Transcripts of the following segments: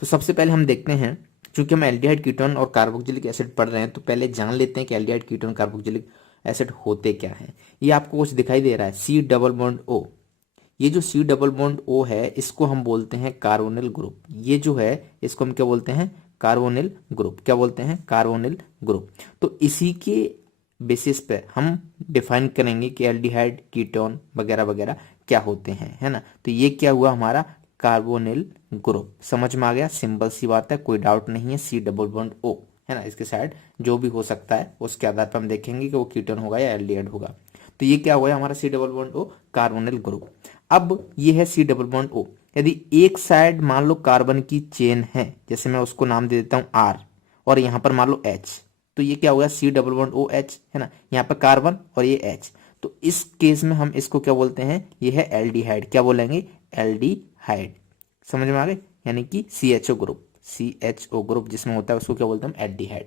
तो सबसे पहले हम देखते हैं, चूंकि हम एल्डिहाइड कीटोन और कार्बोक्सिलिक एसिड पढ़ रहे हैं, तो पहले जान लेते हैं कि एल्डिहाइड कीटोन कार्बोक्सिलिक एसिड होते क्या हैं। ये आपको कुछ दिखाई दे रहा है, सी डबल बॉन्ड ओ। ये जो सी डबल बॉन्ड ओ है, इसको हम बोलते हैं कार्बोनिल ग्रुप। ये जो है, इसको हम क्या बोलते हैं, कार्बोनिल ग्रुप। क्या बोलते हैं, कार्बोनिल ग्रुप। तो इसी के बेसिस पे हम डिफाइन करेंगे कि एल्डिहाइड कीटोन वगैरह वगैरह क्या होते हैं, है ना। तो ये क्या हुआ हमारा कार्बोनिल ग्रुप। समझ में आ गया, सिंपल सी बात है, कोई डाउट नहीं है। सी डबल बॉन्ड ओ, है ना, इसके साइड जो भी हो सकता है उसके आधार पर हम देखेंगे कि वो कीटोन होगा या एल्डिहाइड होगा। तो ये क्या हुआ हमारा C double bond O, carbonyl group. अब ये है सी डबल बॉन्ड ओ। यदि एक साइड मान लो कार्बन की चेन है, जैसे मैं उसको नाम दे देता हूं आर, और यहां पर मान लो एच, तो ये क्या होगा, C double bond O H, है ना। यहाँ पर कार्बन और ये एच, तो इस केस में हम इसको क्या बोलते हैं, ये है एल्डिहाइड। क्या बोलेंगे, एल्डिहाइड। समझ में आ गए, यानी कि C H O group. C H O group जिसमें होता है उसको क्या बोलते हैं हम, एल्डिहाइड।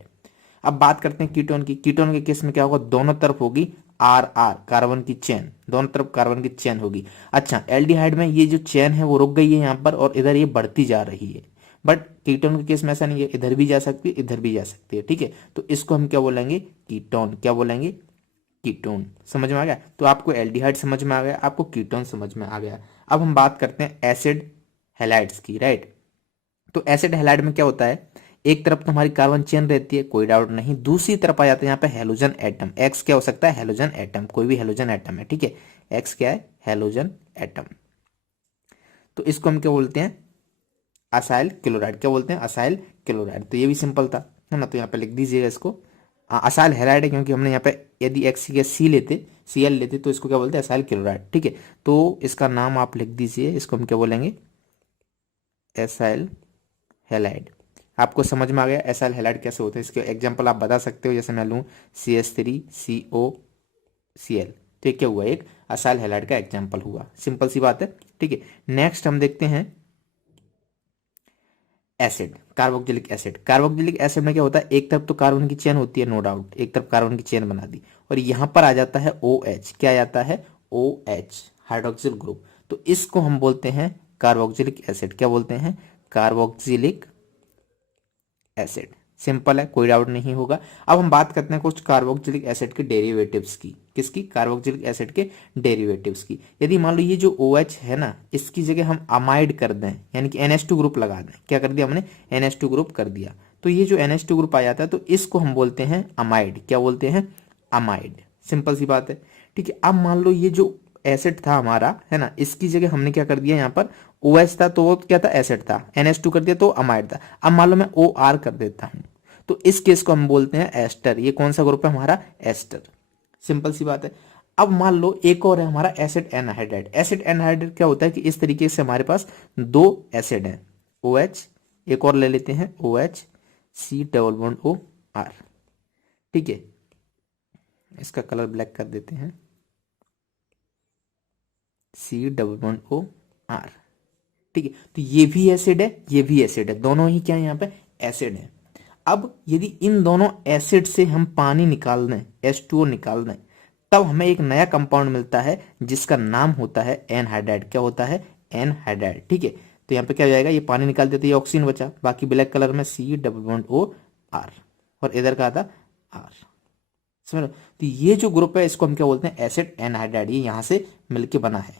अब बात करते हैं कीटोन की। कीटोन के केस में क्या होगा, दोनों तरफ होगी आर आर, कार्बन की चेन, दोनों तरफ कार्बन की चेन होगी। अच्छा, एल्डिहाइड में ये जो चेन है वो रुक गई है यहाँ पर, और इधर ये बढ़ती जा रही है। बट कीटोन के केस में ऐसा नहीं है, इधर भी जा सकती है, इधर भी जा सकती है, ठीक है। तो इसको हम क्या बोलेंगे, कीटोन। क्या बोलेंगे, कीटोन। समझ में आ गया। तो आपको एल्डिहाइड समझ में आ गया, आपको कीटोन समझ में आ गया। अब हम बात करते हैं एसिड हैलाइड्स की, राइट। तो एसिड हैलाइड में क्या होता है, एक तरफ तो हमारी कार्बन चेन रहती है, कोई डाउट नहीं। दूसरी तरफ आ जाता है यहाँ पे हेलोजन एटम। एक्स क्या हो सकता है, हेलोजन एटम, कोई भी हेलोजन एटम है, ठीक है। एक्स क्या है, हेलोजन एटम। तो इसको हम क्या बोलते हैं, असाइल क्लोराइड। क्या बोलते हैं, असाइल क्लोराइड। तो ये भी सिंपल था, है ना। तो यहाँ पे लिख दीजिएगा इसको, असाइल हैलाइड है, क्योंकि हमने यहाँ पे यदि एक्स या सी लेते, सी एल लेते, तो इसको क्या बोलते हैं, असाइल क्लोराइड, ठीक है। तो इसका नाम आप लिख दीजिए, इसको हम क्या बोलेंगे, एसाइल हैलाइड। आपको समझ में आ गया एसाइल हैलाइड कैसे होते हैं। इसके एग्जांपल आप बता सकते हो, जैसे मैं लूँ CH3COCl, तो ये क्या हुआ, एक असाइल हैलाइड का एग्जांपल हुआ। सिंपल सी बात है, ठीक है। नेक्स्ट हम देखते हैं acid, carboxylic acid. Carboxylic acid में क्या होता है, एक तरफ तो कार्बन की चेन होती है, नो डाउट, एक तरफ कार्बन की चेन बना दी, और यहां पर आ जाता है OH। क्या आ जाता है, OH, हाइड्रोक्सिल ग्रुप। तो इसको हम बोलते हैं कार्बोक्सिलिक एसिड। क्या बोलते हैं, कार्बोक्सिलिक एसिड। सिंपल है, कोई डाउट नहीं होगा। अब हम बात करते हैं कुछ कार्बोक्सिलिक एसिड के डेरिवेटिव्स की। किसकी, कार्बोक्सिलिक एसिड के डेरिवेटिव्स की। यदि मान लो ये जो OH है ना, इसकी जगह हम अमाइड कर दें, यानी कि NH2 ग्रुप लगा दें। क्या कर दिया हमने, NH2 ग्रुप कर दिया, तो ये जो NH2 ग्रुप आ जाता है, तो इसको हम बोलते हैं अमाइड। क्या बोलते हैं, अमाइड। सिंपल सी बात है, ठीक है। अब मान लो ये जो एसिड था हमारा, है ना, इसकी जगह हमने क्या कर दिया, यहाँ पर OH था तो वो क्या था, एसिड था, NH2 कर दिया तो अमाइड था। अब मान लो मैं OR कर देता हूं, तो इस केस को हम बोलते हैं एस्टर। ये कौन सा ग्रुप है हमारा, एस्टर। सिंपल सी बात है। अब मान लो एक और है हमारा एसिड एनहाइड्राइड। एसिड एनहाइड्राइड क्या होता है कि इस तरीके से हमारे पास दो एसिड हैं, OH, एक और ले लेते हैं OH, C double bond OR, ठीक है। इसका कलर ब्लैक कर देते हैं, C डबल बॉन्ड OR, ठीक है। तो ये भी एसिड है, ये भी एसिड है, दोनों ही क्या है यहाँ पे, एसिड है। अब यदि इन दोनों एसिड से हम पानी निकाल दें, H2O निकाल दें, तब हमें एक नया कंपाउंड मिलता है जिसका नाम होता है एनहाइड्राइड। क्या होता है, एनहाइड्राइड, ठीक है। तो यहाँ पे क्या हो जाएगा, ये पानी निकाल देते, ये ऑक्सीजन बचा, बाकी ब्लैक कलर में C डबल बॉन्ड OR, और इधर का था R। समझ लो। तो ये जो ग्रुप है इसको हम क्या बोलते हैं, एसिड एनहाइड्राइड। ये यहां से मिलके बना है,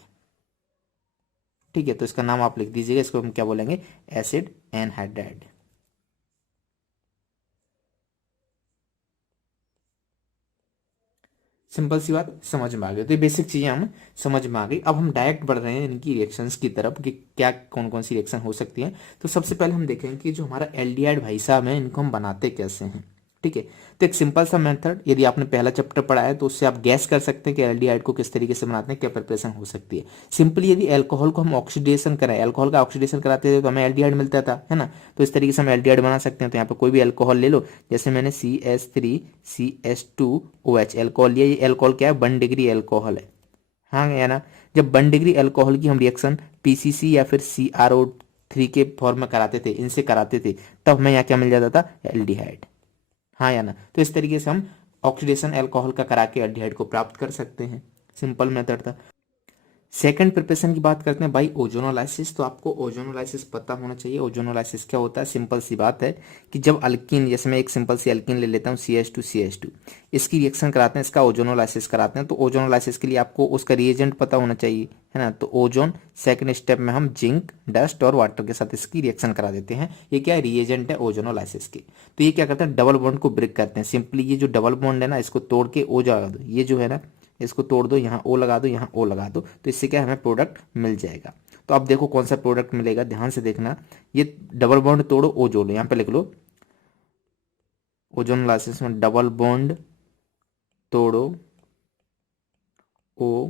ठीक है। तो इसका नाम आप लिख दीजिएगा, इसको हम क्या बोलेंगे, एसिड एनहाइड्राइड। सिंपल सी बात, समझ में आ गई। तो ये बेसिक चीजें हम समझ में आ गई। अब हम डायरेक्ट बढ़ रहे हैं इनकी रिएक्शंस की तरफ कि क्या कौन कौन सी रिएक्शन हो सकती है। तो सबसे पहले हम देखेंगे कि जो हमारा एल्डिहाइड भाई साहब है, इनको हम बनाते कैसे हैं, ठीक है। तो एक सिंपल सा मेथड, यदि आपने पहला चैप्टर पढ़ा है तो उससे आप गैस कर सकते हैं कि एल्डिहाइड को किस तरीके से बनाते हैं, क्या प्रिपरेशन हो सकती है। सिंपली यदि अल्कोहल को हम ऑक्सीडेशन करें, अल्कोहल का ऑक्सीडेशन कराते थे तो हमें एल्डिहाइड मिलता था, है ना। तो इस तरीके से हम एल्डिहाइड बना सकते हैं। तो यहाँ पे कोई भी अल्कोहल ले लो, जैसे मैंने CH3CH2OH अल्कोहल लिया। ये अल्कोहल क्या है, 1 डिग्री अल्कोहल है, हाँ या ना। जब 1 डिग्री अल्कोहल की हम रिएक्शन PCC या फिर CrO3 के फॉर्म में कराते थे, इनसे कराते थे, तब हमें यहाँ क्या मिल जाता था, एल्डिहाइड, हाँ या ना। तो इस तरीके से हम ऑक्सीडेशन अल्कोहल का करा के एल्डिहाइड को प्राप्त कर सकते हैं। सिंपल मेथड था। सेकंड प्रिपरेशन की बात करते हैं बाई ओजोनोलाइसिस। तो आपको ओजोनोलाइसिस पता होना चाहिए। ओजोनोलाइसिस क्या होता है? सिंपल सी बात है कि जब अल्कीन, जैसे मैं एक सिंपल सी अल्कीन ले लेता हूँ CH2 इसकी रिएक्शन कराते हैं, इसका ओजोनोलाइसिस कराते हैं। तो ओजोनोलाइसिस के लिए आपको उसका रिएजेंट पता होना चाहिए, है ना। तो ओजोन, सेकंड स्टेप में हम जिंक, डस्ट और वाटर के साथ इसकी रिएक्शन करा देते हैं। ये क्या है? रिएजेंट है ओजोनोलाइसिस के। तो ये क्या करते हैं? डबल बॉन्ड को ब्रेक करते हैं। सिंपली ये जो डबल बॉन्ड है ना, इसको तोड़ के ओ लगा दो। ये जो है ना, इसको तोड़ दो, यहाँ ओ लगा दो, यहाँ ओ लगा दो, तो इससे क्या हमें प्रोडक्ट मिल जाएगा। तो अब देखो कौन सा प्रोडक्ट मिलेगा, ध्यान से देखना। ये डबल बॉन्ड तोड़ो, ओ जोड़ो, यहाँ पे लिख लो ओजोनोलाइसिस में डबल बॉन्ड तोड़ो, ओ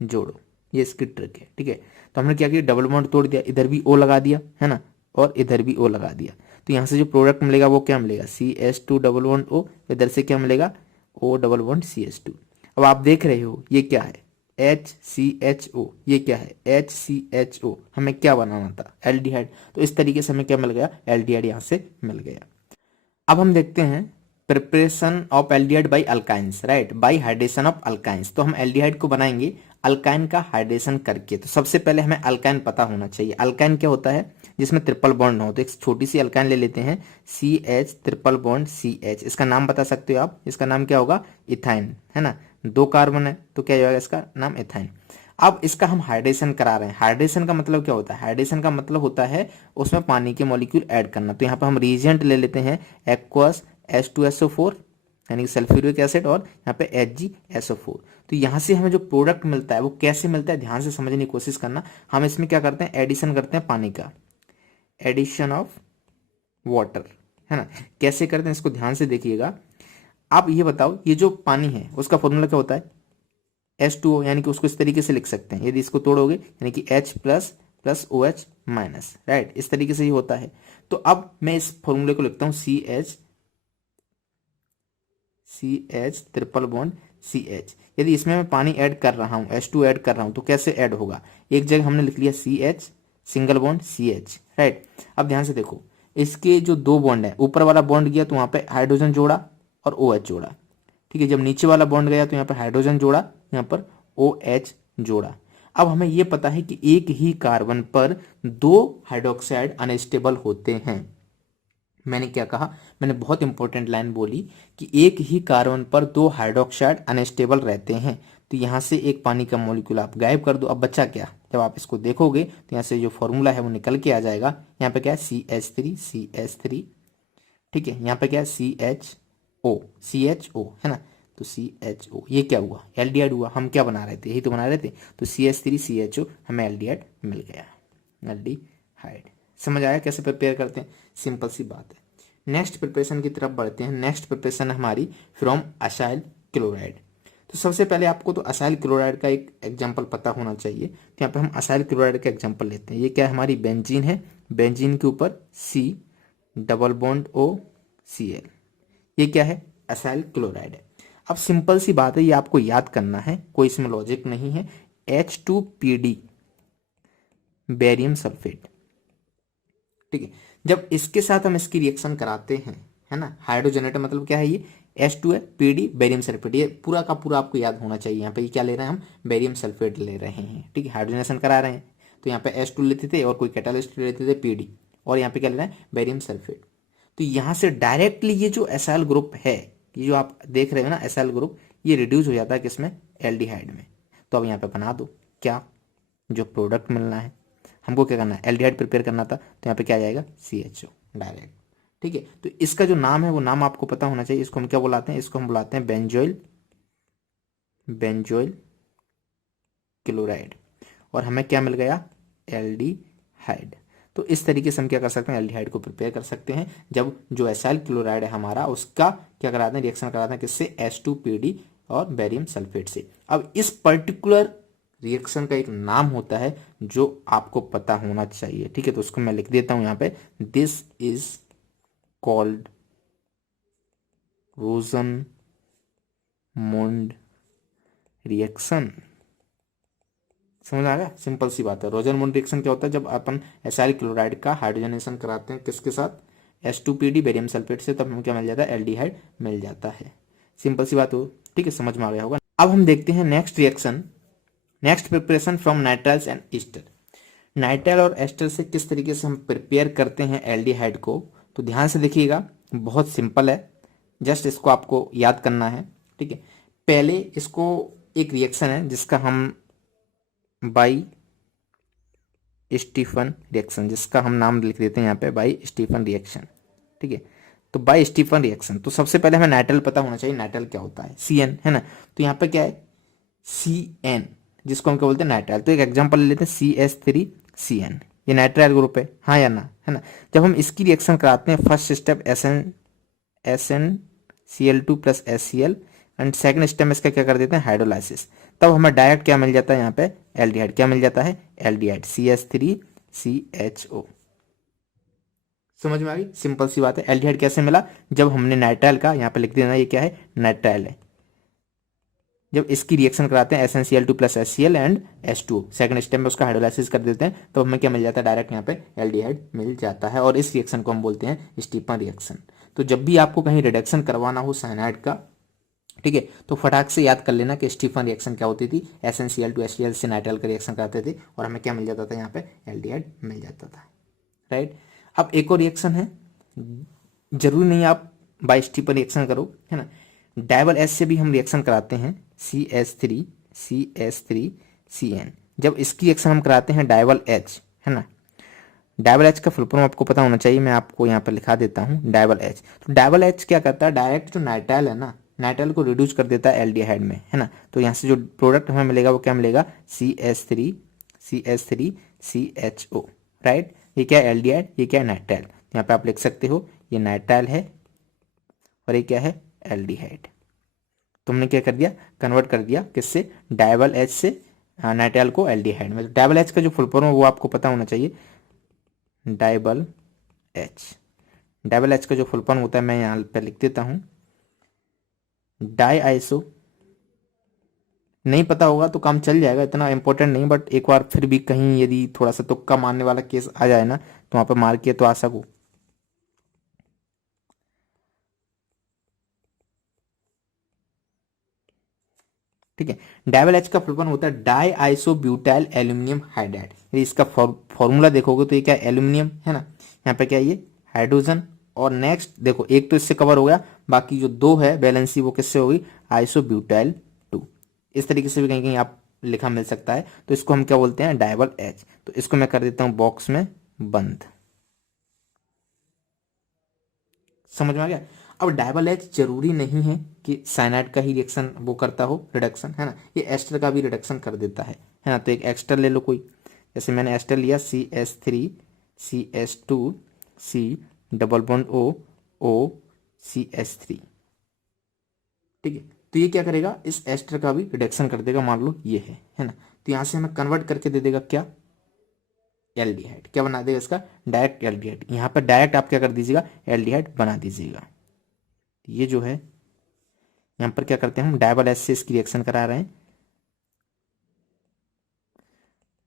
जोड़ो, ये इसकी ट्रिक है, ठीक है। तो हमने क्या किया? डबल बॉन्ड तोड़ दिया, इधर भी ओ लगा दिया, है ना, और इधर भी ओ लगा दिया। तो यहाँ से जो प्रोडक्ट मिलेगा वो क्या मिलेगा? CH2 डबल बॉन्ड ओ, इधर से क्या मिलेगा? O double bond CH2। अब आप देख रहे हो ये क्या है? HCHO। ये क्या है? HCHO। हमें क्या बनाना था? एल्डिहाइड। तो इस तरीके से हमें क्या मिल गया? एल्डिहाइड यहाँ से मिल गया। अब हम देखते हैं preparation of aldehyde by alkynes, right, by hydration of alkynes. तो हम एल्डिहाइड को बनाएंगे अल्काइन का हाइड्रेशन करके। तो सबसे पहले हमें अल्काइन पता होना चाहिए। अल्काइन क्या होता है? जिसमें ट्रिपल बॉन्ड हो। तो एक छोटी सी अल्काइन ले लेते हैं, CH ट्रिपल बॉन्ड CH। इसका नाम बता सकते हो आप, इसका नाम क्या होगा? इथाइन, है ना। 2 कार्बन है तो क्या होगा? इसका नाम इथाइन। अब इसका हम हाइड्रेशन करा रहे हैं। हाइड्रेशन का मतलब क्या होता है? हाइड्रेशन का मतलब होता है उसमें पानी के मॉलिक्यूल ऐड करना। तो यहाँ पर हम रिएजेंट ले लेते हैं एक्वस H2SO4 यानी कि सल्फ्यूरिक एसिड, और यहाँ पे HgSO4। तो यहाँ से हमें जो प्रोडक्ट मिलता है वो कैसे मिलता है, ध्यान से समझने की कोशिश करना। हम इसमें क्या करते हैं? एडिशन करते हैं पानी का, एडिशन ऑफ वाटर, है ना। कैसे करते हैं इसको ध्यान से देखिएगा। आप ये बताओ, ये जो पानी है उसका फॉर्मूला क्या होता है? H2O, यानी कि उसको इस तरीके से लिख सकते हैं, यदि इसको तोड़ोगे यानी कि H plus plus OH minus, right, इस तरीके से ही होता है। तो अब मैं इस फॉर्मूले को लिखता हूँ CH ट्रिपल बॉन्ड CH। यदि इसमें मैं पानी ऐड कर रहा हूँ, H2 ऐड कर रहा हूँ, तो कैसे ऐड होगा? एक जगह हमने लिख लिया CH single bond CH, right. अब ध्यान से देखो, इसके जो 2 बॉन्ड है, ऊपर वाला बॉन्ड गया तो वहां पे हाइड्रोजन जोड़ा और OH जोड़ा, ठीक है। जब नीचे वाला बॉन्ड गया तो यहाँ पर हाइड्रोजन जोड़ा, यहाँ पर OH जोड़ा। अब हमें यह पता है कि एक ही कार्बन पर 2 हाइड्रोक्साइड अनस्टेबल होते हैं। मैंने क्या कहा? मैंने बहुत इंपॉर्टेंट लाइन बोली कि एक ही कार्बन पर 2 हाइड्रोक्साइड अनस्टेबल रहते हैं। तो यहाँ से एक पानी का मॉलिक्यूल आप गायब कर दो। अब बचा क्या? जब आप इसको देखोगे तो यहाँ से जो फॉर्मूला है वो निकल के आ जाएगा। यहाँ पे क्या है? CH3, ठीक है। यहाँ पे क्या है? CHO, है ना। तो CHO, ये क्या हुआ? एल्डिहाइड हुआ। हम क्या बना रहे थे? यही तो बना रहे थे। तो CH3CHO, हमें एल्डिहाइड मिल गया, एल्डिहाइड। समझ आया कैसे प्रिपेयर करते हैं? सिंपल सी बात है। नेक्स्ट प्रिपरेशन की तरफ बढ़ते हैं। नेक्स्ट प्रिपरेशन है हमारी फ्रॉम असाइल क्लोराइड। तो सबसे पहले आपको तो असाइल क्लोराइड का एक एग्जांपल पता होना चाहिए। तो यहाँ पे हम असाइल क्लोराइड का एग्जांपल लेते हैं। ये क्या है? हमारी बेंजीन है। बेंजीन के ऊपर C डबल बॉन्ड OCl। ये क्या है? असाइल क्लोराइड है। अब सिंपल सी बात है, ये आपको याद करना है, कोई इसमें लॉजिक नहीं है। H2PD बेरियम सल्फेट, ठीक है। जब इसके साथ हम इसकी रिएक्शन कराते हैं, है ना, हाइड्रोजनेटर मतलब क्या है? ये H2 है, PD बेरियम सल्फेट। ये पूरा का पूरा आपको याद होना चाहिए। यहाँ पे ये क्या ले रहे हैं? हम बेरियम सल्फेट ले रहे हैं, ठीक है। हाइड्रोजनेशन करा रहे हैं तो यहाँ पे H2 लेते थे और कोई कैटालिस्ट लेते थे PD, और यहाँ पे क्या ले रहे हैं? Barium sulphate. तो यहाँ से डायरेक्टली ये जो एसाइल ग्रुप है, ये जो आप देख रहे हो ना एसाइल ग्रुप, ये रिड्यूस हो जाता है किसमें? एल्डिहाइड में। तो अब यहाँ पे बना दो क्या? जो प्रोडक्ट मिलना है हमको, क्या करना है? एल्डिहाइड प्रिपेयर करना था। तो यहाँ पे क्या आ जाएगा? CHO डायरेक्ट, ठीक है। तो इसका जो नाम है वो नाम आपको पता होना चाहिए। इसको हम क्या बुलाते हैं? इसको हम बुलाते हैं बेंजोइल क्लोराइड। और हमें क्या मिल गया? एल्डिहाइड। तो इस तरीके से हम क्या कर सकते हैं? एल्डिहाइड को प्रिपेयर कर सकते हैं। जब जो एसाइल क्लोराइड है हमारा, उसका क्या कराते हैं? रिएक्शन कराते हैं किससे? H2PD और बेरियम सल्फेट से। अब इस पर्टिकुलर रिएक्शन का एक नाम होता है जो आपको पता होना चाहिए, ठीक है। तो उसको मैं लिख देता हूं यहाँ पे, दिस इज कॉल्ड रोजनमुंड रिएक्शन। समझ आ गया? सिंपल सी बात है। रोजनमुंड रिएक्शन क्या होता है? जब अपन एसाइल क्लोराइड का हाइड्रोजनेशन कराते हैं किसके साथ? H2PD बेरियम सल्फेट से, तब हमें क्या मिल जाता है? एल्डिहाइड मिल जाता है। सिंपल सी बात हो, ठीक है, समझ में आ गया होगा। अब हम देखते हैं next reaction next preparation from nitriles and Easter. Nitrile और एस्टर से किस तरीके से हम प्रिपेयर करते हैं एल्डिहाइड को, तो ध्यान से देखिएगा, बहुत सिंपल है, जस्ट इसको आपको याद करना है। ठीक है, पहले इसको एक रिएक्शन है जिसका हम बाई स्टीफन रिएक्शन, जिसका हम नाम लिख देते हैं यहाँ पे बाई स्टीफन रिएक्शन। ठीक है, तो बाई स्टीफन रिएक्शन, तो सबसे पहले हमें नाइट्राइल पता होना चाहिए, नाइट्राइल क्या होता है, CN है ना। तो यहाँ पे क्या है, CN, जिसको हम क्या बोलते हैं नाइट्राइल। तो एक एग्जांपल ले लेते हैं CH3CN, ये नाइट्राइल ग्रुप है, हाँ या ना, है ना। जब हम इसकी रिएक्शन कराते हैं, first step SnCl2 plus HCl, and second step में इसका क्या कर देते हैं हाइड्रोलाइसिस, तब हमें डायरेक्ट क्या मिल जाता है यहाँ पे एल्डिहाइड, क्या मिल जाता है एल्डिहाइड CH3CHO। समझ में आ गई, सिंपल सी बात है। एल्डिहाइड कैसे मिला, जब हमने नाइट्राइल का, यहाँ पे लिख देना ये क्या है नाइट्राइल है, जब इसकी रिएक्शन कराते हैं SnCl2 plus HCl and H2O, second step में उसका हाइड्रोलाइसिस कर देते हैं, तो हमें क्या मिल जाता है डायरेक्ट यहाँ पे एल्डिहाइड मिल जाता है, और इस रिएक्शन को हम बोलते हैं स्टीफन रिएक्शन। तो जब भी आपको कहीं रिडक्शन करवाना हो साइनाइड का, ठीक है, तो फटाक से याद कर लेना कि स्टीफन रिएक्शन क्या होती थी, SnCl2 HCl से नाइट्राइल का रिएक्शन कराते थे और हमें क्या मिल जाता था यहाँ पे एल्डिहाइड मिल जाता था, राइट। अब एक और रिएक्शन है, जरूरी नहीं आप बाई स्टीफन रिएक्शन करो, है ना, डायबल एच से भी हम रिएक्शन कराते हैं, CH3CH3CN। जब इसकी रिएक्शन हम कराते हैं डायबल एच, है ना, डायबल एच का फुल फॉर्म आपको पता होना चाहिए, मैं आपको यहाँ पर लिखा देता हूँ डायबल एच। तो डायबल एच क्या करता है, डायरेक्ट जो नाइट्राइल है ना, नाइट्राइल को रिड्यूस कर देता है एल्डिहाइड में, है ना। तो यहाँ से जो प्रोडक्ट हमें मिलेगा वो क्या मिलेगा, CH3CH3CHO, राइट। ये क्या है एल्डिहाइड, ये क्या है नाइट्राइल, यहाँ पे आप लिख सकते हो ये नाइट्राइल है और ये क्या है एल्डिहाइड। तुमने क्या कर दिया, कन्वर्ट कर दिया किससे, डायबल एच से नाइट्राइल को एल्डिहाइड में। डायबल एच का जो फुल फॉर्म है वो आपको पता होना चाहिए, डायबल एच। डायबल एच का जो फुल फॉर्म होता है मैं यहाँ पे लिख देता हूँ, डाई आइसो। नहीं पता होगा तो काम चल जाएगा, इतना इंपॉर्टेंट नहीं, बट एक बार फिर भी कहीं यदि थोड़ा सा तुक्का मारने वाला केस आ जाए ना, तो वहां पे मार के तो आ सकूँ। ठीक है, डायबल एच का फुल फॉर्म होता है डाई आइसोब्यूटाइल एल्यूमिनियम हाइड्राइड। यदि इसका फॉर्मूला देखोगे तो ये क्या एल्यूमिनियम है ना, यहाँ पे क्या है ये हाइड्रोजन, और नेक्स्ट देखो एक तो इससे कवर हो गया, बाकी जो दो है बैलेंसी वो किससे होगी, आइसोब्यूटाइल 2। इस तरीके से भी कहीं कहीं आप लिखा मिल सकता है, तो इसको हम क्या बोलते हैं डायबल एच। तो इसको मैं कर देता हूँ बॉक्स में बंद, समझ में आ गया। अब डायबल एच जरूरी नहीं है कि साइनाइड का ही रिएक्शन वो करता हो रिडक्शन, है ना, ये एस्टर का भी रिडक्शन कर देता है ना। तो एक एस्टर ले लो कोई, जैसे मैंने एस्टर लिया CH3CH2C डबल बॉन्ड O ठीक है। तो ये क्या करेगा, इस एस्टर का भी रिडक्शन कर देगा, मान लो ये है ना। तो यहाँ से हमें कन्वर्ट करके दे देगा क्या, एल्डिहाइड। क्या बना देगा इसका, डायरेक्ट एल्डिहाइड। यहाँ पर डायरेक्ट आप क्या कर दीजिएगा एल्डिहाइड बना दीजिएगा। ये जो है यहाँ पर क्या करते हैं हम डायबल एच से इसकी रिएक्शन करा रहे हैं,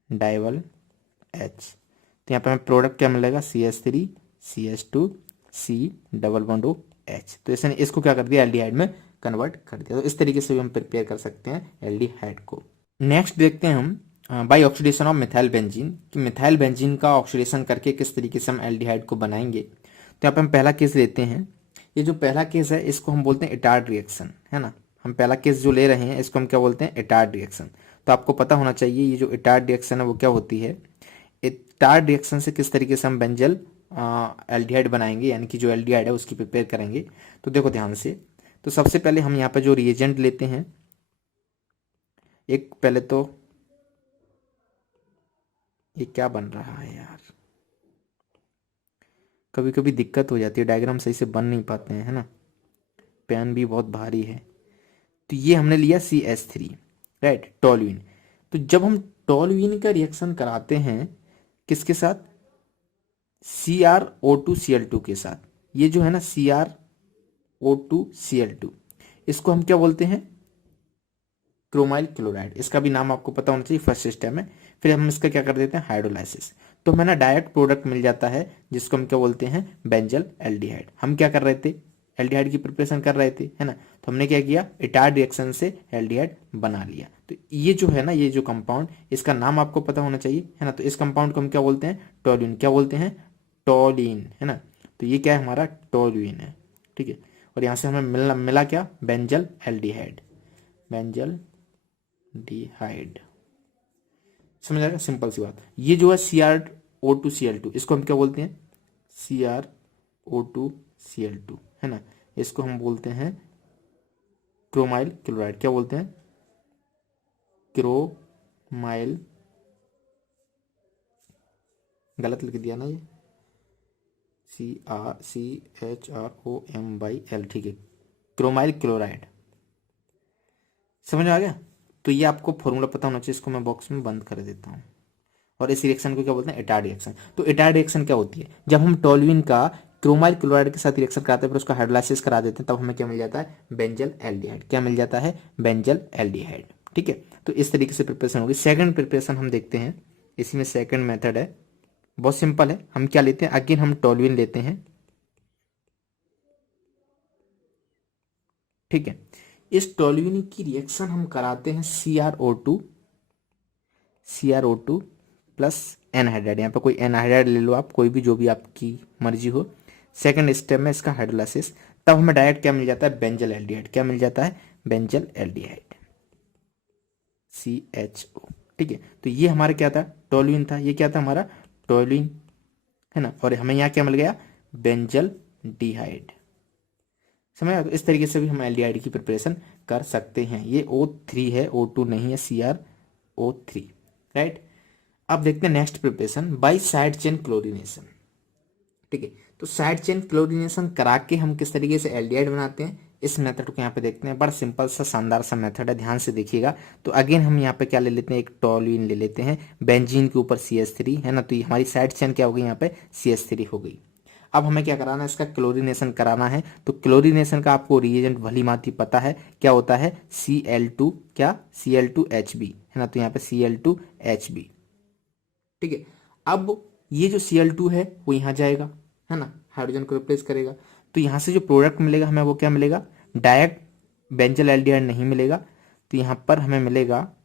डायबल एच। तो यहाँ पे हमें प्रोडक्ट क्या मिलेगा, CH3CH2C डबल बॉन्ड OH। तो इसने इसको क्या कर दिया एल्डिहाइड में कन्वर्ट कर दिया। तो इस तरीके से भी हम प्रिपेयर कर सकते हैं एल्डिहाइड को। नेक्स्ट देखते हैं हम by oxidation of methyl benzene, कि मिथाइल बेंजीन का ऑक्सीडेशन करके किस तरीके से हम एल्डिहाइड को बनाएंगे। तो यहाँ पे हम पहला केस लेते हैं, ये जो पहला केस है इसको हम बोलते हैं इटार्ड रिएक्शन, है ना। हम पहला केस जो ले रहे हैं इसको हम क्या बोलते हैं इटार्ड रिएक्शन। तो आपको पता होना चाहिए ये जो इटार्ड रिएक्शन है वो क्या होती है, इटार्ड रिएक्शन से किस तरीके से हम बेंजल एल्डिहाइड बनाएंगे, यानी कि जो एल्डिहाइड है उसकी प्रिपेयर करेंगे। तो देखो ध्यान से, तो सबसे पहले हम यहाँ पे जो रिएजेंट लेते हैं, एक पहले तो ये क्या बन रहा है यार, कभी कभी दिक्कत हो जाती है, डायग्राम सही से बन नहीं पाते हैं, है ना, पेन भी बहुत भारी है। तो ये हमने लिया CH3, राइट, टोल्यूइन। तो जब हम टोल्यूइन का रिएक्शन कराते हैं किसके साथ, CrO2Cl2 के साथ, ये जो है ना CrO2Cl2, इसको हम क्या बोलते हैं क्रोमाइल क्लोराइड। इसका भी नाम आपको पता होना चाहिए फर्स्ट स्टेप में। फिर हम इसका क्या कर देते हैं हाइड्रोलाइसिस, तो हमें ना डायरेक्ट प्रोडक्ट मिल जाता है जिसको हम क्या बोलते हैं बेंजल एल्डिहाइड। हम क्या कर रहे थे, एल्डिहाइड की प्रिपरेशन कर रहे थे, है ना। तो हमने क्या किया इटार्ड रिएक्शन से एल्डिहाइड बना लिया। तो तो ये जो है ना, ये जो कंपाउंड, इसका नाम आपको पता होना चाहिए, है ना। तो इस कंपाउंड को हम क्या बोलते हैं, टोल्यूइन। क्या बोलते हैं, टोलीन, है ना। तो ये क्या है हमारा, टोल्यूइन है, ठीक है। और यहाँ से हमें मिला मिला क्या, बेंजल एल्डिहाइड, बेंजल डिहाइड। समझ आएगा, सिंपल सी बात। ये जो है CrO2Cl2, इसको हम क्या बोलते हैं, CrO2Cl2, है ना। इसको हम बोलते हैं क्रोमाइल क्लोराइड। क्या बोलते हैं, क्रोमाइल, गलत लिख दिया ना ये, CrCHROMyl, ठीक है, क्रोमाइल क्लोराइड। समझ आ गया। तो ये आपको फॉर्मूला पता होना चाहिए। इसको मैं बॉक्स में बंद कर देता हूँ। और इस रिएक्शन को क्या बोलते हैं, एटायड रिएक्शन। तो एटायड रिएक्शन क्या होती है, जब हम टोल्यूइन का क्रोमाइल क्लोराइड के साथ रिएक्शन कराते हैं, फिर उसका हाइड्रोलाइसिस करा देते हैं, तब हमें क्या मिल जाता है, बेंजल एल्डिहाइड। क्या मिल जाता है, बेंजल एल्डिहाइड, ठीक है। तो इस तरीके से प्रिपरेशन होगी। सेकंड प्रिपरेशन हम देखते हैं, इसमें सेकंड मेथड है, बहुत सिंपल है। हम क्या लेते हैं, अगेन हम टोल्यूइन लेते हैं, ठीक है। इस टोल्यूइन की रिएक्शन हम कराते हैं CrO2 प्लस एनहाइड्राइड। यहाँ पे कोई एनहाइड्राइड ले लो आप, कोई भी, जो भी आपकी मर्जी हो। सेकंड स्टेप में इसका हाइड्रोलाइसिस, तब हमें डायरेक्ट क्या मिल जाता है, बेंजल एल्डिहाइड। क्या मिल जाता है, बेंजल एल्डिहाइड, CHO, ठीक है। तो ये हमारा क्या था, टोल्यूइन था। ये क्या था हमारा, टोल्यूइन, है ना। और हमें यहाँ क्या मिल गया, बेंजल डिहाइड। समझ आया। तो इस तरीके से भी हम एल्डिहाइड की प्रिपरेशन कर सकते हैं। ये O3 है, O2 नहीं है, CrO3, राइट। अब देखते हैं next preparation by side chain chlorination, ठीक है। तो साइड चेन क्लोरीनेशन करा के हम किस तरीके से एल्डिहाइड बनाते हैं, इस मेथड को यहाँ पे देखते हैं। बड़ा सिंपल सा शानदार सा मेथड है, ध्यान से देखिएगा। तो अगेन हम यहाँ पे क्या ले लेते हैं, एक टोल्यूइन ले लेते हैं, बेंजीन के ऊपर CH3, है ना। तो ये हमारी साइड चेन क्या हो गई, यहाँ पे CH3 हो गई। अब हमें क्या कराना है, इसका क्लोरीनेशन कराना है। तो क्लोरीनेशन का आपको रिएजेंट भली भांति पता है, क्या होता है, Cl2, क्या, Cl2Hb, है ना। तो यहाँ पे Cl2Hb, ठीक है। अब ये जो Cl2 है वो यहाँ जाएगा, है ना, हाइड्रोजन को रिप्लेस करेगा। तो यहाँ से जो प्रोडक्ट मिलेगा हमें, वो क्या मिलेगा, डायरेक्ट बेंजल एल्डिहाइड नहीं मिलेगा। तो यहाँ पर हमें मिलेगा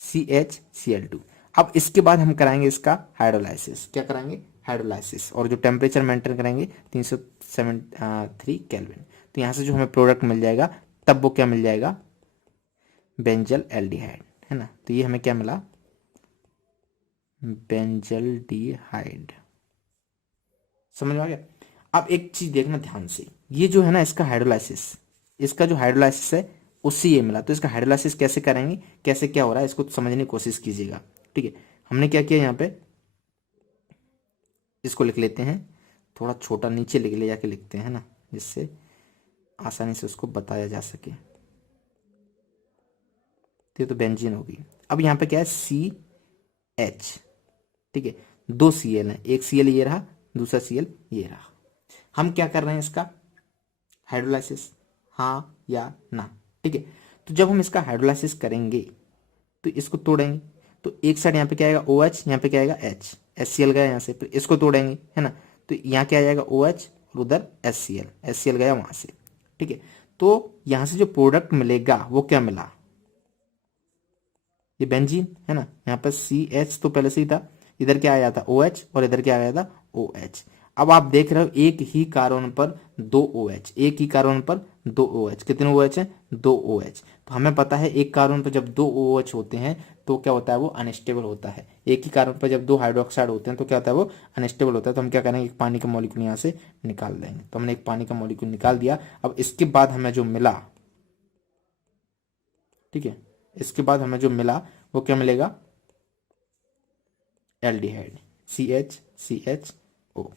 CHCl2। अब इसके बाद हम कराएंगे इसका हाइड्रोलाइसिस। क्या कराएंगे, हाइड्रोलाइसिस। और जो टेम्परेचर मेंटेन करेंगे 373 केल्विन। तो यहाँ से जो हमें प्रोडक्ट मिल जाएगा, तब वो क्या मिल जाएगा, बेंजल एल्डिहाइड, है ना। तो ये हमें क्या मिला, बेंजल डिहाइड। समझ में आ गया। अब एक चीज देखना ध्यान से, ये जो है ना इसका हाइड्रोलाइसिस, इसका जो हाइड्रोलाइसिस है उससे ये मिला। तो इसका हाइड्रोलाइसिस कैसे करेंगे, कैसे क्या हो रहा है, इसको समझने की कोशिश कीजिएगा, ठीक है। हमने क्या किया यहाँ पे, इसको लिख लेते हैं, थोड़ा छोटा नीचे लिख ले जाके लिखते हैं, ना, जिससे आसानी से उसको बताया जा सके। तो बेंजीन होगी। अब यहाँ पे क्या है, CH, ठीक है। 2 Cl है, एक Cl ये रहा, दूसरा Cl ये रहा। हम क्या कर रहे हैं, इसका हाइड्रोलाइसिस, हाँ या ना, ठीक है। तो जब हम इसका हाइड्रोलाइसिस करेंगे तो इसको तोड़ेंगे। तो एक साइड यहाँ पे क्या आएगा, OH, यहाँ पे क्या आएगा, H, HCl गया यहाँ से, फिर इसको तोड़ेंगे, है ना। तो यहाँ क्या आ जाएगा, OH, और उधर HCl गया वहां से, ठीक है। तो यहाँ से जो प्रोडक्ट मिलेगा वो क्या मिला, ये बेंजीन, है ना। यहाँ पर CH तो पहले से ही था, इधर क्या आया था, OH, और इधर क्या आया था, OH। अब आप देख रहे हो एक ही कार्बन पर 2 OH, एक ही कार्बन पर 2 OH, कितने OH हैं, 2 OH। तो हमें पता है एक कार्बन पर जब 2 OH होते हैं तो क्या होता है, वो अनस्टेबल होता है। एक ही कार्बन पर जब 2 हाइड्रोक्साइड होते हैं तो क्या होता है, वो अनस्टेबल होता है। तो हम क्या करेंगे, एक पानी का मॉलिक्यूल यहाँ से निकाल देंगे। तो हमने एक पानी का मॉलिक्यूल निकाल दिया। अब इसके बाद हमें जो मिला, ठीक है, इसके बाद हमें जो मिला वो क्या मिलेगा, एल्डिहाइड, CHCHO।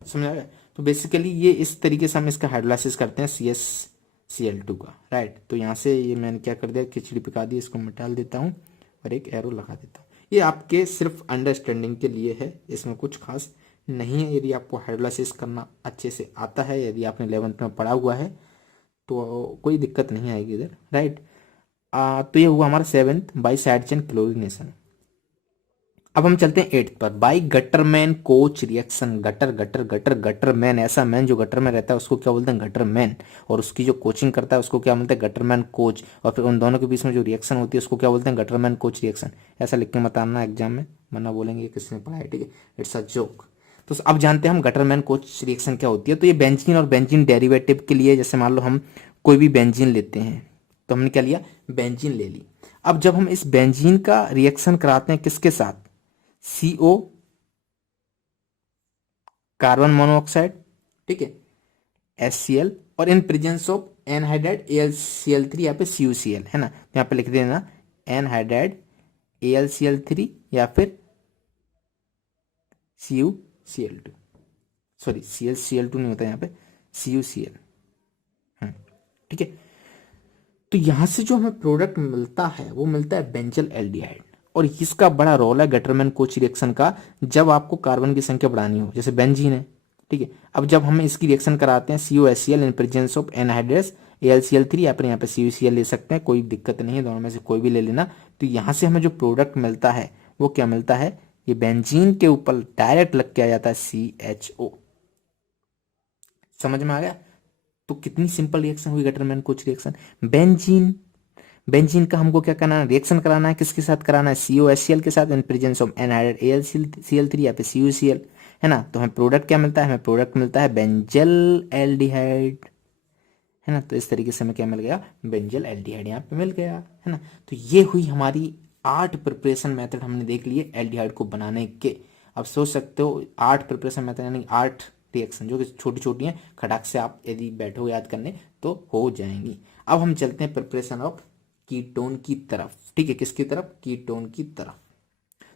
समझ आ गया। तो बेसिकली ये इस तरीके से हम इसका हाइड्रोलाइसिस करते हैं CHCl2 का, राइट। तो यहाँ से ये मैंने क्या कर दिया, खिचड़ी पका दी, इसको मिटाल देता हूँ और एक एरो लगा देता हूँ। ये आपके सिर्फ अंडरस्टैंडिंग के लिए है, इसमें कुछ खास नहीं है। यदि आपको हाइड्रोलाइसिस करना अच्छे से आता है, यदि आपने 11th में पढ़ा हुआ है, तो कोई दिक्कत नहीं आएगी इधर, राइट। तो ये हुआ हमारा 7th by side chain chlorination. अब हम चलते हैं 8th पर, by Gattermann coach reaction. Gutter gutter gutter Gattermann, ऐसा मैन जो गटर में रहता है उसको क्या बोलते हैं, गटरमैन। और उसकी जो कोचिंग करता है उसको क्या बोलते हैं, गटरमैन कोच। और फिर उन दोनों के बीच में जो रिएक्शन होती है उसको क्या बोलते हैं, गटरमैन कोच रिएक्शन। ऐसा लिख के मत आना एग्जाम में, वरना बोलेंगे किसने पढ़ा है, ठीक है, इट्स अ जोक। तो अब जानते हैं हम गटरमैन कोच रिएक्शन क्या होती है। तो ये बेंजीन और बेंजीन डेरिवेटिव के लिए, जैसे मान लो हम कोई भी बेंजीन लेते हैं, तो हमने क्या लिया, बेंजीन ले ली। अब जब हम इस बेंजीन का रिएक्शन कराते हैं किसके साथ, CO, कार्बन मोनोऑक्साइड, ठीक है, HCl, और in presence of anhydride AlCl3, यहाँ पे CuCl है ना, तो यहाँ पे लिख देना एनहाइड्राइड AlCl3 या फिर CuCl2, सॉरी ClCl2 नहीं होता यहाँ पे, CuCl। ठीक है, तो यहां से जो हमें प्रोडक्ट मिलता है वो मिलता है बेंजल एल्डिहाइड। और इसका बड़ा रोल है गटरमैन कोच रिएक्शन का, जब आपको कार्बन की संख्या बढ़ानी हो, जैसे बेंजीन है, ठीक है। अब जब हम इसकी रिएक्शन कराते हैं COHCl in presence of anhydrous AlCl3, या फिर यहाँ पे CuCl ले सकते हैं, कोई दिक्कत नहीं है, दोनों में से कोई भी ले लेना। तो यहाँ से हमें जो प्रोडक्ट मिलता है वो क्या मिलता है, ये बेंजीन के ऊपर डायरेक्ट लग के आ जाता है CHO। समझ में आ गया। तो कितनी सिंपल रिएक्शन हुई Gattermann coach reaction. Benzene, benzene का हमको क्या करना है, रिएक्शन कराना है, किसके साथ कराना है, COHCl के साथ in presence of anhydride AlCl3 या फिर CuCl, है ना। तो हमें प्रोडक्ट क्या मिलता है, हमें प्रोडक्ट मिलता है बेंजल एल्डिहाइड, है ना। तो इस तरीके से हमें क्या मिल गया, बेंजल एल्डिहाइड यहाँ पे मिल गया, है ना। तो ये हुई हमारी 8 प्रिपरेशन मेथड हमने देख लिए एल्डिहाइड को बनाने के। अब सोच सकते हो 8 प्रिपरेशन मेथड यानी 8 रिएक्शन जो कि छोटी छोटी हैं, खटाक से आप यदि बैठो याद करने तो हो जाएंगी। अब हम चलते हैं प्रिपरेशन ऑफ कीटोन की तरफ, ठीक है, किसकी तरफ, कीटोन की तरफ।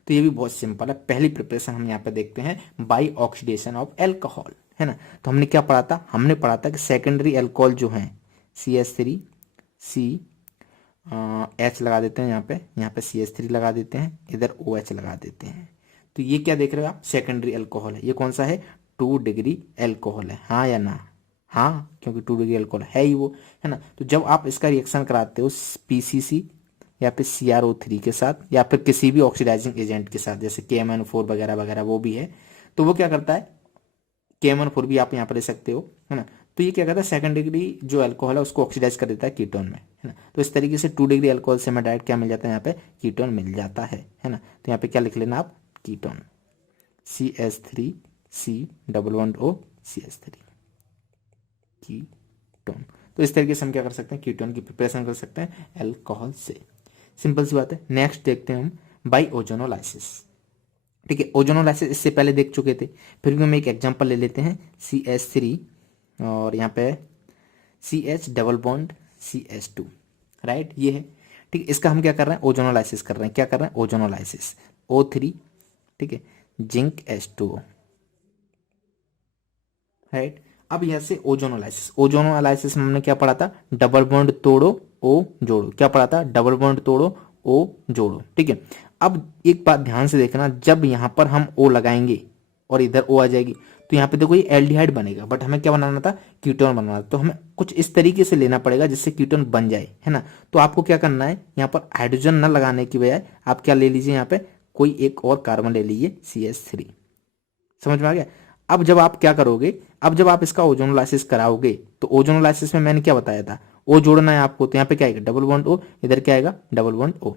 तो ये भी बहुत सिंपल है। पहली प्रिपरेशन हम यहाँ पे देखते हैं, बाई ऑक्सीडेशन ऑफ एल्कोहल, है ना। तो हमने क्या पढ़ा था, हमने पढ़ा था कि सेकेंडरी एल्कोहल जो है CH3 C H लगा देते हैं, यहाँ पे CH3 लगा देते हैं, इधर OH लगा देते हैं। तो ये क्या देख रहे हो आप, सेकेंडरी एल्कोहल है। ये कौन सा है, 2 डिग्री एल्कोहल है, हाँ या ना, हाँ, क्योंकि 2 डिग्री एल्कोहल है ही वो, है ना। तो जब आप इसका रिएक्शन कराते हो PCC या फिर CrO3 के साथ या फिर किसी भी ऑक्सीडाइजिंग एजेंट के साथ, जैसे KMnO4 वगैरह वगैरह वो भी है, तो वो क्या करता है, KMnO4 भी आप यहाँ पर ले सकते हो, है ना। तो ये क्या करता है, सेकंड डिग्री जो अल्कोहल है उसको ऑक्सीडाइज कर देता है कीटोन में, है ना। तो इस तरीके से 2 डिग्री अल्कोहल से हमें डायरेक्ट क्या मिल जाता है, यहाँ पे कीटोन मिल जाता है ना। तो यहाँ पे क्या लिख लेना आप, ketone CH3C double bond O CH3 ketone. तो इस तरीके से हम क्या कर सकते हैं, कीटोन की प्रिपरेशन कर सकते हैं अल्कोहल से। सिंपल सी बात है। नेक्स्ट देखते हैं हम बाई ओजोनोलाइसिस, ठीक है। ओजोनोलाइसिस इससे पहले देख चुके थे, फिर भी हम एक एग्जांपल ले लेते हैं, CH3 और यहाँ पे CH double bond CH2, right, ये है, ठीक है। इसका हम क्या कर रहे हैं, ओजोनोलाइसिस कर रहे हैं, क्या कर रहे हैं, ओजोनोलाइसिस O3, ठीक है, जिंक H2O, राइट। अब यहाँ से ओजोनोलाइसिस, ओजोनोलाइसिस में हमने क्या पढ़ा था, डबल बॉन्ड तोड़ो O जोड़ो, क्या पढ़ा था, डबल बॉन्ड तोड़ो O जोड़ो, ठीक है। अब एक बात ध्यान से देखना, जब यहाँ पर हम O लगाएंगे और इधर O आ जाएगी, तो यहाँ पे देखो ये एल्डिहाइड बनेगा, बट हमें क्या बनाना था, कीटोन बनाना था। तो हमें कुछ इस तरीके से लेना पड़ेगा जिससे कीटोन बन जाए, है ना। तो आपको क्या करना है, यहाँ पर हाइड्रोजन न लगाने की बजाय आप क्या ले लीजिए, यहाँ पे कोई एक और कार्बन ले लीजिए CH3। समझ में आ गया। अब जब आप क्या करोगे, अब जब आप इसका ओजोनोलाइसिस कराओगे, तो ओजोनोलाइसिस में मैंने क्या बताया था, O जोड़ना है आपको, तो यहाँ पे क्या आएगा, डबल बॉन्ड O, इधर क्या आएगा, डबल बॉन्ड O,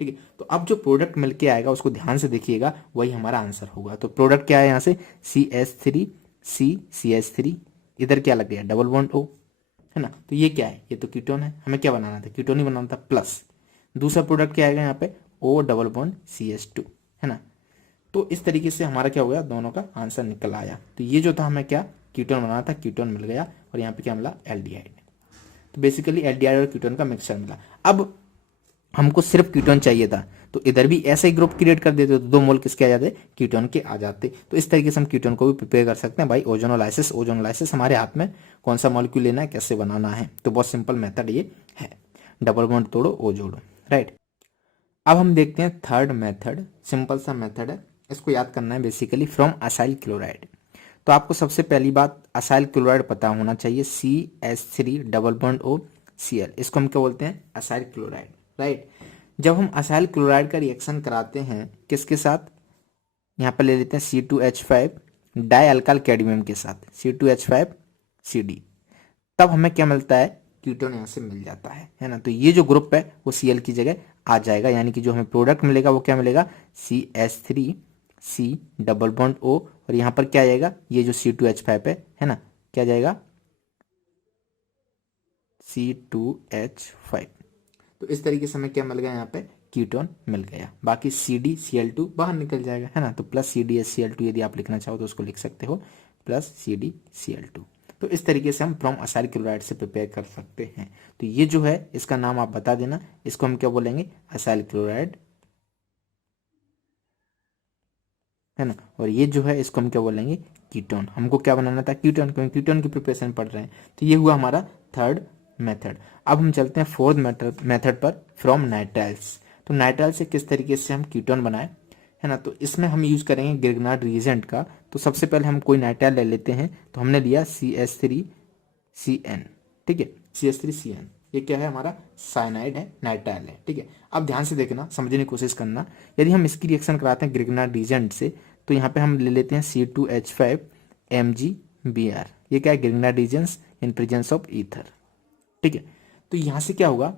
ठीक है। तो अब जो प्रोडक्ट मिलके आएगा उसको ध्यान से देखिएगा, वही हमारा आंसर होगा। तो प्रोडक्ट क्या है यहाँ से, CH3C CH3, इधर क्या लग गया, डबल बॉन्ड O, है ना। तो ये क्या है, ये तो कीटोन है, हमें क्या बनाना था, कीटोन ही बनाना था, प्लस दूसरा प्रोडक्ट क्या आएगा यहाँ पे, O डबल बॉन्ड CH2, है ना। तो इस तरीके से हमारा क्या हो गया, दोनों का आंसर निकल आया। तो ये जो था हमें क्या, कीटोन बनाना था, कीटोन मिल गया, और यहाँ पे क्या मिला, एल्डिहाइड। तो बेसिकली एल्डिहाइड और कीटोन का मिक्सचर मिला। अब हमको सिर्फ कीटोन चाहिए था, तो इधर भी ऐसा ही ग्रुप क्रिएट कर देते, तो 2 मोल किसके आ जाते, कीटोन के आ जाते। तो इस तरीके से हम कीटोन को भी प्रिपेयर कर सकते हैं भाई। ओजोनोलाइसिस, ओजोनोलाइसिस हमारे हाथ में, कौन सा मॉलिक्यूल लेना है, कैसे बनाना है, तो बहुत सिंपल मेथड ये है, डबल बॉन्ड तोड़ो O जोड़ो, राइट। अब हम देखते हैं थर्ड मेथड, सिंपल सा मेथड है, इसको याद करना है बेसिकली, फ्रॉम असाइल क्लोराइड। तो आपको सबसे पहली बात असाइल क्लोराइड पता होना चाहिए, CH3 double bond O Cl, इसको हम क्या बोलते हैं, असाइल क्लोराइड, राइट। जब हम असाइल क्लोराइड का रिएक्शन कराते हैं किसके साथ, यहाँ पर ले लेते हैं C2H5 डाई अल्काइल कैडमियम के साथ C2H5CD, तब हमें क्या मिलता है, कीटोन यहाँ से मिल जाता है ना। तो ये जो ग्रुप है वो Cl की जगह आ जाएगा, यानी कि जो हमें प्रोडक्ट मिलेगा वो क्या मिलेगा, CH3C डबल बॉन्ड O, और यहाँ पर क्या आएगा, ये जो C2H5 है ना, क्या जाएगा C2H5। तो इस तरीके से हमें क्या मिल गया, यहाँ पे कीटोन मिल गया। बाकी CdCl2 बाहर निकल जाएगा, है ना। तो प्लस CdHCl2 यदि आप लिखना चाहो तो उसको लिख सकते हो प्लस CdCl2। तो इस तरीके से हम फ्रॉम असाइल क्लोराइड से प्रिपेयर कर सकते हैं। तो ये जो है इसका नाम आप बता देना, इसको हम क्या बोलेंगे, असाइल क्लोराइड, है ना। और ये जो है इसको हम क्या बोलेंगे, कीटोन। हमको क्या बनाना था, कीटोन, क्योंकि कीटोन की प्रिपरेशन पढ़ रहे हैं। तो ये हुआ हमारा थर्ड मेथड। अब हम चलते हैं फोर्थ मेथड पर, फ्रॉम नाइट्राइल्स। तो नाइट्राइल से किस तरीके से हम कीटोन बनाए, है ना। तो इसमें हम यूज करेंगे गिरग्नार्ड रिएजेंट का। तो सबसे पहले हम कोई नाइट्राइल ले लेते हैं। तो हमने लिया CH3CN, ठीक है, CH3CN, ये क्या है हमारा, साइनाइड है, नाइट्राइल है, ठीक है। अब ध्यान से देखना, समझने की कोशिश करना। यदि हम इसकी रिएक्शन कराते हैं ग्रिग्नार्ड रिएजेंट से, तो यहाँ पे हम ले लेते हैं C2H5MgBr, ये क्या है, Grignard reagents in presence of ether, ठीक है। तो यहाँ से क्या होगा,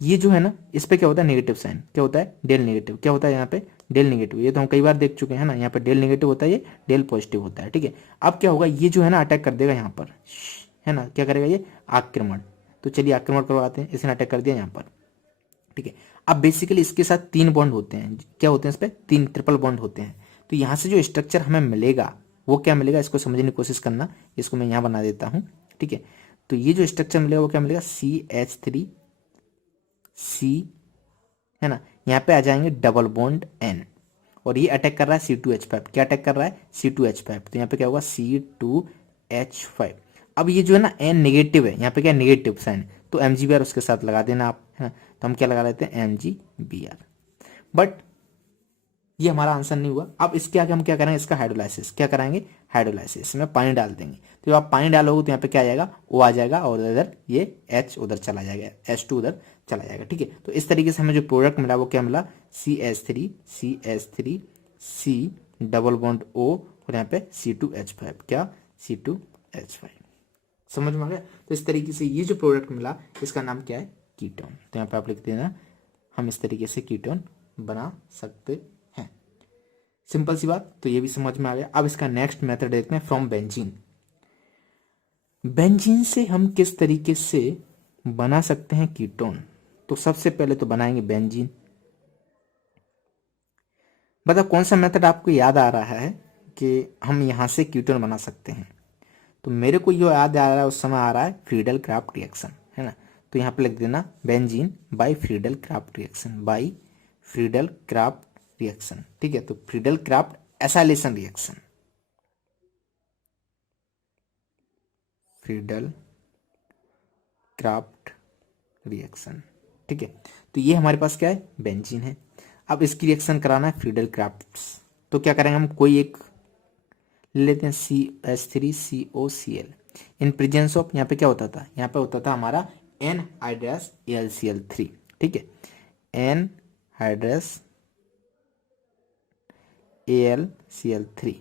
ये जो है ना, इस पे क्या होता है, नेगेटिव साइन, क्या होता है, डेल नेगेटिव, क्या होता है यहाँ पे, डेल नेगेटिव। ये तो हम कई बार देख चुके हैं ना, यहाँ पे डेल नेगेटिव होता है, ये डेल पॉजिटिव होता है, ठीक है। अब क्या होगा, ये जो है ना अटैक कर देगा यहाँ पर, है ना, क्या करेगा ये, आक्रमण। तो चलिए आक्रमण करवाते हैं, इसने अटैक कर दिया यहाँ पर, ठीक है। अब बेसिकली इसके साथ 3 बॉन्ड होते हैं, क्या होते हैं, इस पे 3 ट्रिपल बॉन्ड होते हैं। तो यहाँ से जो स्ट्रक्चर हमें मिलेगा वो क्या मिलेगा, इसको समझने की कोशिश करना। इसको मैं यहाँ बना देता हूँ, ठीक है। तो ये जो स्ट्रक्चर मिलेगा वो क्या मिलेगा, CH3C, है ना। यहाँ पे आ जाएंगे डबल बॉन्ड N, और ये अटैक कर रहा है C2H5, क्या अटैक कर रहा है, C2H5। तो यहाँ पे क्या होगा, C2H5। अब ये जो है ना N नेगेटिव है, यहाँ पे क्या नेगेटिव साइन, तो MgBr उसके साथ लगा देना आप, है ना। तो हम क्या लगा लेते हैं, MgBr। बट ये हमारा आंसर नहीं हुआ। अब इसके आगे हम क्या करेंगे, इसका हाइड्रोलाइसिस, क्या कराएंगे, हाइड्रोलाइसिस में पानी डाल देंगे। तो जब आप पानी डालोगे तो यहाँ पे क्या आ जाएगा, O आ जाएगा, और इधर ये H उधर चला जाएगा, H2 उधर चला जाएगा, ठीक है। तो इस तरीके से हमें जो प्रोडक्ट मिला वो क्या मिला, CH3C डबल बॉन्ड O, और यहाँ पे C2H5, क्या, C2H5। समझ में आ गया। तो इस तरीके से ये जो प्रोडक्ट मिला इसका नाम क्या है, कीटोन। तो यहाँ पे आप लिख देना, हम इस तरीके से कीटोन बना सकते हैं। सिंपल सी बात, तो ये भी समझ में आ गया। अब इसका नेक्स्ट मेथड देखते हैं, फ्रॉम बेंजीन। बेंजीन से हम किस तरीके से बना सकते हैं कीटोन। तो सबसे पहले तो बनाएंगे बेंजीन। बता कौन सा मेथड आपको याद आ रहा है कि हम यहां से कीटोन बना सकते हैं। तो मेरे को जो याद आ रहा है उस समय आ रहा है फ्रीडल क्राफ्ट रिएक्शन, है ना। तो यहाँ पे लिख देना benzene by Friedel Crafts reaction, by Friedel Crafts reaction, ठीक है। तो Friedel Crafts acylation reaction, Friedel Crafts reaction, ठीक है। तो ये हमारे पास क्या है, बेंजीन है। अब इसकी रिएक्शन कराना है फ्रीडल क्राफ्ट। तो क्या करेंगे, हम कोई एक ले लेते हैं CH3COCl इन प्रेजेंस ऑफ, यहाँ पे क्या होता था, यहाँ पे होता था हमारा N हाइड्रस AlCl3, ठीक है, N हाइड्रस AlCl3।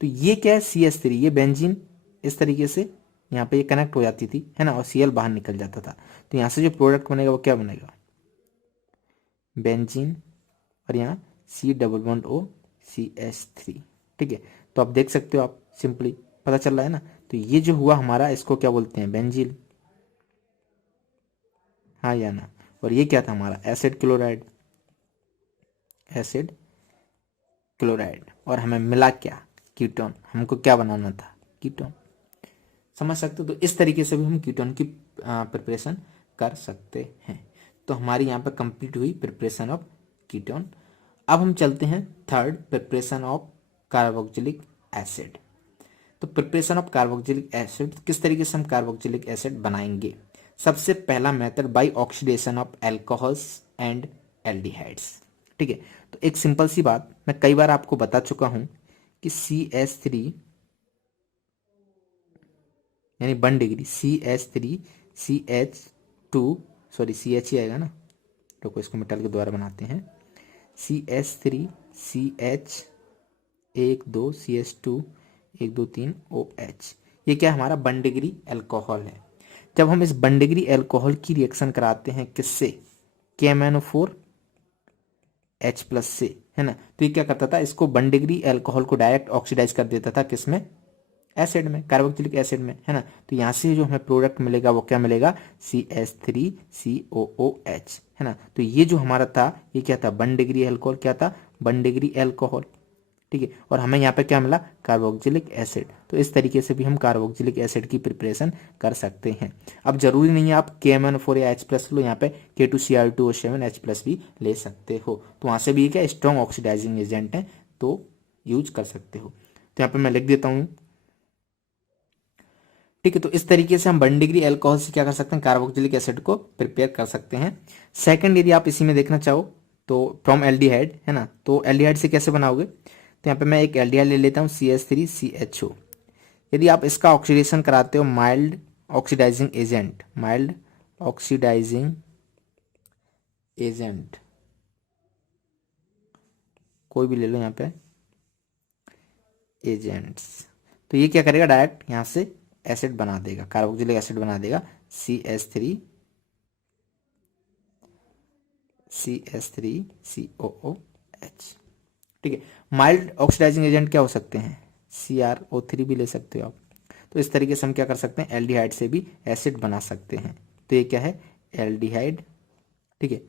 तो ये क्या है, CH3, ये बेंजीन इस तरीके से यहाँ पे ये कनेक्ट हो जाती थी, है ना, और Cl बाहर निकल जाता था। तो यहाँ से जो प्रोडक्ट बनेगा वो क्या बनेगा, बेंजीन, और यहाँ C double bond O CH3, ठीक है। तो आप देख सकते हो, आप सिंपली पता चल रहा है ना। तो ये जो हुआ हमारा, इसको क्या बोलते हैं, बेंजीन, हाँ या ना। और ये क्या था हमारा, एसिड क्लोराइड, एसिड क्लोराइड। और हमें मिला क्या, कीटोन। हमको क्या बनाना था, कीटोन। समझ सकते हो। तो इस तरीके से भी हम कीटोन की प्रिपरेशन कर सकते हैं। तो हमारी यहाँ पर कंप्लीट हुई प्रिपरेशन ऑफ कीटोन। अब हम चलते हैं third, preparation of carboxylic acid. तो प्रिपरेशन ऑफ कार्बोक्सिलिक एसिड, किस तरीके से हम कार्बोक्सिलिक एसिड बनाएंगे। सबसे पहला method by oxidation of alcohols and aldehydes, ठीक है। तो एक सिंपल सी बात मैं कई बार आपको बता चुका हूं कि CH3 यानी 1 degree CH3 CH2, sorry CH ही आएगा ना, देखो इसको मेटल के द्वारा बनाते हैं, CH3CH 1 2 CH2 1 2 3 OH। ये क्या हमारा 1 डिग्री एल्कोहल है। जब हम इस 1 डिग्री एल्कोहल की रिएक्शन कराते हैं किससे, KMnO4 H+ से, है ना, तो ये क्या करता था, इसको 1 डिग्री एल्कोहल को डायरेक्ट ऑक्सीडाइज कर देता था किसमें, एसिड में, कार्बोक्सिलिक एसिड में, है ना। तो यहाँ से जो हमें प्रोडक्ट मिलेगा वो क्या मिलेगा, CH3COOH, है ना। तो ये जो हमारा था ये क्या था, 1 डिग्री एल्कोहल, क्या था, 1 डिग्री एल्कोहल, ठीक है। और हमें यहाँ पे क्या मिला, कार्बोक्सिलिक एसिड। तो इस तरीके से भी हम कार्बोक्सिलिक एसिड की प्रिपरेशन कर सकते हैं। अब जरूरी नहीं है आप KMnO4 या H+ लो, यहाँ पे K2Cr2O7 H+ भी ले सकते हो। तो वहाँ से भी ये क्या स्ट्रॉन्ग ऑक्सीडाइजिंग एजेंट है, तो यूज कर सकते हो। तो यहाँ पे मैं लिख देता हूँ, ठीक है। तो इस तरीके से हम 1 डिग्री एल्कोहल से क्या कर सकते हैं, कार्बोक्सिलिक एसिड को प्रिपेयर कर सकते हैं। सेकंड, यदि आप इसी में देखना चाहो तो फ्रॉम एल्डिहाइड, है ना, तो एल्डिहाइड से कैसे बनाओगे, तो यहाँ पे मैं एक एल्डिहाइड ले लेता हूँ CH3CHO। यदि आप इसका ऑक्सीडेशन कराते हो mild oxidising agent, mild oxidising agent कोई भी ले लो यहाँ पे एजेंट्स, तो ये क्या करेगा, डायरेक्ट यहाँ से एसिड बना देगा, कार्बोक्सिलिक एसिड बना देगा, CH3COOH, ठीक है। माइल्ड ऑक्सीडाइजिंग एजेंट क्या हो सकते हैं, CrO3 भी ले सकते हो आप। तो इस तरीके से हम क्या कर सकते हैं, एल्डिहाइड से भी एसिड बना सकते हैं। तो ये क्या है, एल्डिहाइड, ठीक है।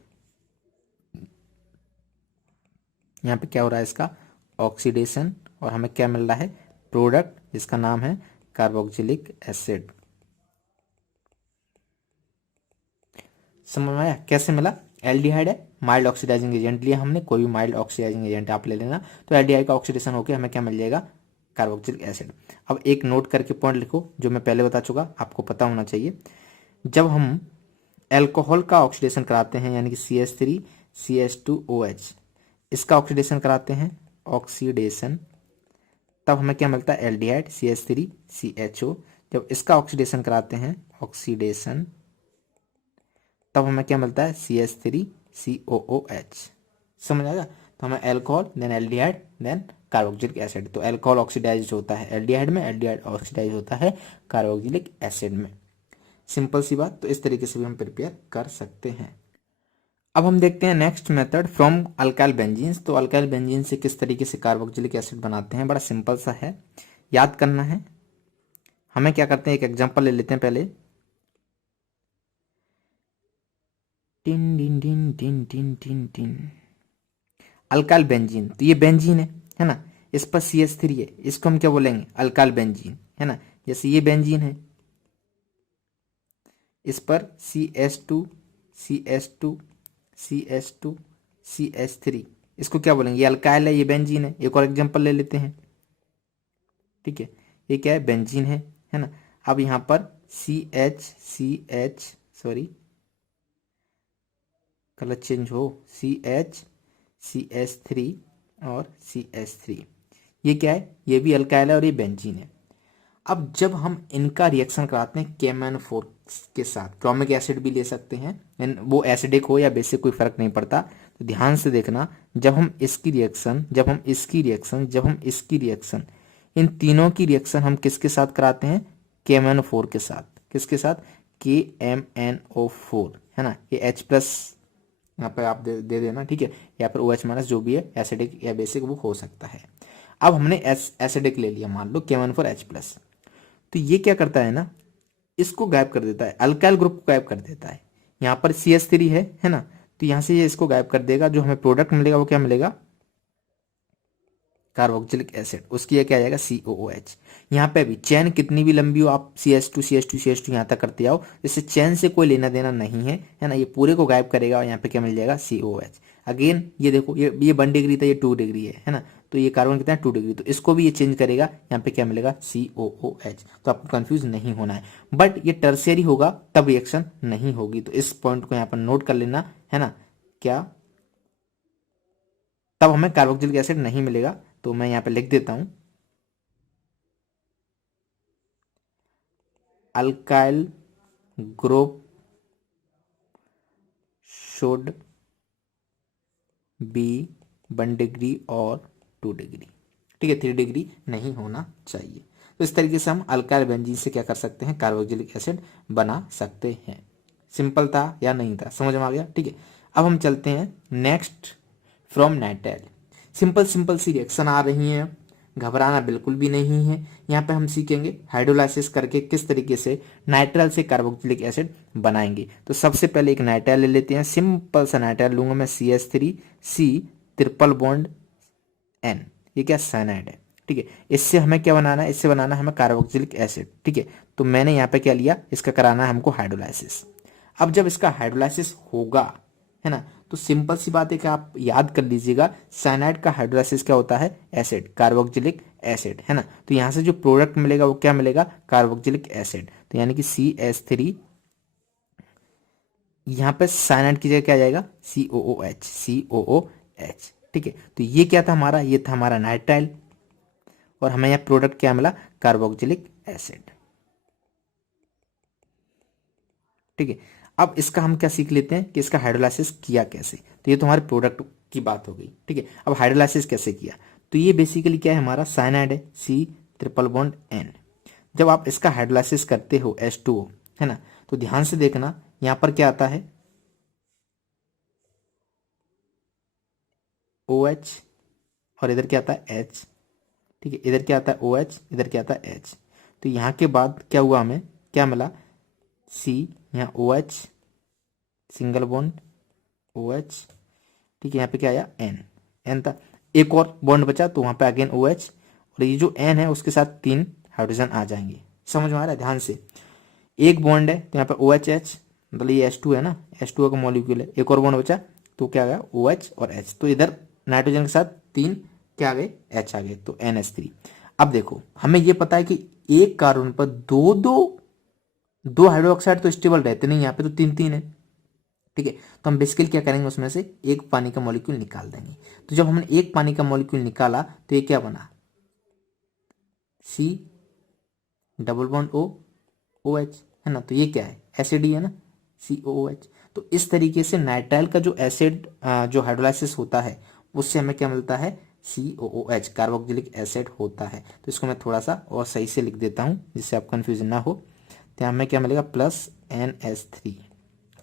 यहाँ पे क्या हो रहा है, इसका ऑक्सीडेशन, और हमें क्या मिल रहा है, प्रोडक्ट जिसका नाम है कार्बोक्सिलिक एसिड। समझ में आया कैसे मिला, एल्डिहाइड है, माइल्ड ऑक्सीडाइजिंग एजेंट लिया हमने, कोई भी माइल्ड ऑक्सीडाइजिंग एजेंट आप ले लेना, तो एल्डिहाइड का ऑक्सीडेशन होकर हमें क्या मिल जाएगा, कार्बोक्सिलिक एसिड। अब एक नोट करके पॉइंट लिखो जो मैं पहले बता चुका, आपको पता होना चाहिए। जब हम एल्कोहल का ऑक्सीडेशन कराते हैं, यानी कि CH3CH2OH, इसका ऑक्सीडेशन कराते हैं, ऑक्सीडेशन, तब हमें क्या मिलता है, एल्डिहाइड CH3CHO। जब इसका ऑक्सीडेशन कराते हैं, ऑक्सीडेशन, तब हमें क्या मिलता है, CH3COOH। समझ आएगा। तो हमें alcohol, then aldehyde, then carboxylic acid. तो एल्कोहल ऑक्सीडाइज होता है एल्डिहाइड में, एल्डिहाइड ऑक्सीडाइज होता है कार्बोक्सिलिक एसिड में। सिंपल सी बात। तो इस तरीके से भी हम प्रिपेयर कर सकते हैं। अब हम देखते हैं next method from alkyl benzenes. तो अल्काइल बेंजीन से किस तरीके से कार्बोक्सिलिक एसिड बनाते हैं, बड़ा सिंपल सा है, याद करना है। हमें क्या करते हैं, एक एग्जांपल ले लेते हैं पहले, tin tin tin tin tin tin tin, alkyl benzene. तो ये बेंजीन है ना, इस पर CH3 है, इसको हम क्या बोलेंगे, अल्काइल बेंजीन, है ना। जैसे ये बेंजीन है, इस पर CH2 CH2 CH2 CH3, इसको क्या बोलेंगे, ये अल्काइल है, ये बेंजीन है। एक और एग्जांपल ले लेते हैं, ठीक है। ये क्या है, बेंजीन है ना। अब यहाँ पर CH सॉरी, कलर चेंज हो, CH3 और CH3, ये क्या है, ये भी अल्काइल है और ये बेंजीन है। अब जब हम इनका रिएक्शन कराते हैं KMnO4 के साथ, क्रोमिक एसिड भी ले सकते हैं, वो एसिडिक हो या बेसिक कोई फर्क नहीं पड़ता। तो ध्यान से देखना, जब हम इसकी रिएक्शन, जब हम इसकी रिएक्शन, जब हम इसकी रिएक्शन, इन तीनों की रिएक्शन हम किसके साथ कराते हैं, KMnO4 के साथ। किसके साथ, KMnO4, है ना। ये H+ यहाँ पर आप दे देना, ठीक है, या फिर OH- जो भी है, एसिडिक या बेसिक वो हो सकता है। अब हमने एसिडिक ले लिया, मान लो KMnO4H+, तो ये क्या करता है ना, इसको गायब कर देता है, अल्काइल ग्रुप को गायब कर देता है। यहाँ पर CH3 है ना, तो यहाँ से ये इसको गायब कर देगा, जो हमें प्रोडक्ट मिलेगा वो क्या मिलेगा, कार्बोक्सिलिक एसिड। उसकी ये क्या आ जाएगा, COOH। यहाँ पे भी चेन कितनी भी लंबी हो, आप CH2 यहाँ तक करते जाओ, इससे चेन से कोई लेना देना नहीं है ना, ये पूरे को गायब करेगा और यहाँ पे क्या मिल जाएगा, COOH। अगेन ये देखो, ये 1 डिग्री था, ये 2 डिग्री है ना, तो ये कार्बन कितना है, 2 डिग्री, तो इसको भी ये चेंज करेगा, यहाँ पे क्या मिलेगा, COOH। तो आपको कंफ्यूज नहीं होना है, बट ये टर्शियरी होगा तब रिएक्शन नहीं होगी। तो इस पॉइंट को यहाँ पर नोट कर लेना, है ना, क्या, तब हमें कार्बोक्सिलिक एसिड नहीं मिलेगा। तो मैं यहाँ पे लिख देता हूं, alkyl group should be 1 degree और 2 डिग्री, ठीक है, 3 डिग्री नहीं होना चाहिए। तो इस तरीके से हम अल्काइल बेंजीन से क्या कर सकते हैं, कार्बोक्सिलिक एसिड बना सकते हैं। सिंपल था या नहीं था, समझ में आ गया, ठीक है। अब हम चलते हैं next, from nitrile. Simple simple सी रिएक्शन आ रही हैं, घबराना बिल्कुल भी नहीं है। यहाँ पे हम सीखेंगे हाइड्रोलाइसिस करके किस तरीके से नाइट्राइल से कार्बोक्सिलिक एसिड बनाएंगे। तो सबसे पहले एक नाइट्राइल ले लेते हैं, सिंपल सा नाइट्राइल लूंगा मैं, CH3C ट्रिपल बॉन्ड N, ये क्या साइनाइड है, ठीक है। इससे हमें क्या बनाना है, इससे बनाना है हमें कार्बोक्सिलिक एसिड, ठीक है। तो मैंने यहाँ पे क्या लिया, इसका कराना है हमको हाइड्रोलाइसिस। अब जब इसका हाइड्रोलाइसिस होगा, है ना, तो सिंपल सी बात है कि आप याद कर लीजिएगा, साइनाइड का हाइड्रोलाइसिस क्या होता है, एसिड, कार्बोक्सिलिक एसिड, है ना। तो यहाँ से जो प्रोडक्ट मिलेगा वो क्या मिलेगा, कार्बोक्सिलिक एसिड। तो यानी कि CH3, यहाँ पे साइनाइड की जगह क्या आ जाएगा, COOH, ठीक है। तो ये क्या था हमारा, ये था हमारा नाइट्राइल, और हमें यहाँ प्रोडक्ट क्या मिला, कार्बोक्सिलिक एसिड, ठीक है। अब इसका हम क्या सीख लेते हैं कि इसका हाइड्रोलाइसिस किया कैसे। तो ये तो हमारे प्रोडक्ट की बात हो गई, ठीक है। अब हाइड्रोलाइसिस कैसे किया, तो ये बेसिकली क्या है, हमारा साइनाइड है, C ट्रिपल बॉन्ड N। जब आप इसका हाइड्रोलाइसिस करते हो H2O, है ना, तो ध्यान से देखना, यहाँ पर क्या आता है, OH, और इधर क्या आता है, H, ठीक है। इधर क्या आता है OH, इधर क्या आता है H। तो यहाँ के बाद क्या हुआ, हमें क्या मिला, C, यहाँ OH सिंगल बॉन्ड OH, ठीक है। यहाँ पे क्या आया, N था, एक और बॉन्ड बचा तो वहां पे अगेन OH, और ये जो N है उसके साथ 3 हाइड्रोजन आ जाएंगे। समझ में आ रहा है, ध्यान से, एक बॉन्ड है तो यहाँ पे OHH, मतलब ये H2 है ना, H2O का मॉलिक्यूल है, एक और बॉन्ड बचा तो क्या आ गया, OH और H, तो इधर नाइट्रोजन के साथ 3 क्या आ गए, H आ गए, तो NH3। अब देखो, हमें ये पता है कि एक कार्बन पर दो हाइड्रोक्साइड तो स्टेबल रहते नहीं, यहाँ पे तो 3 3 है, ठीक है। तो हम बेसिकली क्या करेंगे, उसमें से एक पानी का मॉलिक्यूल निकाल देंगे। तो जब हमने एक पानी का मॉलिक्यूल निकाला तो ये क्या बना, C डबल बॉन्ड OH, है ना। तो ये क्या है, एसिड ही है ना, COOH। तो इस तरीके से नाइट्राइल का जो एसिड जो हाइड्रोलाइसिस होता है उससे हमें क्या मिलता है, COOH, कार्बोक्सिलिक एसिड होता है। तो इसको मैं थोड़ा सा और सही से लिख देता हूँ जिससे आप कंफ्यूजन ना हो। तो हमें क्या मिलेगा, प्लस NH3,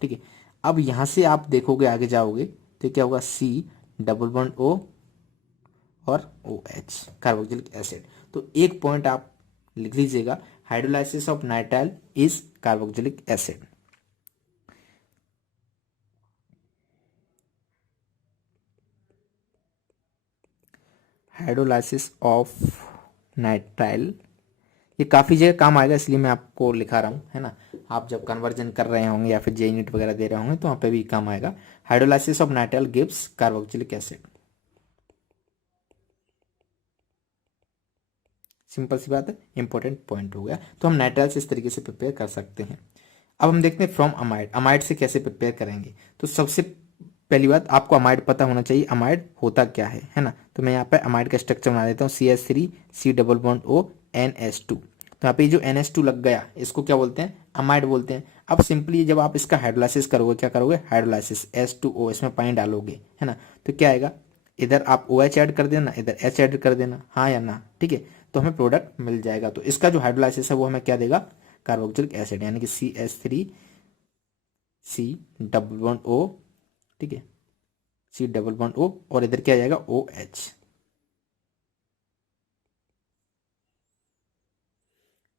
ठीक है। अब यहां से आप देखोगे, आगे जाओगे तो क्या होगा, C डबल बॉन्ड O और OH, कार्बोक्सिलिक एसिड। तो एक पॉइंट आप लिख लीजिएगा, hydrolysis of nitrile is carboxylic acid. Hydrolysis of nitrile, ये काफ़ी जगह काम आएगा इसलिए मैं आपको लिखा रहा हूँ, है ना। आप जब कन्वर्जन कर रहे होंगे या फिर जेई नीट वगैरह दे रहे होंगे तो वहाँ पे भी काम आएगा। Hydrolysis of nitrile gives carboxylic acid, simple सी बात है, इंपॉर्टेंट पॉइंट हो गया। तो हम नाइट्राइल से इस तरीके से प्रिपेयर कर सकते हैं। अब हम देखते हैं फ्रॉम अमाइड, अमाइड से कैसे प्रिपेयर करेंगे। तो सबसे पहली बात, आपको अमाइड पता होना चाहिए, अमाइड होता क्या है ना। तो मैं यहाँ पे अमाइड का स्ट्रक्चर बना देता हूँ, CH3C double bond O NH2। तो यहाँ पे जो NH2 लग गया इसको क्या बोलते हैं, अमाइड बोलते हैं। अब सिंपली जब आप इसका हाइड्रोलाइसिस करोगे, क्या करोगे, हाइड्रोलाइसिस H2O, इसमें पानी डालोगे, है ना। तो क्या आएगा, इधर आप OH ऐड कर देना, इधर H ऐड कर देना, हाँ या ना, ठीक है। तो हमें प्रोडक्ट मिल जाएगा। तो इसका जो हाइड्रोलाइसिस है वो हमें क्या देगा, कार्बोक्सिलिक एसिड, यानी कि CH3C डबल बॉन्ड O, ठीक है, C डबल बॉन्ड O, और इधर क्या आ जाएगा, OH,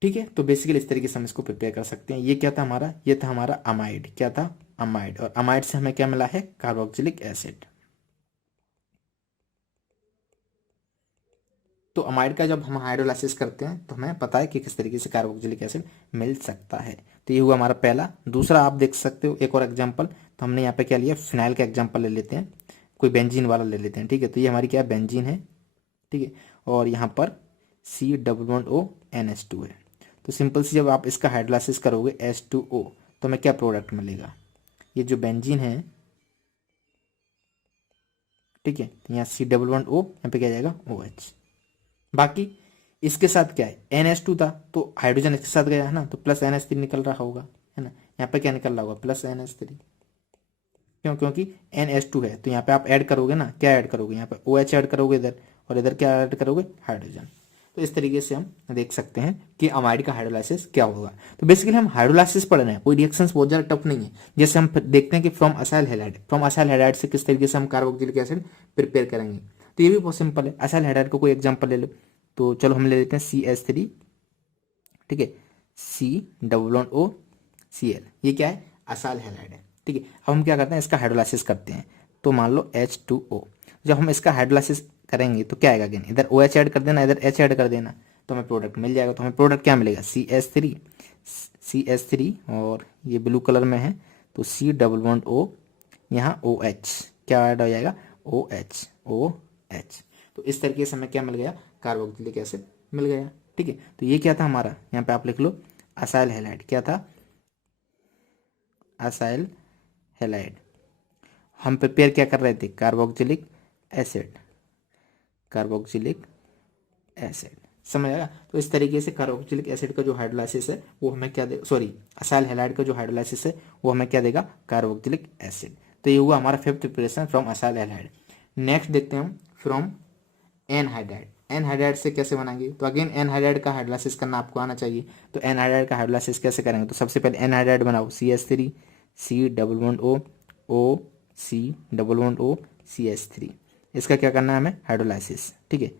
ठीक है। तो बेसिकली इस तरीके से हम इसको प्रिपेयर कर सकते हैं। ये क्या था हमारा, ये था हमारा अमाइड, क्या था, अमाइड, और अमाइड से हमें क्या मिला है, कार्बोक्सिलिक एसिड। तो अमाइड का जब हम हाइड्रोलाइसिस करते हैं तो हमें पता है कि किस तरीके से कार्बोक्सिलिक एसिड मिल सकता है। तो ये हुआ हमारा पहला। दूसरा आप देख सकते हो एक और एग्जांपल, तो हमने यहाँ पे क्या लिया, फिनाइल का एग्जांपल ले लेते हैं, कोई बेंजीन वाला ले लेते हैं, ठीक है। तो ये हमारी क्या है, बेंजीन है, ठीक है। और यहाँ पर C double bond O NH2 है। तो सिंपल से जब आप इसका हाइड्रोलाइसिस करोगे H2O तो हमें क्या प्रोडक्ट मिलेगा, ये जो बेंजीन है, ठीक है। तो यहाँ C डबल बॉन्ड O, यहाँ पे क्या जाएगा, OH। बाकी इसके साथ क्या है, NH2 था तो हाइड्रोजन इसके साथ गया है ना, तो प्लस NH3 निकल रहा होगा, है ना। यहाँ पे क्या निकल रहा होगा, प्लस NH3, क्यों? क्योंकि NH2 है, तो यहाँ पे आप ऐड करोगे ना, क्या ऐड करोगे? यहाँ पे OH ऐड करोगे इधर, और इधर क्या ऐड करोगे? हाइड्रोजन। तो इस तरीके से हम देख सकते हैं कि अमाइड का हाइड्रोलाइसिस क्या होगा। तो बेसिकली हम हाइड्रोलाइसिस पढ़ रहे हैं, कोई रिएक्शंस बहुत ज्यादा टफ नहीं है। जैसे हम देखते हैं कि from acyl halide, from acyl halide से किस तरीके से हम कार्बोक्सिलिक एसिड प्रिपेयर करेंगे, तो ये भी बहुत सिंपल है। असाइल हैलाइड का कोई एग्जाम्पल ले लो, तो चलो हम ले लेते हैं CH3, ठीक है, C+O Cl, ये क्या है? असाइल हैलाइड है, ठीक है। अब हम क्या करते हैं, इसका हाइड्रोलाइसिस करते हैं। तो मान लो H2O, जब हम इसका हाइड्रोलाइसिस करेंगे तो क्या आएगा? अगेन इधर OH ऐड कर देना, इधर H ऐड कर देना, तो हमें प्रोडक्ट मिल जाएगा। तो हमें प्रोडक्ट क्या मिलेगा? CH3 और ये ब्लू कलर में है तो C+O, यहाँ OH, क्या ऐड हो जाएगा? OH। तो इस तरीके से हमें क्या मिल गया? कार्बोक्सिलिक एसिड मिल गया, ठीक है। तो ये क्या था हमारा? यहाँ पे आप लिख लो असाइल हैलाइड। क्या था? Acyl halide. हम प्रिपेयर क्या कर रहे थे? कार्बोक्सिलिक एसिड, कार्बोक्सिलिक एसिड, समझ आएगा? तो इस तरीके से कार्बोक्सिलिक एसिड का जो हाइड्रोलाइसिस है वो हमें क्या दे, सॉरी, असाइल हैलाइड का जो हाइड्रोलाइसिस है वो हमें क्या देगा? Carboxylic acid. तो ये हुआ हमारा fifth preparation from acyl halide. Next देखते हैं हम फ्रॉम एनहाइड्राइड। एनहाइड्राइड से कैसे बनाएंगे? तो अगेन एनहाइड्राइड का हाइड्रोलाइसिस करना आपको आना चाहिए। तो एनहाइड्राइड का हाइड्रोलाइसिस कैसे करेंगे? तो सबसे पहले एनहाइड्राइड बनाओ, CH3, C+O, C+O, CH3। इसका क्या करना है हमें? हाइड्रोलाइसिस, ठीक है,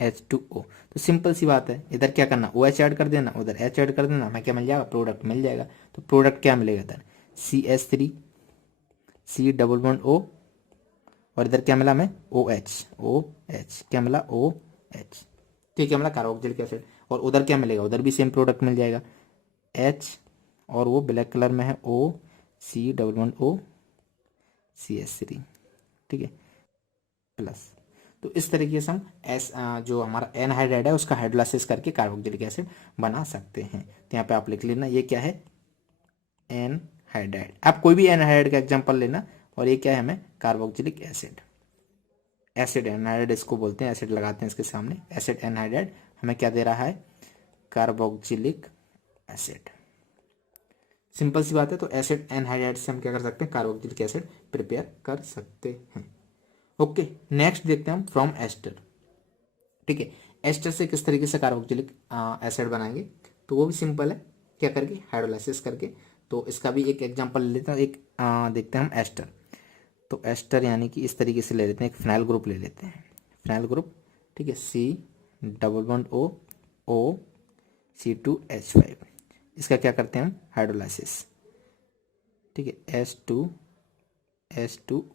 H2O। तो सिंपल सी बात है, इधर क्या करना? OH ऐड कर देना, उधर H ऐड कर देना, हमें क्या मिल जाएगा? प्रोडक्ट मिल जाएगा। तो प्रोडक्ट क्या मिलेगा इधर? CH3, C+O, और इधर क्या मिला हमें? OH। क्या मिला? OH, ठीक है, मिला कार्बोक्सिलिक एसिड। और उधर क्या मिलेगा? उधर भी सेम प्रोडक्ट मिल जाएगा, H, और वो ब्लैक कलर में है C+O, CH3, ठीक है, प्लस। तो इस तरीके से हम जो हमारा एनहाइड्राइड है उसका हाइड्रोलाइसिस करके कार्बोक्सिलिक एसिड बना सकते हैं। तो यहाँ पे आप लिख लेना, ये क्या है? एनहाइड्राइड। आप कोई भी एनहाइड्राइड का एग्जांपल लेना, और ये क्या है? हमें कार्बोक्सिलिक एसिड, एसिड एनहाइड्राइड इसको बोलते हैं, एसिड लगाते हैं इसके सामने, एसिड एनहाइड्राइड हमें क्या दे रहा है? Carboxylic acid. सिंपल सी बात है। तो एसिड एनहाइड्राइड से हम क्या कर सकते हैं? कार्बोक्सिलिक एसिड प्रिपेयर कर सकते हैं। ओके, नेक्स्ट देखते हैं हम फ्रॉम एस्टर, ठीक है। एस्टर से किस तरीके से कार्बोक्सिलिक एसिड बनाएंगे? तो वो भी सिंपल है, क्या करके? हाइड्रोलाइसिस करके। तो इसका भी एक एग्जांपल ले लेते हैं, एक देखते हैं हम एस्टर। तो एस्टर यानी कि इस तरीके से ले लेते हैं, एक फिनाइल ग्रुप ले लेते हैं, फिनाइल ग्रुप, ठीक है, C+O C2H5। इसका क्या करते हैं हम? हाइड्रोलाइसिस, ठीक है, H2O।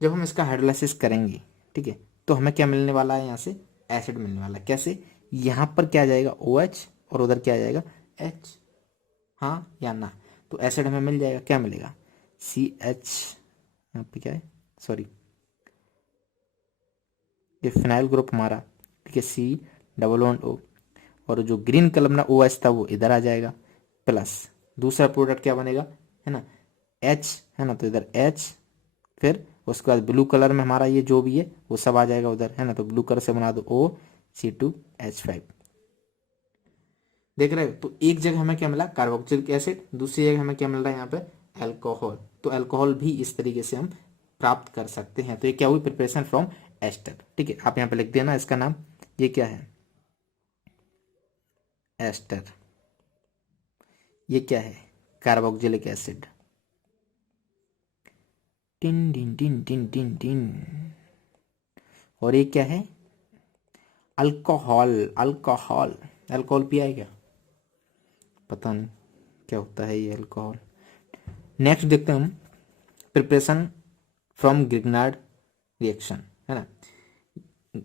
जब हम इसका हाइड्रोलाइसिस करेंगे, ठीक है, तो हमें क्या मिलने वाला है? यहाँ से एसिड मिलने वाला है। कैसे? यहाँ पर क्या आ जाएगा? OH, और उधर क्या आ जाएगा? H, हाँ या ना? तो एसिड हमें मिल जाएगा, क्या मिलेगा? CH, यहाँ पे क्या है, सॉरी, ये फिनाइल ग्रुप हमारा, ठीक है, C+O, और जो ग्रीन कलर में OH था वो इधर आ जाएगा, प्लस दूसरा प्रोडक्ट क्या बनेगा? है ना, H, है ना, तो इधर H, फिर उसके बाद ब्लू कलर में हमारा ये जो भी है वो सब आ जाएगा उधर, है ना, तो ब्लू कलर से बना दो OC2H5। देख रहे हो? तो एक जगह हमें क्या मिला? कार्बोक्सिलिक एसिड, दूसरी जगह हमें क्या मिल रहा है? यहाँ पे अल्कोहल। तो अल्कोहल भी इस तरीके से हम प्राप्त कर सकते हैं। तो ये क्या हुई? प्रिपरेशन फ्रॉम एस्टर, ठीक है। आप यहाँ पे लिख देना इसका नाम, ये क्या है? एस्टर। ये क्या है? Carboxylic acid. Tin tin tin tin tin tin. और ये क्या है? अल्कोहल। अल्कोहल, अल्कोहल पिया है क्या? पता नहीं क्या होता है ये अल्कोहल। नेक्स्ट देखते हैं हम प्रिपरेशन फ्रॉम ग्रिग्नार्ड रिएक्शन, है ना,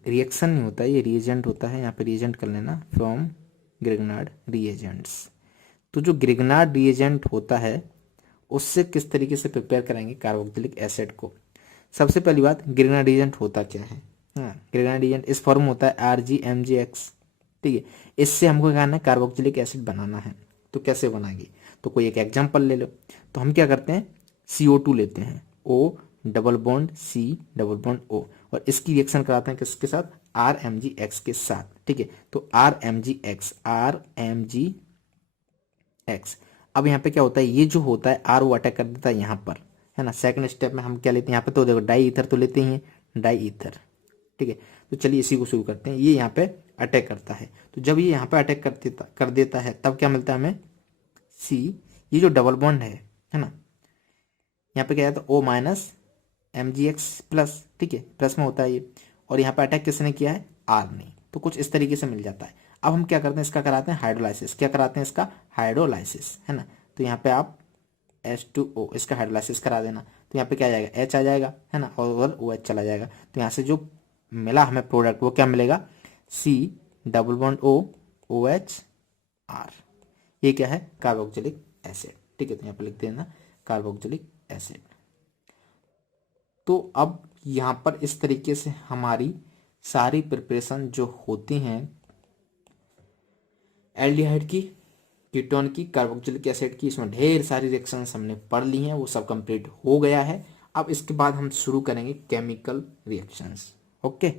रिएक्शन नहीं होता है ये, रिएजेंट होता है। यहाँ पे रिएजेंट कर लेना, फ्रॉम ग्रिग्नार्ड रिएजेंट्स। तो जो ग्रिग्नार्ड रिएजेंट होता है उससे किस तरीके से प्रिपेयर करेंगे कार्बोक्सिलिक एसिड को? सबसे पहली बात, ग्रिग्नार्ड रिएजेंट होता क्या है? हाँ, ग्रिग्नार्ड रिएजेंट इस फॉर्म होता है RgMgX, ठीक है। इससे हमको क्या करना है? कार्बोक्सिलिक एसिड बनाना है। तो कैसे बनाएंगे? तो कोई एक एग्जांपल ले लो। तो हम क्या करते हैं? CO2 लेते हैं, O+C+O, और इसकी रिएक्शन कराते हैं किसके साथ? RMgX के साथ, ठीक है। तो RMgX, अब यहाँ पे क्या होता है, ये जो होता है R वो अटैक कर देता है यहाँ पर, है ना। सेकंड स्टेप में हम क्या लेते हैं यहाँ पे, तो देखो डाई ईथर तो लेते ही हैं, डाई ईथर, ठीक है। तो चलिए इसी को शुरू करते हैं। ये यहाँ पे अटैक करता है, तो जब ये यहाँ पे अटैक कर देता है तब क्या मिलता है हमें, सी, ये जो डबल बॉन्ड है ना, यहाँ पे क्या आता है O माइनस MgX प्लस, ठीक है, प्लस में होता है ये, और यहाँ पे अटैक किसने किया है, R ने, तो कुछ इस तरीके से मिल जाता है। अब हम क्या करते हैं, इसका कराते हैं हाइड्रोलाइसिस, क्या कराते हैं इसका हाइड्रोलाइसिस, है ना। तो यहाँ पे आप H2O इसका हाइड्रोलाइसिस करा देना, तो यहाँ पे क्या आ जाएगा, H आ जाएगा, है ना, और OH चला जाएगा। तो यहाँ से जो मिला हमें प्रोडक्ट वो क्या मिलेगा, C double bond O OH R, ये क्या है, कार्बोक्सिलिक एसिड, ठीक है। तो यहाँ पे लिख देना कार्बोक्सिलिक एसिड। तो अब यहाँ पर इस तरीके से हमारी सारी प्रिपरेशन जो होती हैं एल्डिहाइड की, कीटोन की, कार्बोक्सिलिक एसिड की, इसमें ढेर सारी रिएक्शंस हमने पढ़ ली हैं, वो सब कंप्लीट हो गया है। अब इसके बाद हम शुरू करेंगे केमिकल रिएक्शंस। ओके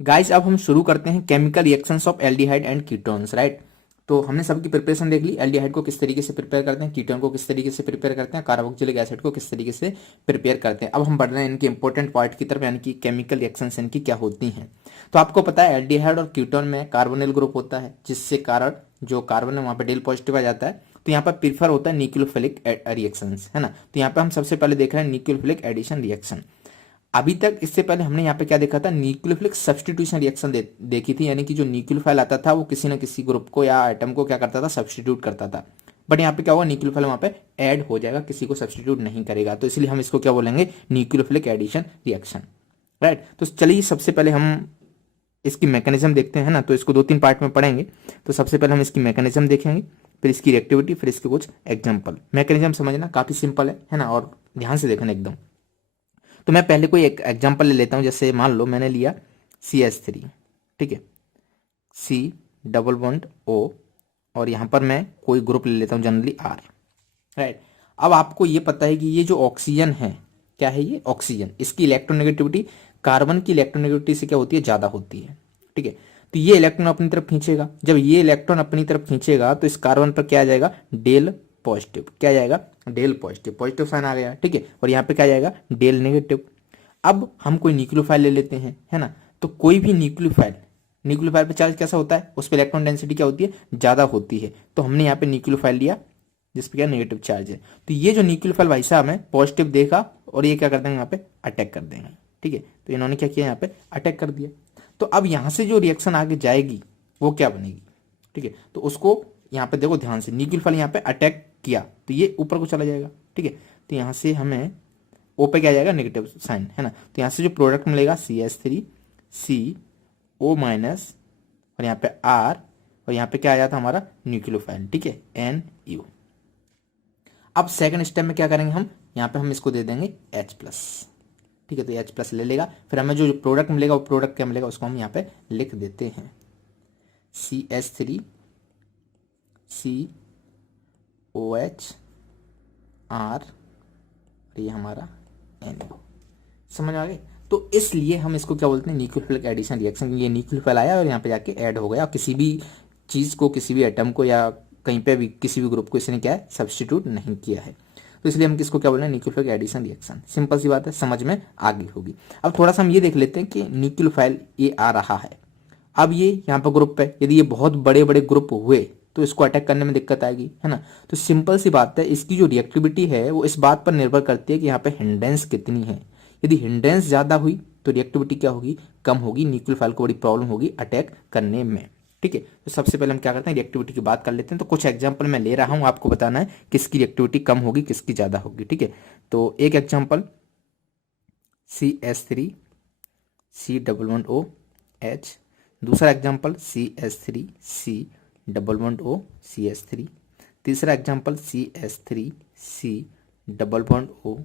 गाइस, अब हम शुरू करते हैं chemical reactions of aldehyde and ketones, right. तो हमने सबकी प्रिपरेशन देख ली, एल्डिहाइड को किस तरीके से प्रिपेयर करते हैं, कीटोन को किस तरीके से प्रिपेयर करते हैं, कार्बोक्सिलिक एसिड को किस तरीके से प्रिपेयर करते हैं। अब हम बढ़ रहे हैं इनके इंपॉर्टेंट पार्ट की तरफ, यानी कि केमिकल रिएक्शंस इनकी क्या होती हैं। तो आपको पता है एल्डिहाइड और कीटोन में कार्बोनिल ग्रुप होता है, जिससे कारण जो कार्बन है वहां पर डेल पॉजिटिव आ जाता है। तो यहाँ पर प्रीफर होता है न्यूक्लियोफिलिक रिएक्शंस, है ना। तो यहाँ पे हम सबसे पहले देख रहे हैं न्यूक्लियोफिलिक एडिशन रिएक्शन। अभी तक इससे पहले हमने यहाँ पे क्या देखा था, न्यूक्लियोफिलिक सब्स्टिट्यूशन रिएक्शन देखी थी, यानी कि जो न्यूक्लियोफाइल आता था वो किसी न किसी ग्रुप को या आइटम को क्या करता था, सब्स्टिट्यूट करता था। बट यहाँ पे क्या होगा, न्यूक्लियोफाइल वहाँ पे ऐड हो जाएगा, किसी को सब्स्टिट्यूट नहीं करेगा, तो इसलिए हम इसको क्या बोलेंगे, न्यूक्लियोफिलिक एडिशन रिएक्शन, राइट। तो चलिए सबसे पहले हम इसकी मैकेनिज्म देखते हैं, ना। तो इसको 2-3 पार्ट में पढ़ेंगे। तो सबसे पहले हम इसकी मैकेनिज्म देखेंगे, फिर इसकी रिएक्टिविटी, फिर इसके कुछ एग्जाम्पल। मैकेनिज्म समझना काफी सिंपल है ना, और ध्यान से देखना एकदम। तो मैं पहले कोई एक एग्जांपल ले लेता हूं, जैसे मान लो मैंने लिया CH3, ठीक है, C डबल बॉन्ड O, और यहां पर मैं कोई ग्रुप ले लेता हूं जनरली R, राइट। अब आपको ये पता है कि ये जो ऑक्सीजन है, क्या है ये ऑक्सीजन, इसकी इलेक्ट्रोनेगेटिविटी कार्बन की इलेक्ट्रोनेगेटिविटी से क्या होती है, ज्यादा होती है, ठीक है। तो ये इलेक्ट्रॉन अपनी तरफ खींचेगा, जब ये इलेक्ट्रॉन अपनी तरफ खींचेगा तो इस कार्बन पर क्या आ जाएगा, डेल पॉजिटिव, क्या आ जाएगा, डेल पॉजिटिव, पॉजिटिव साइन आ गया, ठीक है। और यहाँ पे क्या आ जाएगा, डेल नेगेटिव। अब हम कोई न्यूक्लियोफाइल ले लेते हैं, है ना। तो कोई भी न्यूक्लियोफाइल पे चार्ज कैसा होता है, उस पर इलेक्ट्रॉन डेंसिटी क्या होती है, ज्यादा होती है। तो हमने यहाँ पे न्यूक्लियोफाइल लिया जिसपे क्या नेगेटिव चार्ज है, तो ये जो न्यूक्लियोफाइल भाई साहब है पॉजिटिव देखा, और ये क्या कर देंगे, यहाँ पे अटैक कर देंगे, ठीक है। तो इन्होंने क्या किया, यहाँ पे अटैक कर दिया। तो अब यहाँ से जो रिएक्शन आगे जाएगी वो क्या बनेगी, ठीक है। तो उसको यहाँ पे देखो ध्यान से, न्यूक्लियोफाइल यहाँ पे अटैक किया तो ये ऊपर को चला जाएगा, ठीक है। तो यहाँ से हमें O पे क्या आ जाएगा, नेगेटिव साइन, है ना। तो यहाँ से जो प्रोडक्ट मिलेगा CH3 CO माइनस, और यहाँ पे R, और यहाँ पे क्या आ जाता हमारा न्यूक्लियोफाइल, ठीक है, NU। अब सेकंड स्टेप में क्या करेंगे हम, यहाँ पे हम इसको दे देंगे H प्लस, ठीक है। तो H प्लस ले लेगा, फिर हमें जो प्रोडक्ट मिलेगा वो प्रोडक्ट क्या मिलेगा, उसको हम यहाँ पे लिख देते हैं CH3 COH R, ये हमारा NO, समझ आ गई। तो इसलिए हम इसको क्या बोलते हैं, न्यूक्लियोफिलिक एडिशन रिएक्शन। ये न्यूक्लियोफाइल आया और यहाँ पे जाके ऐड हो गया, किसी भी चीज को, किसी भी एटम को, या कहीं पे भी किसी भी ग्रुप को इसने क्या है, सब्स्टिट्यूट नहीं किया है। तो इसलिए हम किसको क्या बोल रहे हैं, न्यूक्लियोफिलिक एडिशन रिएक्शन। सिंपल सी बात है, समझ में आ गई होगी। अब थोड़ा सा हम ये देख लेते हैं कि न्यूक्लियोफाइल ये आ रहा है, अब ये यहाँ पर ग्रुप है, यदि ये बहुत बड़े बड़े ग्रुप हुए तो इसको अटैक करने में दिक्कत आएगी, है ना। तो सिंपल सी बात है, इसकी जो रिएक्टिविटी है वो इस बात पर निर्भर करती है कि यहाँ पे हिंड्रेंस कितनी है। यदि हिंड्रेंस ज्यादा हुई तो रिएक्टिविटी क्या होगी, कम होगी, न्यूक्लियोफाइल को बड़ी प्रॉब्लम होगी अटैक करने में, ठीक है। तो सबसे पहले हम क्या करते हैं, रिएक्टिविटी की बात कर लेते हैं। तो कुछ एग्जाम्पल मैं ले रहा हूं, आपको बताना है किसकी रिएक्टिविटी कम होगी, किसकी ज्यादा होगी, ठीक है। तो एक example CH3 C double bond O H, दूसरा example CH3 C double bond O CH3, तीसरा example CH3 C double bond O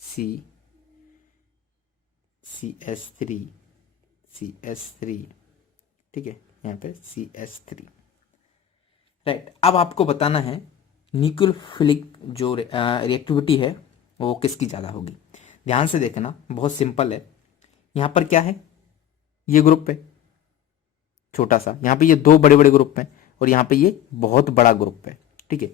CH3 CH3, ठीक है, यहाँ पे CH3, राइट। अब आपको बताना है न्यूक्लियोफिलिक जो रिएक्टिविटी है वो किसकी ज़्यादा होगी। ध्यान से देखना, बहुत सिंपल है। यहाँ पर क्या है, ये ग्रुप है छोटा सा, यहाँ पे ये दो बड़े बड़े ग्रुप हैं, और यहाँ पे ये बहुत बड़ा ग्रुप है, ठीक है।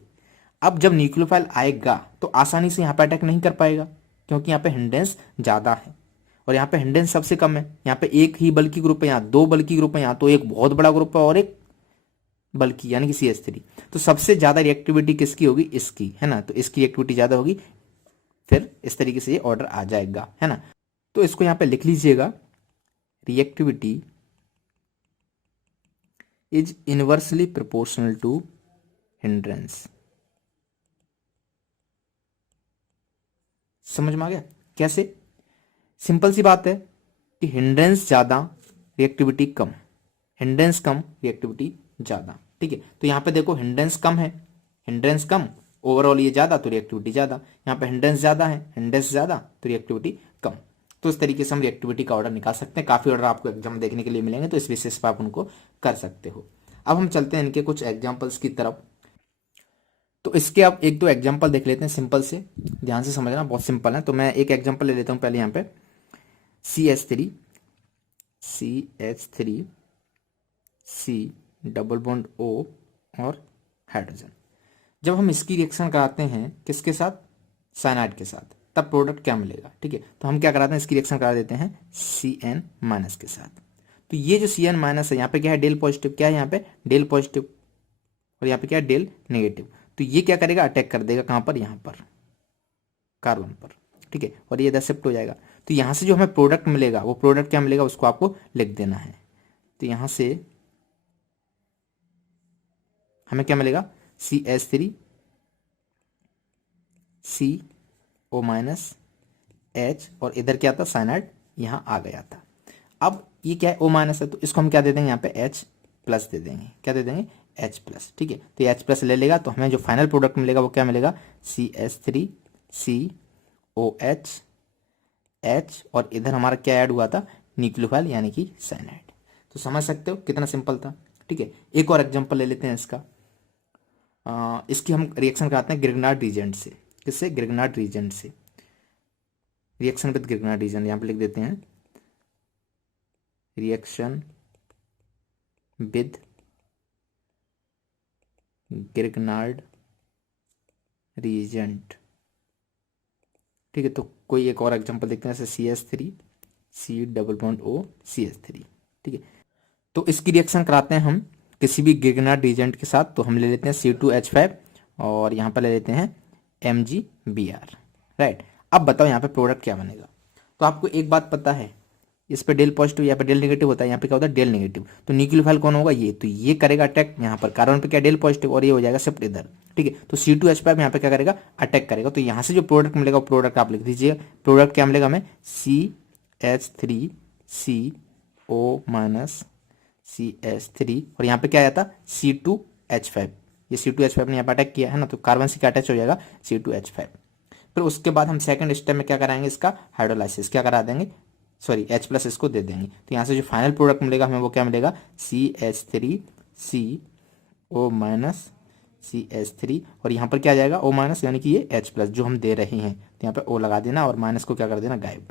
अब जब न्यूक्लियोफाइल आएगा तो आसानी से यहाँ पे अटैक नहीं कर पाएगा, क्योंकि यहाँ पे हिंड्रेंस ज़्यादा है और यहाँ पे हिंड्रेंस सबसे कम है। यहाँ पे एक ही बल्कि ग्रुप है, यहाँ दो बल्कि ग्रुप है, यहाँ तो एक बहुत बड़ा ग्रुप है और एक बल्कि यानी कि CH3। तो सबसे ज़्यादा रिएक्टिविटी किसकी होगी? इसकी, है ना। तो इसकी रिएक्टिविटी ज़्यादा होगी, फिर इस तरीके से ये ऑर्डर आ जाएगा, है ना। तो इसको यहाँ पे लिख लीजिएगा, reactivity is inversely proportional to hindrance. समझ में आ गया कैसे? सिंपल सी बात है कि हिंड्रेंस ज्यादा रिएक्टिविटी कम, हिंड्रेंस कम रिएक्टिविटी ज्यादा, ठीक है। तो यहाँ पे देखो हिंड्रेंस कम है, हिंड्रेंस कम, ओवरऑल ये ज्यादा तो रिएक्टिविटी ज्यादा। यहाँ पे हिंड्रेंस ज्यादा है, हिंड्रेंस ज्यादा तो रिएक्टिविटी कम। तो इस तरीके से हम रिएक्टिविटी का ऑर्डर निकाल सकते हैं। काफी ऑर्डर आपको एग्जाम देखने के लिए मिलेंगे, तो इस बेसिस पर आप उनको कर सकते हो। अब हम चलते हैं इनके कुछ एग्जाम्पल्स की तरफ। तो इसके अब एक दो एग्जाम्पल देख लेते हैं सिंपल से, ध्यान से समझना, बहुत सिंपल है। तो मैं एक एग्जाम्पल ले लेता हूँ पहले। यहाँ पे CH3 C double bond O और हाइड्रोजन। जब हम इसकी रिएक्शन कराते हैं किसके साथ? साइनाइड के साथ, तब प्रोडक्ट क्या मिलेगा? ठीक है, तो हम क्या कराते हैं, इसकी रिएक्शन करा देते हैं CN- के साथ। तो ये जो CN- है, यहाँ पे क्या है? Del positive. क्या है यहाँ पे? Del positive. और यहाँ पे क्या है? Del negative. तो ये क्या करेगा? अटैक कर देगा कहाँ पर? यहाँ पर, कार्बन पर, ठीक है। और ये इधर शिफ्ट हो जाएगा। तो यहाँ से जो हमें प्रोडक्ट मिलेगा, वो प्रोडक्ट क्या मिलेगा उसको आपको लिख देना है। तो यहाँ से हमें क्या मिलेगा? CH3 CO- H, और इधर क्या था? साइनाइड यहाँ आ गया था। अब ये क्या है? O- है, तो इसको हम क्या दे देंगे? यहाँ पे H+ दे देंगे। क्या दे देंगे? H+, ठीक है। तो ये H+ ले लेगा, तो हमें जो फाइनल प्रोडक्ट मिलेगा वो क्या मिलेगा? CH3 COH H, और इधर हमारा क्या ऐड हुआ था? न्यूक्लियोफाइल यानी कि साइनाइड। तो समझ सकते हो कितना सिंपल था, ठीक है। एक और एग्जांपल ले लेते हैं इसका। इसकी हम रिएक्शन कराते हैं ग्रिग्नार्ड रीजेंट से। किससे? ग्रिग्नार्ड रीजेंट से। रिएक्शन विद ग्रिग्नार्ड रीजेंट, यहाँ पे लिख देते हैं रिएक्शन विद ग्रिग्नार्ड रीजेंट, ठीक है। तो कोई एक और एग्जांपल देखते हैं, जैसे CH3 C double bond O CH3, ठीक है। तो इसकी रिएक्शन कराते हैं हम किसी भी ग्रिग्नार्ड रीजेंट के साथ। तो हम ले लेते हैं C2H5 और यहाँ पर ले लेते हैं MgBr, राइट। अब बताओ यहाँ पे प्रोडक्ट क्या बनेगा? तो आपको एक बात पता है, इस पे डेल पॉजिटिव, यहाँ पे डेल नेगेटिव होता है, यहाँ पे क्या होता है? Del negative. तो न्यूक्लियोफाइल कौन होगा? ये। तो ये करेगा अटैक यहाँ पर, कार्बन पे क्या? डेल पॉजिटिव, और ये हो जाएगा शिफ्ट इधर, ठीक है। तो C2H5 यहाँ पे क्या करेगा? अटैक करेगा। तो यहाँ से जो प्रोडक्ट मिलेगा वो प्रोडक्ट आप लिख दीजिए। प्रोडक्ट क्या मिलेगा हमें? CH3 CO- CH3, और यहाँ पे क्या आया था? C2H5। ये C2H5 ने यहाँ पे अटैक किया है ना, तो कार्बन से क्या अटैच हो जाएगा? C2H5। फिर उसके बाद हम सेकंड स्टेप में क्या कराएंगे? इसका हाइड्रोलाइसिस क्या करा देंगे? सॉरी, H+ इसको दे देंगे। तो यहाँ से जो फाइनल प्रोडक्ट मिलेगा हमें वो क्या मिलेगा? CH3 CO- CH3, और यहाँ पर क्या आ जाएगा? O- यानी कि ये H+ जो हम दे रहे हैं, तो यहाँ पे O लगा देना और माइनस को क्या कर देना? गायब,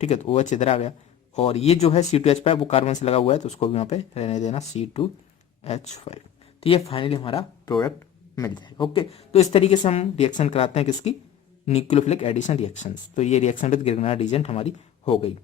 ठीक है। तो OH इधर आ गया, और ये जो है C2H5 वो कार्बन से लगा हुआ है, तो उसको भी यहाँ पे रहने देना C2H5। तो ये फाइनली हमारा प्रोडक्ट मिल जाएगा, ओके। तो इस तरीके से हम रिएक्शन कराते हैं किसकी? Nucleophilic addition reactions. तो ये रिएक्शन विद ग्रिग्नार्ड रीजेंट हमारी हो गई।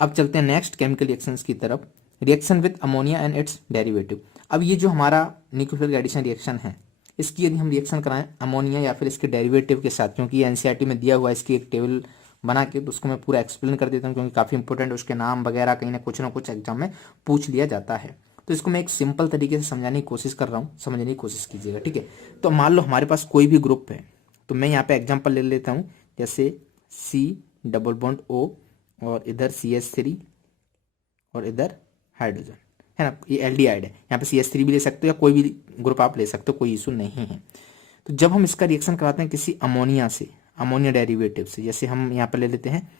अब चलते हैं नेक्स्ट केमिकल रिएक्शंस की तरफ। Reaction with ammonia and it's derivative. अब ये जो हमारा न्यूक्लियोफिलिक एडिशन रिएक्शन है, इसकी यदि हम रिएक्शन कराएं अमोनिया या फिर इसके डेरिवेटिव के साथ, क्योंकि ये एनसीईआरटी में दिया हुआ है, इसकी एक टेबल बना के, तो उसको मैं पूरा एक्सप्लेन कर देता हूँ, क्योंकि काफ़ी इंपॉर्टेंट उसके नाम वगैरह कहीं ना कुछ एग्जाम में पूछ लिया जाता है। तो इसको मैं एक सिंपल तरीके से समझाने की कोशिश कर रहा हूँ, समझने की कोशिश कीजिएगा, ठीक है। तो मान लो हमारे पास कोई भी ग्रुप है, तो मैं यहाँ पे एग्जाम्पल ले लेता हूँ, जैसे C डबल बॉन्ड O, और इधर CH3, और इधर हाइड्रोजन, है ना। ये एल्डिहाइड है, यहाँ पे CH3 भी ले सकते हो या कोई भी ग्रुप आप ले सकते हो, कोई इशू नहीं है। तो जब हम इसका रिएक्शन कराते हैं किसी अमोनिया से, अमोनिया डेरिवेटिव से, जैसे हम यहाँ पे ले लेते हैं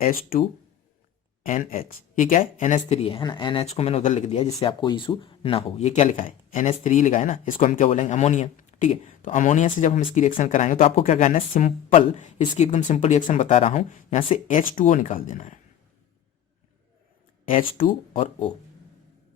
H2NH, ये क्या है? NH3 है ना। NH को मैंने उधर लिख दिया जिससे आपको इशू ना हो। ये क्या लिखा है? NH3 लिखा है ना, इसको हम क्या बोलेंगे? अमोनिया, ठीक है। तो अमोनिया से जब हम इसकी रिएक्शन कराएंगे तो आपको क्या करना है? सिंपल, इसकी एकदम सिंपल रिएक्शन बता रहा हूं, यहाँ से H2O निकाल देना है, H2 और O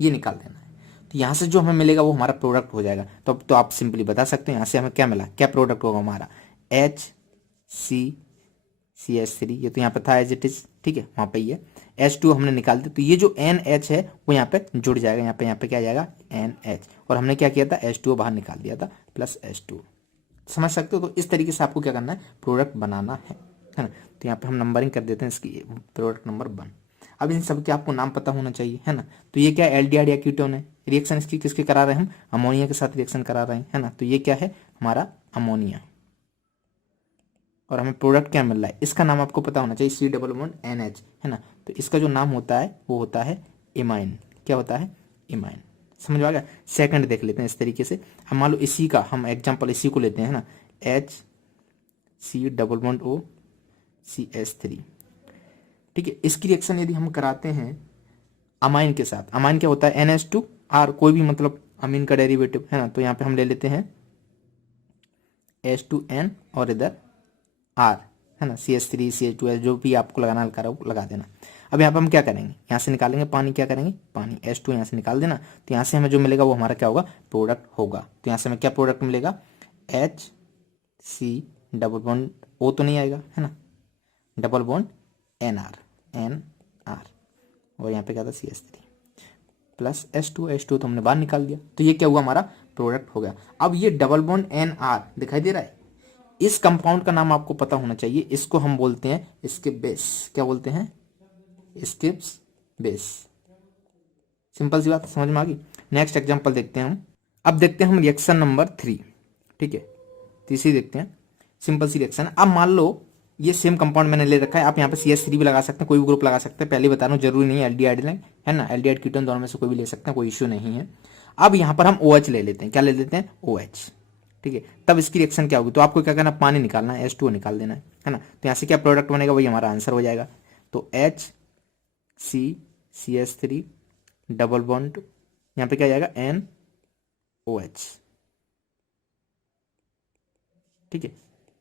ये निकाल देना है। तो यहाँ से जो हमें मिलेगा वो हमारा प्रोडक्ट हो जाएगा। तो अब तो आप सिंपली बता सकते हो यहाँ से हमें क्या मिला, क्या प्रोडक्ट होगा हमारा, HCCH3, ये तो यहाँ पे था एज इट इज, ठीक है, वहाँ पे ही है। H2 हमने निकाल दिया, तो ये जो NH है वो यहाँ पे जुड़ जाएगा, यहाँ पे क्या आ जाएगा NH, और हमने क्या किया था H2 बाहर निकाल दिया था प्लस H2। समझ सकते हो। तो इस तरीके से आपको क्या करना है, प्रोडक्ट बनाना है ना। तो यहाँ पे हम नंबरिंग कर देते हैं इसकी, प्रोडक्ट नंबर 1। अब इन सब के आपको नाम पता होना चाहिए, है ना। तो ये क्या है, एल्डिहाइड या कीटोन है। रिएक्शन इसकी किसके करा रहे हैं हम, अमोनिया के साथ रिएक्शन करा रहे हैं, है ना। तो ये क्या है हमारा अमोनिया, और हमें प्रोडक्ट क्या मिल रहा है, इसका नाम आपको पता होना चाहिए, C डबल बॉन्ड NH, है ना। तो इसका जो नाम होता है वो होता है इमाइन। क्या होता है, इमाइन। समझ में आ गया। सेकंड देख लेते हैं इस तरीके से। हम मान लो इसी का हम एग्जांपल इसी को लेते हैं, है ना, HC double bond O CH3, ठीक है। इसकी रिएक्शन यदि हम कराते हैं अमाइन के साथ, अमाइन क्या होता है NH2R, कोई भी मतलब अमीन का डेरिवेटिव, है ना। तो यहाँ पे हम ले लेते हैं H2N और इधर R, है ना, CH3 CH2 जो भी आपको लगाना है लगा देना। अब यहाँ पे हम क्या करेंगे, यहाँ से निकालेंगे पानी, क्या करेंगे पानी, H2 यहाँ से निकाल देना। तो यहाँ से हमें जो मिलेगा वो हमारा क्या होगा, प्रोडक्ट होगा। तो यहाँ से हमें क्या प्रोडक्ट मिलेगा, HC डबल बॉन्ड O तो नहीं आएगा, है ना, डबल बॉन्ड NR, और यहाँ पे क्या था CH3 प्लस H2 तो हमने बाहर निकाल दिया। तो ये क्या हुआ, हमारा प्रोडक्ट हो गया। अब ये डबल बॉन्ड NR दिखाई दे रहा है, इस कंपाउंड का नाम आपको पता होना चाहिए। इसको हम बोलते हैं इसके बेस, क्या बोलते हैं, स्किप्स बेस। सिंपल सी बात, समझ में आ गई। नेक्स्ट एग्जांपल देखते हैं हम। अब देखते हैं हम रिएक्शन नंबर 3, ठीक है, तीसरी देखते हैं। सिंपल सी रिएक्शन। अब मान लो ये सेम कंपाउंड मैंने ले रखा है, आप यहाँ पे CH3 भी लगा सकते हैं, कोई भी ग्रुप लगा सकते हैं। पहले बता रहा हूँ जरूरी नहीं है एल्डिहाइड, है ना, एल्डिहाइड कीटोन दोनों में से कोई भी ले सकते हैं, कोई इश्यू नहीं है। अब यहाँ पर हम OH ले लेते हैं, क्या ले लेते हैं OH, ठीक है। तब इसकी रिएक्शन क्या होगी, तो आपको क्या करना, पानी निकालना है, H2O निकाल देना है ना। तो यहाँ से क्या प्रोडक्ट बनेगा, वही हमारा आंसर हो जाएगा। तो HCCH3 डबल बॉन्ड, यहाँ पे क्या जाएगा NOH, ठीक है,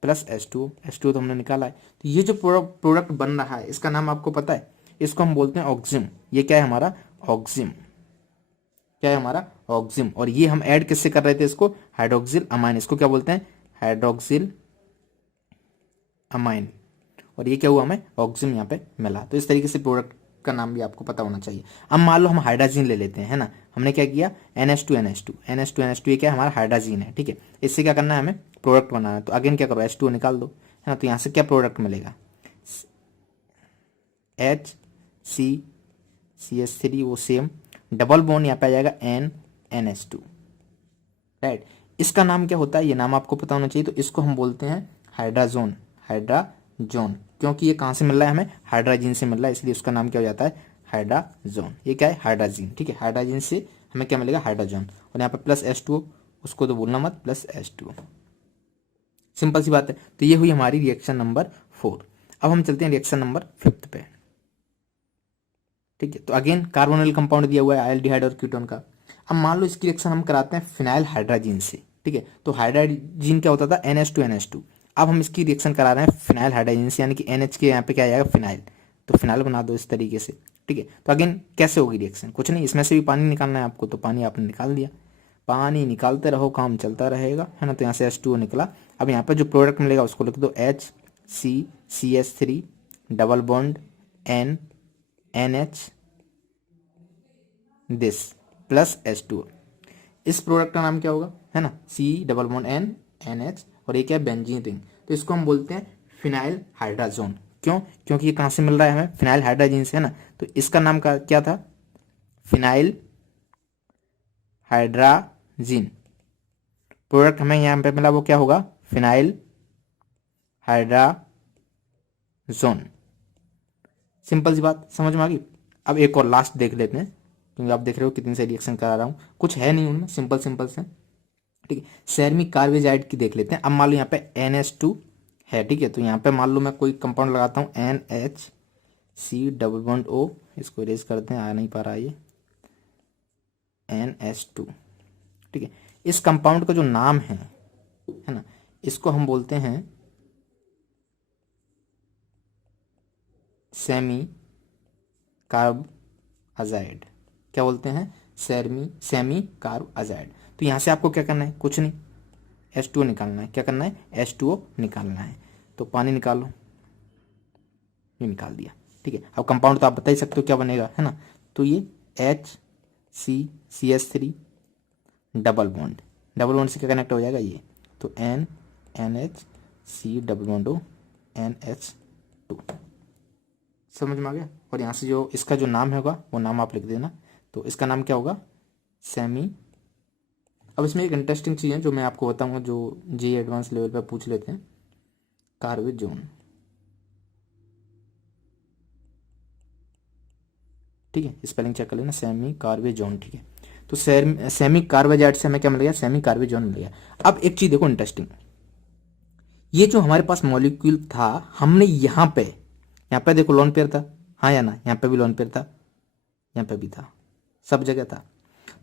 प्लस H2O तो हमने निकाला है। तो ये जो प्रोडक्ट बन रहा है इसका नाम आपको पता है, इसको हम बोलते हैं ऑक्सिम। ये क्या है हमारा ऑक्सिम, क्या है हमारा ऑक्सिम। और ये हम ऐड किससे कर रहे थे, इसको हाइड्रोक्सिल अमाइन, इसको क्या बोलते हैं हाइड्रोक्सिल अमाइन। और ये क्या हुआ, हमें ऑक्सिम यहाँ पे मिला। तो इस तरीके से प्रोडक्ट का नाम भी आपको पता होना चाहिए। अब मान लो हम हाइड्रोजन ले लेते हैं, है ना। हमने क्या किया NH2 ये क्या है हमारा हाइड्रोजन है, ठीक है। इससे क्या करना है, हमें प्रोडक्ट बनाना है। तो अगेन क्या करो, H2O निकाल दो, है ना। तो यहाँ से क्या प्रोडक्ट मिलेगा, HCCH3 वो सेम, डबल बॉन्ड यहाँ पे आ जाएगा NH2, राइट। इसका नाम क्या होता है, ये नाम आपको पता होना चाहिए। तो इसको हम बोलते हैं हाइड्राजोन, हाइड्राजोन, क्योंकि ये कहाँ से मिल रहा है, हमें हाइड्राजीन से मिल रहा है, इसलिए उसका नाम क्या हो जाता है हाइड्राजोन। ये क्या है हाइड्राजीन, ठीक है। हाइड्राजीन से हमें क्या मिलेगा हाइड्राजोन, और यहाँ पे प्लस H2O, उसको तो भूलना मत, प्लस H2O। सिंपल सी बात है। तो ये हुई हमारी रिएक्शन नंबर 4। अब हम चलते हैं रिएक्शन नंबर 5 पे, ठीक है। तो अगेन कार्बोनिल कंपाउंड दिया हुआ है एल्डिहाइड और कीटोन का। अब मान लो इसकी रिएक्शन हम कराते हैं फिनाइल हाइड्राजीन से, ठीक है। तो हाइड्राजीन क्या होता था NH2NH2। अब हम इसकी रिएक्शन करा रहे हैं फिनाइल हाइड्राजीन से, यानी कि NH के यहाँ पे क्या आएगा फिनाइल। तो फिनाइल बना दो इस तरीके से, ठीक है। तो अगेन कैसे होगी रिएक्शन, कुछ नहीं, इसमें से भी पानी निकालना है आपको। तो पानी आपने निकाल दिया, पानी निकालते रहो, काम चलता रहेगा, है ना। तो यहाँ से H2O निकला। अब यहाँ पर जो प्रोडक्ट मिलेगा उसको लिख दो HCCH3 double bond NH this plus H2O। इस प्रोडक्ट का नाम क्या होगा, है ना, C डबल बॉन्ड NH, और ये क्या है बेंजीन रिंग। तो इसको हम बोलते हैं फिनाइल हाइड्राजोन। क्यों, क्योंकि ये कहाँ से मिल रहा है हमें, फिनाइल हाइड्राजीन से, है ना। तो इसका नाम का क्या था, फिनाइल हाइड्राजीन। प्रोडक्ट हमें यहाँ पे मिला वो क्या होगा, फिनाइल हाइड्राजोन। सिंपल सी बात, समझ में आ गई। अब एक और लास्ट देख लेते हैं, क्योंकि आप देख रहे हो कितनी से रिएक्शन करा रहा हूँ, कुछ है नहीं उनमें, सिंपल सिंपल से, ठीक है। सेरमिक कार्बेजाइड की देख लेते हैं। अब मान लो यहाँ पे NH2 है, ठीक है। तो यहाँ पे मान लो मैं कोई कंपाउंड लगाता हूँ NHC डबल बॉन्ड O, इसको इरेज करते हैं, आ नहीं पा रहा ये NH2, ठीक है। इस कंपाउंड का जो नाम है ना, इसको हम बोलते हैं सेमी कार्ब अजाइड। क्या बोलते हैं, सेमी कार्ब अजाइड। तो यहाँ से आपको क्या करना है, कुछ नहीं, H2O निकालना है। क्या करना है, H2O निकालना है। तो पानी निकालो, ये निकाल दिया, ठीक है। अब कंपाउंड तो आप बता ही सकते हो क्या बनेगा, है ना। तो ये HCCH3 डबल बॉन्ड से क्या कनेक्ट हो जाएगा ये, तो NNH double bond O NH2। समझ में आ गया। और यहाँ से जो इसका जो नाम होगा वो नाम आप लिख देना। तो इसका नाम क्या होगा, सेमी। अब इसमें एक इंटरेस्टिंग चीज़ है जो मैं आपको बताऊंगा, जो जी एडवांस लेवल पर पूछ लेते हैं, कार्बेजोन, ठीक है। स्पेलिंग चेक कर लेना, सेमी कार्बेजोन, ठीक है। तो सेमी कार्बोजाइड से हमें क्या मिल गया, सेमी कार्बेजोन मिल गया। अब एक चीज देखो इंटरेस्टिंग, ये जो हमारे पास मॉलिक्यूल था, हमने यहाँ पे देखो लोन पेयर था, हाँ या ना, यहाँ पे भी लोन पेयर था, यहाँ पे भी था, सब जगह था।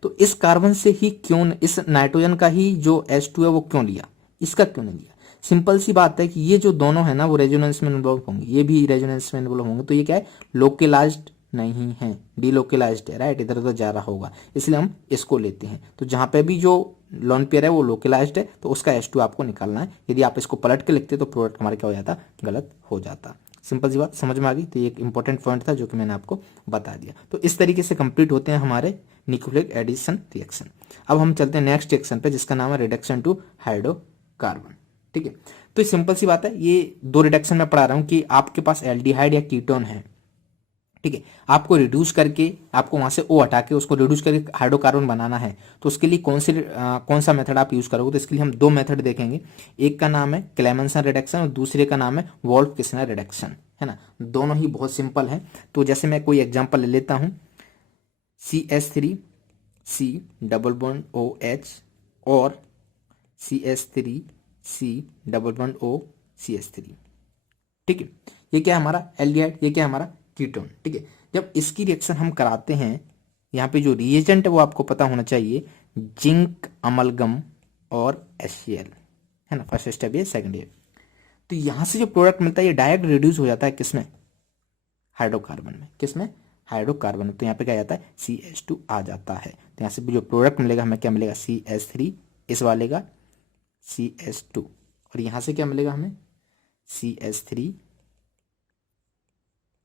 तो इस कार्बन से ही क्यों, इस नाइट्रोजन का ही जो H2 है वो क्यों लिया, इसका क्यों नहीं लिया। सिंपल सी बात है कि ये जो दोनों है ना वो रेजोनेंस में इन्वॉल्व होंगे, ये भी रेजोनेंस में इन्वॉल्व होंगे। तो ये क्या है, लोकलाइज्ड नहीं है, डीलोकलाइज्ड है, राइट, इधर उधर जा रहा होगा, इसलिए हम इसको लेते हैं। तो जहां पे भी जो लोन पेयर है वो लोकलाइज्ड है, तो उसका H2 आपको निकालना है। यदि आप इसको पलट के लिखते तो प्रोडक्ट हमारा क्या हो जाता, गलत हो जाता। सिंपल सी बात समझ में आ गई। तो ये एक इंपॉर्टेंट पॉइंट था जो कि मैंने आपको बता दिया। तो इस तरीके से कंप्लीट होते हैं हमारे न्यूक्लियोफिलिक एडिशन रिएक्शन। अब हम चलते हैं नेक्स्ट रिएक्शन पे जिसका नाम है रिडक्शन टू हाइड्रोकार्बन, ठीक है। तो सिंपल सी बात है, ये दो रिडक्शन मैं पढ़ा रहा हूं कि आपके पास एल्डिहाइड या कीटोन है, ठीक है, आपको रिड्यूस करके, आपको वहां से O हटा के उसको रिड्यूस करके हाइड्रोकार्बन बनाना है। तो उसके लिए कौन सा मेथड आप यूज करोगे, तो इसके लिए हम दो मेथड देखेंगे। एक का नाम है क्लेमेंसन रिडक्शन और दूसरे का नाम है वोल्फ किस्नर रिडक्शन, है ना। दोनों ही बहुत सिंपल है। तो जैसे मैं कोई एग्जांपल ले लेता हूं, CH3C डबल बॉन्ड OH और CH3C double bond O CH3, ठीक है। ये क्या है हमारा एल्डिहाइड, ये क्या है हमारा कीटोन, ठीक है। जब इसकी रिएक्शन हम कराते हैं, यहाँ पे जो रिएजेंट है वो आपको पता होना चाहिए, जिंक अमलगम और HCl, है ना। फर्स्ट स्टेप ये, सेकंड ये। तो यहाँ से जो प्रोडक्ट मिलता है ये डायरेक्ट रिड्यूस हो जाता है किसमें, हाइड्रोकार्बन में। किसमें, हाइड्रोकार्बन में। तो यहाँ पे क्या जाता है, CH2 आ जाता है। तो यहाँ से भी जो प्रोडक्ट मिलेगा हमें क्या मिलेगा, CH3, इस वाले का CH2, और यहाँ से क्या मिलेगा हमें, CH3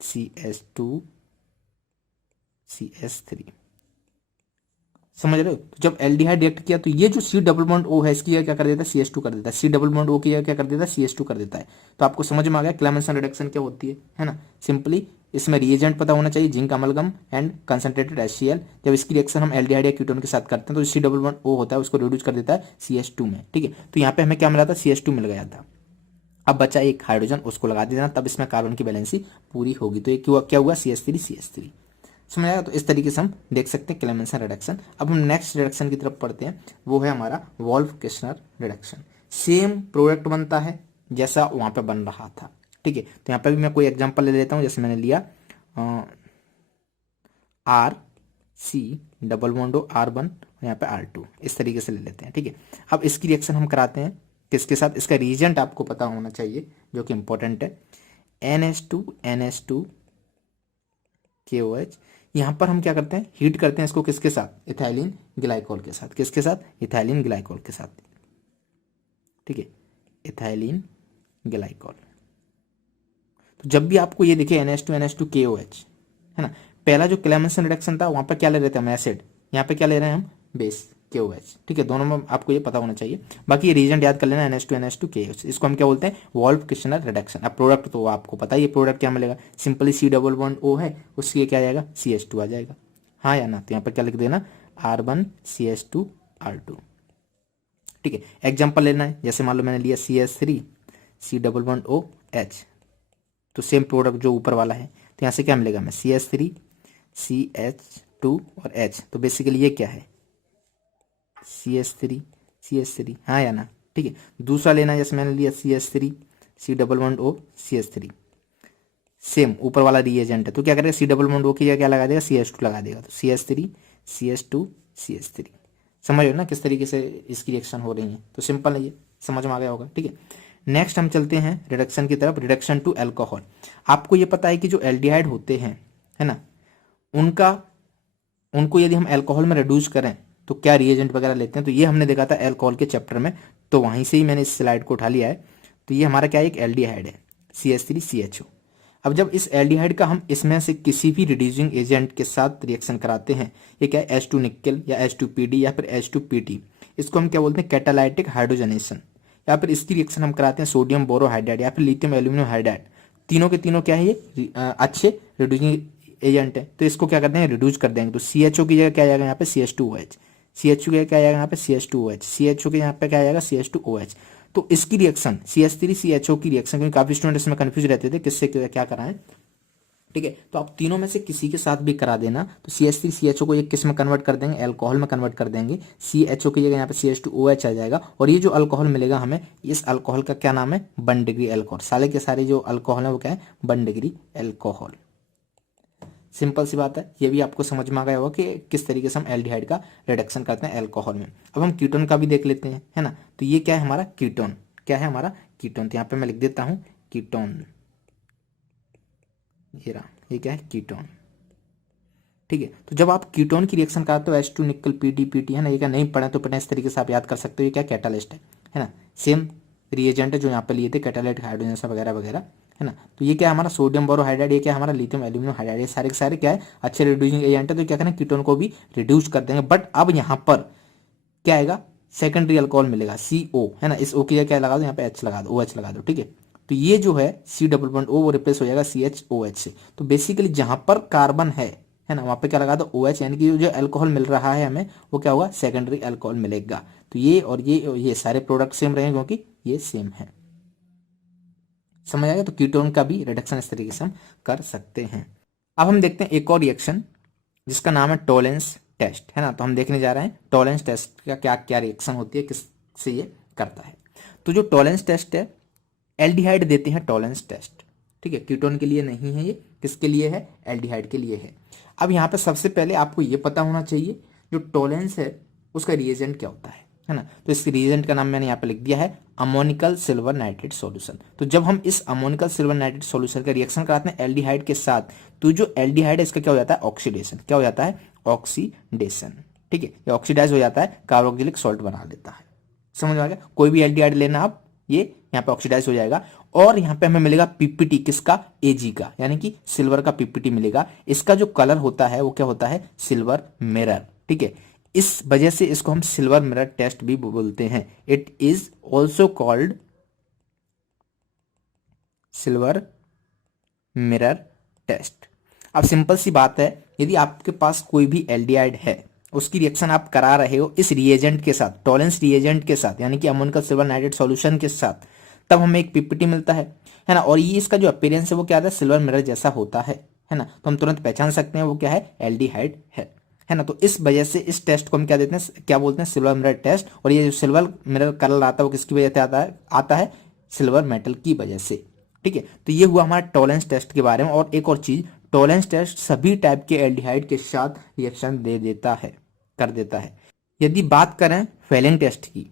CH2 CH3। समझ रहे हो। तो जब एल्डिहाइड रिएक्ट किया तो ये जो C डबल बॉन्ड O है इसकी क्या कर देता है, CH2 कर देता है। C डबल बॉन्ड O की क्या कर देता है, CH2 कर देता है। तो आपको समझ में आ गया क्लेमेंसन रिडक्शन क्या होती है ना। सिंपली इसमें रिएजेंट पता होना चाहिए, zinc amalgam and concentrated HCl। जब इसकी रिएक्शन हम एल्डिहाइड या कीटोन के साथ करते हैं तो C डबल बॉन्ड O होता है उसको रिड्यूस कर देता है CH2 में, ठीक है। तो यहाँ पे हमें क्या मिला था, CH2 मिल गया था। अब बचा एक हाइड्रोजन, उसको लगा देना, तब इसमें कार्बन की बैलेंसी पूरी होगी। तो ये क्या हुआ, CH3 समझ आएगा। तो इस तरीके से हम देख सकते हैं क्लेमेंसन रिडक्शन। अब हम नेक्स्ट रिडक्शन की तरफ पढ़ते हैं, वो है हमारा Wolff Kishner reduction. Same product बनता है जैसा वहां पे बन रहा था, ठीक है। तो यहाँ पे भी मैं कोई एग्जांपल ले लेता हूँ, जैसे मैंने लिया RC double bond O R1 और यहाँ पे R2, इस तरीके से ले लेते हैं, ठीक है। अब इसकी रिएक्शन हम कराते हैं किसके साथ, इसका रीजेंट आपको पता होना चाहिए जो कि इंपॉर्टेंट है, NH2 KOH। यहां पर हम क्या करते हैं, हीट करते हैं इसको किसके साथ, इथाइलिन ग्लाइकोल के साथ। किसके साथ, इथाइलिन ग्लाइकोल के साथ, ठीक है, इथाइलिन ग्लाइकोल। तो जब भी आपको ये दिखे NH2 KOH, है ना, पहला जो क्लेमेंसन रिडक्शन था वहां पर क्या ले रहे थे हम, एसिड, यहाँ पे क्या ले रहे हैं हम, बेस KOH, ठीक है। दोनों में आपको ये पता होना चाहिए। बाकी ये रीजेंट याद कर लेना, NH2 KOH, इसको हम क्या बोलते हैं, वोल्फ किस्नर रिडक्शन। अब प्रोडक्ट तो आपको पता ही है, प्रोडक्ट क्या मिलेगा, simply C double bond O है, उसके क्या आ जाएगा, CH2 आ जाएगा, हाँ या ना। तो यहाँ पर क्या लिख देना, R1 CH2 R2, ठीक है। एग्जाम्पल लेना है, जैसे मान लो मैंने लिया CH3 C double bond O H, तो सेम प्रोडक्ट जो ऊपर वाला है, तो यहाँ से क्या मिलेगा हमें, CH3 CH2 और H। तो बेसिकली ये क्या है, CH3 हाँ या ना, ठीक है। दूसरा लेना है, जैसे मैंने लिया CH3 C double bond O CH3, same ऊपर वाला रिएजेंट है, तो क्या करेगा, C डबल बॉन्ड O की जगह क्या लगा देगा, CH2 लगा देगा। तो CH3 CH2 CH3, समझ रहे हो ना किस तरीके से इसकी रिएक्शन हो रही है। तो सिंपल है, ये समझ में आ गया होगा, ठीक है। नेक्स्ट हम चलते हैं रिडक्शन की तरफ, रिडक्शन टू एल्कोहल। आपको ये पता है कि जो एल्डिहाइड होते हैं, है ना, उनका उनको यदि हम अल्कोहल में रिड्यूस करें तो क्या रिएजेंट वगैरह लेते हैं, तो ये हमने देखा था अल्कोहल के चैप्टर में, तो वहीं से ही मैंने इस स्लाइड को उठा लिया है। तो ये हमारा क्या है, एक एल्डिहाइड है, CH3CHO। अब जब इस एल्डिहाइड का हम इसमें से किसी भी रिड्यूसिंग एजेंट के साथ रिएक्शन कराते हैं, ये क्या है, H2 निकल या H2PD या फिर H2PT, इसको हम क्या बोलते हैं, कैटालाइटिक हाइड्रोजनेशन। या फिर इसकी रिएक्शन हम कराते हैं सोडियम बोरोहाइड्राइड या फिर लिथियम एल्यूमिनियम हाइड्राइड। तीनों के तीनों क्या है, ये अच्छे रिड्यूसिंग एजेंट है, तो इसको क्या करते हैं, रिड्यूस कर देंगे। तो CHO की जगह क्या आ जाएगा यहाँ पे, CH2OH। CHO की जगह क्या आ जाएगा यहाँ पे, CH2OH। CHO के यहाँ पे क्या आ जाएगा, CH2OH। तो इसकी रिएक्शन CH3CHO की रिएक्शन, क्योंकि काफी स्टूडेंट इसमें कंफ्यूज रहते थे किससे क्या कराएं, ठीक है। तो आप तीनों में से किसी के साथ भी करा देना। तो CH3CHO को एक किस में कन्वर्ट कर देंगे, अल्कोहल में कन्वर्ट कर देंगे। CHO की जगह यहाँ पे CH2OH आ जाएगा, और ये जो अल्कोहल मिलेगा हमें, इस अल्कोहल का क्या नाम है, 1 डिग्री अल्कोहल। सारे के सारे जो अल्कोहल है वो क्या है, 1 डिग्री अल्कोहल। सिंपल सी बात है, ये भी आपको समझ में आ गया होगा कि किस तरीके से हम एल्डिहाइड का रिडक्शन करते हैं अल्कोहल में। अब हम कीटोन का भी देख लेते हैं, है ना। तो ये क्या है हमारा कीटोन, क्या है हमारा कीटोन। तो यहाँ पे मैं लिख देता हूँ कीटोन, ये रहा, ये क्या है, कीटोन, ठीक है। तो जब आप कीटोन की रिएक्शन कराते हो, H2 निकल PD है ना, ये क्या नहीं पढ़ा तो पढ़ा, इस तरीके से आप याद कर सकते हो, ये क्या कैटालिस्ट है ना। सेम रिएजेंट है जो यहाँ पे लिए थे, कैटालाइटिक हाइड्रोजन वगैरह वगैरह, है ना। तो ये क्या है हमारा सोडियम बोरोहाइड्राइड, ये क्या है हमारा लिथियम एल्यूमिनियम हाइड्राइड, ये सारे के सारे क्या है, अच्छे रिड्यूसिंग एजेंट है। तो क्या करें, कीटोन को भी रिड्यूस कर देंगे। बट अब यहाँ पर क्या आएगा, सेकेंडरी अल्कोहल मिलेगा, CO, है ना। इस O की जगह क्या लगा दो, यहाँ पे H लगा दो, OH लगा दो, ठीक है। तो ये जो है C डबल बॉन्ड O वो रिप्लेस हो जाएगा CHOH से। तो बेसिकली जहां पर कार्बन है ना, वहां पे क्या लगा दो OH, यानी कि जो अल्कोहल मिल रहा है हमें, वो क्या होगा, सेकेंडरी अल्कोहल मिलेगा। तो ये और ये सारे प्रोडक्ट सेम रहेंगे क्योंकि ये सेम है। समझ आ गया। तो कीटोन का भी रिडक्शन इस तरीके से हम कर सकते हैं। अब हम देखते हैं एक और रिएक्शन जिसका नाम है टोलेंस टेस्ट, है ना। तो हम देखने जा रहे हैं टोलेंस टेस्ट का क्या क्या रिएक्शन होती है, किससे ये करता है। तो जो टोलेंस टेस्ट है, एल्डिहाइड देते हैं टोलेंस टेस्ट, ठीक है। कीटोन के लिए नहीं है, ये किसके लिए है, एल्डिहाइड के लिए है। अब यहाँ पे सबसे पहले आपको ये पता होना चाहिए जो टोलेंस है उसका रिएजेंट क्या होता है ना। तो इस रिएजेंट का नाम मैंने यहाँ पे लिख दिया है अमोनिकल सिल्वर नाइट्रेट सॉल्यूशन। तो जब हम इस अमोनिकल सिल्वर नाइट्रेट सॉल्यूशन का रिएक्शन कराते हैं एल्डिहाइड के साथ, तो जो एल्डिहाइड है इसका क्या हो जाता है, ऑक्सीडेशन, क्या हो जाता है, ऑक्सीडेशन, ठीक है। ये ऑक्सीडाइज हो जाता है, कार्बोक्सिलिक सॉल्ट बना देता है। समझ में आ गया। कोई भी एल्डिहाइड लेना आप, ये यहाँ पे ऑक्सीडाइज हो जाएगा। और यहाँ पे हमें मिलेगा पीपीटी, किसका, एजी का, यानी कि सिल्वर का पीपीटी मिलेगा। इसका जो कलर होता है वो क्या होता है, सिल्वर मिरर, ठीक है। इस वजह से इसको हम सिल्वर मिरर टेस्ट भी बोलते हैं। It is also called silver mirror test. अब सिंपल सी बात है, यदि आपके पास कोई भी एल्डिहाइड है, उसकी रिएक्शन आप करा रहे हो इस रिएजेंट के साथ, टोलेंस रिएजेंट के साथ, यानी कि अमोनिकल सिल्वर नाइट्रेट सॉल्यूशन के साथ, तब हमें एक पीपीटी मिलता है ना। और ये इसका जो अपीयरेंस है वो क्या आता है, सिल्वर मिरर जैसा होता है ना। तो हम तुरंत पहचान सकते हैं वो क्या है, एल्डिहाइड है ना। तो इस वजह से इस टेस्ट को हम क्या देते हैं, क्या बोलते हैं, सिल्वर मिरर टेस्ट। और ये जो सिल्वर मिरर कलर आता है वो किसकी वजह से आता है सिल्वर मेटल की वजह से, ठीक है। तो ये हुआ हमारा टोलेंस टेस्ट के बारे में। और एक और चीज, टोलेंस टेस्ट सभी टाइप के एल्डिहाइड के साथ रिएक्शन दे देता है, कर देता है। यदि बात करें फेलिंग टेस्ट की,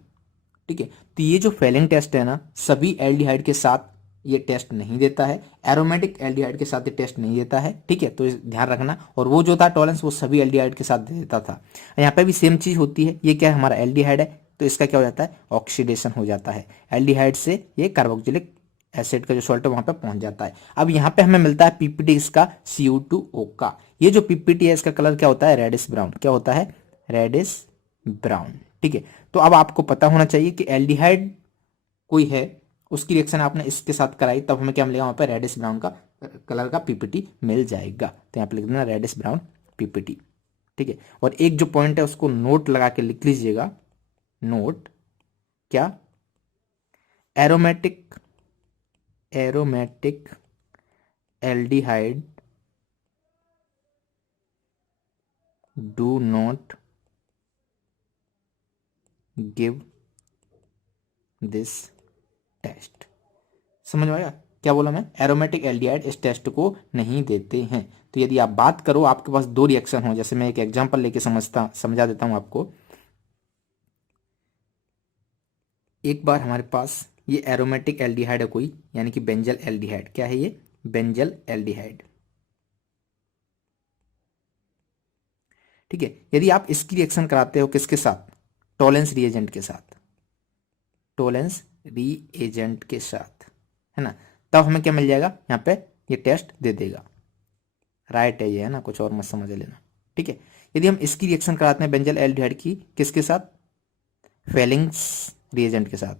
ठीक है, तो ये जो फेलिंग टेस्ट है ना, सभी एल्डिहाइड के साथ ये टेस्ट नहीं देता है, एरोमेटिक एल्डिहाइड के साथ ये टेस्ट नहीं देता है, ठीक है। तो ध्यान रखना। और वो जो था टॉलेंस, वो सभी एल्डिहाइड के साथ दे देता था। यहाँ पे भी सेम चीज होती है। ये क्या है, हमारा एल्डिहाइड है, तो इसका क्या हो जाता है, ऑक्सीडेशन हो जाता है। एल्डिहाइड से ये कार्बोक्सिलिक एसिड का जो सॉल्ट है वहां पे पहुंच जाता है। अब यहाँ पे हमें मिलता है पीपीटी इसका CO2O का। ये जो पीपीटी है इसका कलर क्या होता है, रेडिश ब्राउन, क्या होता है, रेडिश ब्राउन, ठीक है। तो अब आपको पता होना चाहिए कि एल्डिहाइड कोई है, उसकी रिएक्शन आपने इसके साथ कराई, तब हमें क्या मिलेगा, वहां पर रेडिश ब्राउन का कलर का पीपीटी मिल जाएगा। तो यहाँ पे लिख देना रेडिश ब्राउन पीपीटी, ठीक है। और एक जो पॉइंट है उसको नोट लगा के लिख लीजिएगा, नोट क्या, aromatic aldehyde do not give this test. समझ में आया क्या बोला मैं, एरोमेटिक एल्डिहाइड इस टेस्ट को नहीं देते हैं। तो यदि आप बात करो, आपके पास दो रिएक्शन हो, जैसे मैं एक एग्जांपल लेके समझा देता हूं आपको। एक बार हमारे पास ये एरोमेटिक एल्डिहाइड है कोई, यानी कि बेंजल एल्डिहाइड, क्या है ये, बेंजल एल्डिहाइड, ठीक है। यदि आप इसकी रिएक्शन कराते हो किसके साथ, टोलेंस रिएजेंट के साथ, टोलेंस रिएजेंट के साथ, है ना, तब हमें क्या मिल जाएगा, यहाँ पे ये टेस्ट दे देगा। राइट है ये, है ना, कुछ और मत समझ लेना। ठीक है। यदि हम इसकी रिएक्शन कराते हैं बेंजल एल्डिहाइड की किसके साथ, फेलिंग्स रिएजेंट के साथ,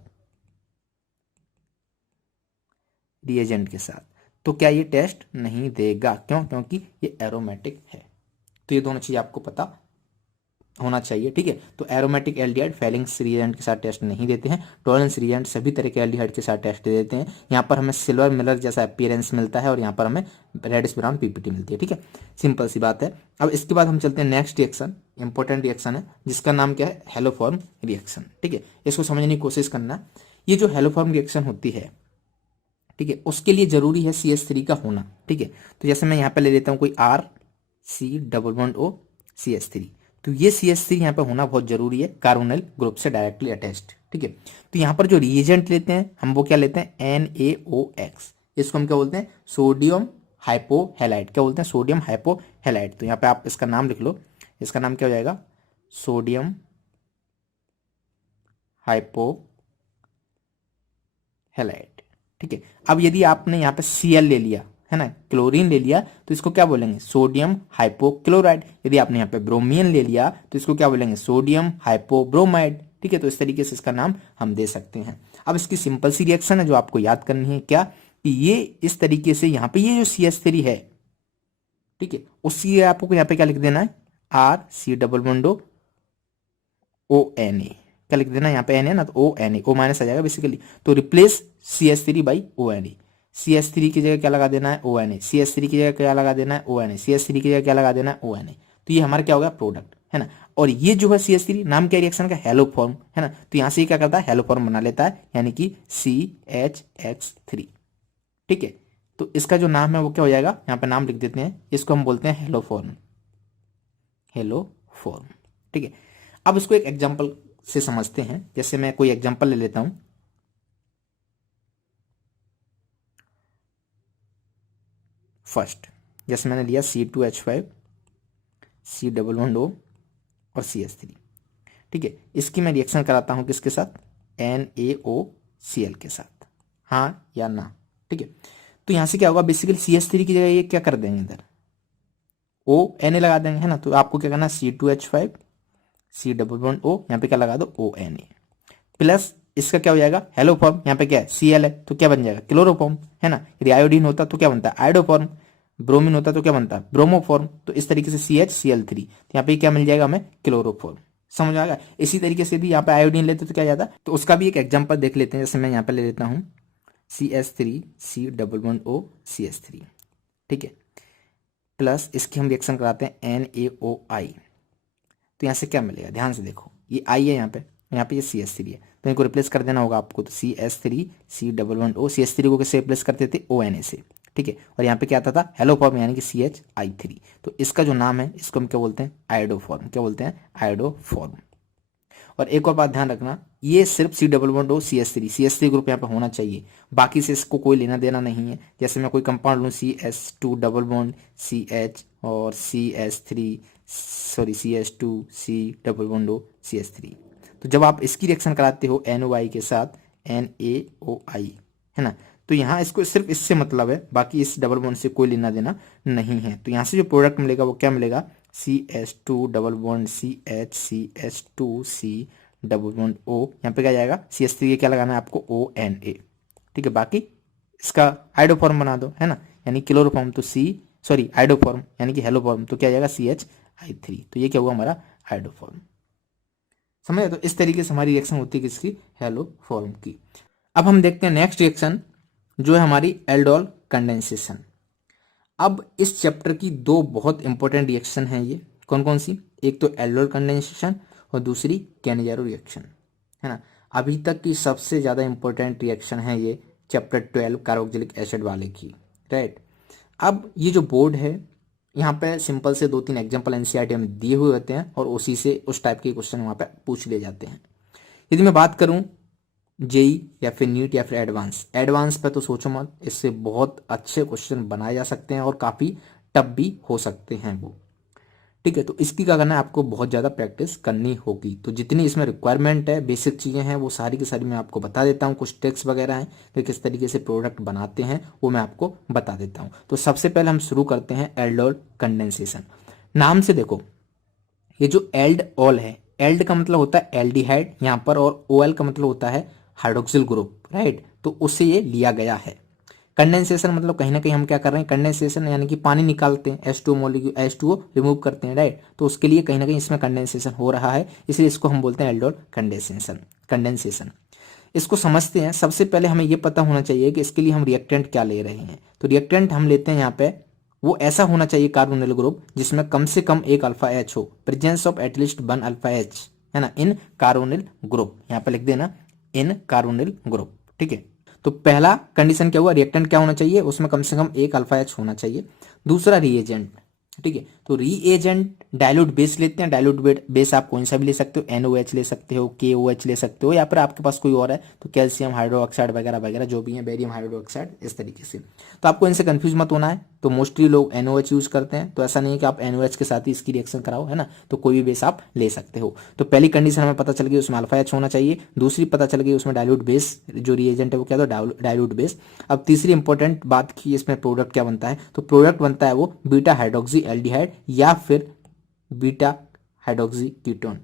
रिएजेंट के साथ, तो क्या ये टेस्ट नहीं देगा, क्यों, क्योंकि ये एरोमेटिक है। तो ये दोनों चीज आपको पता होना चाहिए। ठीक है। तो एरोमेटिक एल्डिहाइड फेलिंग्स रिएजेंट के साथ टेस्ट नहीं देते हैं, टॉलरेंस रिएजेंट सभी तरह के एल्डिहाइड के साथ टेस्ट दे देते हैं। यहाँ पर हमें सिल्वर मिलर जैसा अपीयरेंस मिलता है और यहाँ पर हमें रेडिश ब्राउन पीपीटी मिलती है। ठीक है, सिंपल सी बात है। अब इसके बाद हम चलते हैं नेक्स्ट रिएक्शन, इंपॉर्टेंट रिएक्शन है जिसका नाम क्या है, हेलोफॉर्म रिएक्शन। ठीक है, इसको समझने की कोशिश करना। ये जो हेलोफॉर्म रिएक्शन होती है, ठीक है, उसके लिए जरूरी है CH3 का होना। ठीक है, तो जैसे मैं यहाँ पे ले लेता हूँ कोई RC⋯O तो ये CH3 यहाँ पे होना बहुत जरूरी है, कार्बोनिल ग्रुप से डायरेक्टली अटैच्ड। ठीक है, तो यहाँ पर जो रिएजेंट लेते हैं हम वो क्या लेते हैं, NaOX। इसको हम क्या बोलते हैं, सोडियम हाइपोहेलाइड। क्या बोलते हैं, सोडियम हाइपोहेलाइड। तो यहाँ पे आप इसका नाम लिख लो, इसका नाम क्या हो जाएगा, सोडियम हाइपोहेलाइड। ठीक है, अब यदि आपने यहाँ पे Cl ले लिया, है ना, क्लोरीन ले लिया, तो इसको क्या बोलेंगे, सोडियम हाइपोक्लोराइड। यदि आपने यहाँ पे ब्रोमीन ले लिया तो इसको क्या बोलेंगे, सोडियम हाइपोब्रोमाइड। ठीक है, तो इस तरीके से इसका नाम हम दे सकते हैं। अब इसकी सिंपल सी रिएक्शन है जो आपको याद करनी है, क्या, कि ये इस तरीके से यहाँ पे ये जो CH3 है, ठीक है, उसकी आपको यहाँ पे क्या लिख देना है, RC⋯ONA। क्या लिख देना, यहाँ पे N है ना, तो ONA, O माइनस आ जाएगा बेसिकली। तो रिप्लेस CH3/ONA। CH3 की जगह क्या लगा देना है, ONA। CH3 की जगह क्या लगा देना है, ONA। CH3 की जगह क्या लगा देना है, ONA। तो ये हमारा क्या होगा, प्रोडक्ट, है ना। और ये जो है CH3 नाम क्या रिएक्शन का, हेलोफॉर्म, है ना। तो यहाँ से ये क्या करता है, हेलोफॉर्म बना लेता है, यानी कि CHX3। ठीक है, तो इसका जो नाम है वो क्या हो जाएगा, यहाँ पे नाम लिख देते हैं, इसको हम बोलते हैं हेलोफॉर्म, हेलोफॉर्म। ठीक है, अब इसको एक एग्जाम्पल से समझते हैं। जैसे मैं कोई एग्जाम्पल ले लेता हूं, फर्स्ट जैसे मैंने लिया C2H5 C⋯O और CH3। ठीक है, इसकी मैं रिएक्शन कराता हूं किसके साथ, NaOCl के साथ, हाँ या ना। ठीक है, तो यहां से क्या होगा, बेसिकली CH3 की जगह ये क्या कर देंगे, इधर ONA लगा देंगे, है ना। तो आपको क्या करना, C2H5 C⋯O, यहाँ पे क्या लगा दो, ONA प्लस इसका क्या हो जाएगा, हेलोफॉर्म, यहाँ पे क्या है, Cl है, तो क्या बन जाएगा, क्लोरोफॉर्म, है ना। यदि आयोडीन होता तो क्या बनता है, आयोडोफॉर्म। ब्रोमीन होता तो क्या बनता है, ब्रोमोफॉर्म। तो इस तरीके से CHCl3, तो यहाँ पे क्या मिल जाएगा हमें, क्लोरोफॉर्म। समझ आएगा। इसी तरीके से भी यहाँ पे आयोडीन लेते तो क्या जाता, तो उसका भी एक एग्जाम्पल देख लेते हैं। जैसे मैं यहाँ पे ले लेता हूँ CH3 C⋯O CH3। ठीक है, प्लस इसकी हम रिएक्शन कराते हैं NaOI। तो यहाँ से क्या मिलेगा, ध्यान से देखो, ये I है यहाँ पे ये CH3 है, तो इनको रिप्लेस कर देना होगा आपको। तो CH3 C⋯O, CH3 को किससे रिप्लेस करते थे, ONA से। ठीक है, और यहाँ पे क्या आता था, हेलोफॉर्म, यानी कि CHI3। तो इसका जो नाम है इसको हम क्या बोलते हैं, आयोडोफॉर्म। क्या बोलते हैं, आयोडोफॉर्म। और एक और बात ध्यान रखना, ये सिर्फ C⋯O CH3 ग्रुप यहाँ पे होना चाहिए, बाकी से इसको कोई लेना देना नहीं है। जैसे मैं कोई कंपाउंड लूँ CH2 CH और CH2 CH3, तो जब आप इसकी रिएक्शन कराते हो NOI के साथ, NaOI, है ना, तो यहाँ इसको सिर्फ इससे मतलब है, बाकी इस डबल बॉन्ड से कोई लेना देना नहीं है। तो यहाँ से जो प्रोडक्ट मिलेगा वो क्या मिलेगा, CH2 CH2C⋯O, यहाँ पे क्या जाएगा, CH3 के क्या लगाना है आपको, ONA। ठीक है, बाकी इसका आइडोफॉर्म बना दो, है ना, यानी क्लोरोफॉर्म, तो आइडोफॉर्म यानी कि हेलोफॉर्म, तो क्या जाएगा CHI3। तो ये क्या हुआ हमारा आइडोफॉर्म। समझे। तो इस तरीके से हमारी रिएक्शन होती है किसकी, हेलोफॉर्म की। अब हम देखते हैं नेक्स्ट रिएक्शन जो है हमारी एल्डोल कंडेंसेशन। अब इस चैप्टर की दो बहुत इंपॉर्टेंट रिएक्शन है, ये कौन कौन सी, एक तो एल्डोल कंडेंसेशन और दूसरी कैनिजारो रिएक्शन, है ना। अभी तक की सबसे ज़्यादा इंपॉर्टेंट रिएक्शन है ये चैप्टर 12 कार्बोक्सिलिक एसिड वाले की, राइट। अब ये जो बोर्ड है यहाँ पे सिंपल से 2-3 एग्जाम्पल NCERT में दिए हुए होते हैं और उसी से उस टाइप के क्वेश्चन वहाँ पे पूछ लिए जाते हैं। यदि मैं बात करूँ JEE या फिर नीट या फिर एडवांस पे तो सोचो मत, इससे बहुत अच्छे क्वेश्चन बनाए जा सकते हैं और काफ़ी टफ भी हो सकते हैं वो। ठीक है। तो इसकी क्या करना है, आपको बहुत ज़्यादा प्रैक्टिस करनी होगी। तो जितनी इसमें रिक्वायरमेंट है, बेसिक चीज़ें हैं, वो सारी की सारी मैं आपको बता देता हूँ। कुछ ट्रिक्स वगैरह हैं तो किस तरीके से प्रोडक्ट बनाते हैं वो मैं आपको बता देता हूँ। तो सबसे पहले हम शुरू करते हैं एल्डोल कंडेंसेशन। नाम से देखो, ये जो एल्ड ऑल है, एल्ड का मतलब होता है एल्डिहाइड यहाँ पर, और ओएल का मतलब होता है हाइड्रोक्सिल ग्रुप, राइट। तो उससे ये लिया गया है। कंडेंसेशन मतलब कहीं ना कहीं हम क्या कर रहे हैं, कंडेंसेशन यानी कि पानी निकालते हैं, H2O मॉलिक्यूल, H2O रिमूव करते हैं, राइट। तो उसके लिए कहीं ना कहीं इसमें कंडेंसेशन हो रहा है, इसलिए इसको हम बोलते हैं एल्डोल कंडेंसेशन। कंडेंसेशन इसको समझते हैं। सबसे पहले हमें यह पता होना चाहिए कि इसके लिए हम रिएक्टेंट क्या ले रहे हैं। तो रिएक्टेंट हम लेते हैं यहाँ पे, वो ऐसा होना चाहिए कार्बोनिल ग्रुप जिसमें कम से कम एक अल्फा एच हो, presence of at least 1 alpha H, है ना, इन कार्बोनिल ग्रुप। यहाँ पे लिख देना इन कार्बोनिल ग्रुप, ठीक है। तो पहला कंडीशन क्या हुआ, रिएक्टेंट क्या होना चाहिए, उसमें कम से कम एक अल्फा एच होना चाहिए। दूसरा रीएजेंट, ठीक है। तो रीएजेंट डाइल्यूट बेस लेते हैं। डाइल्यूट बेस आप कौन सा भी ले सकते हो, NOH ले सकते हो, KOH ले सकते हो, या फिर आपके पास कोई और है तो कैल्शियम हाइड्रोक्साइड वगैरह वगैरह जो भी है, बेरियम हाइड्रोक्साइड, इस तरीके से। तो आपको इनसे कंफ्यूज मत होना है। तो मोस्टली लोग NOH यूज करते हैं, तो ऐसा नहीं है कि आप NOH के साथ ही इसकी रिएक्शन कराओ, है ना। तो कोई भी बेस आप ले सकते हो। तो पहली कंडीशन हमें पता चल गई, उसमें अल्फा एच होना चाहिए। दूसरी पता चल गई, उसमें डाइल्यूट बेस जो रिएजेंट है वो क्या था, डाइल्यूट बेस। अब तीसरी इंपॉर्टेंट बात की, इसमें प्रोडक्ट क्या बनता है, तो प्रोडक्ट बनता है वो बीटा हाइड्रोक्सी एल्डिहाइड या फिर बीटा हाइड्रोक्सी कीटोन,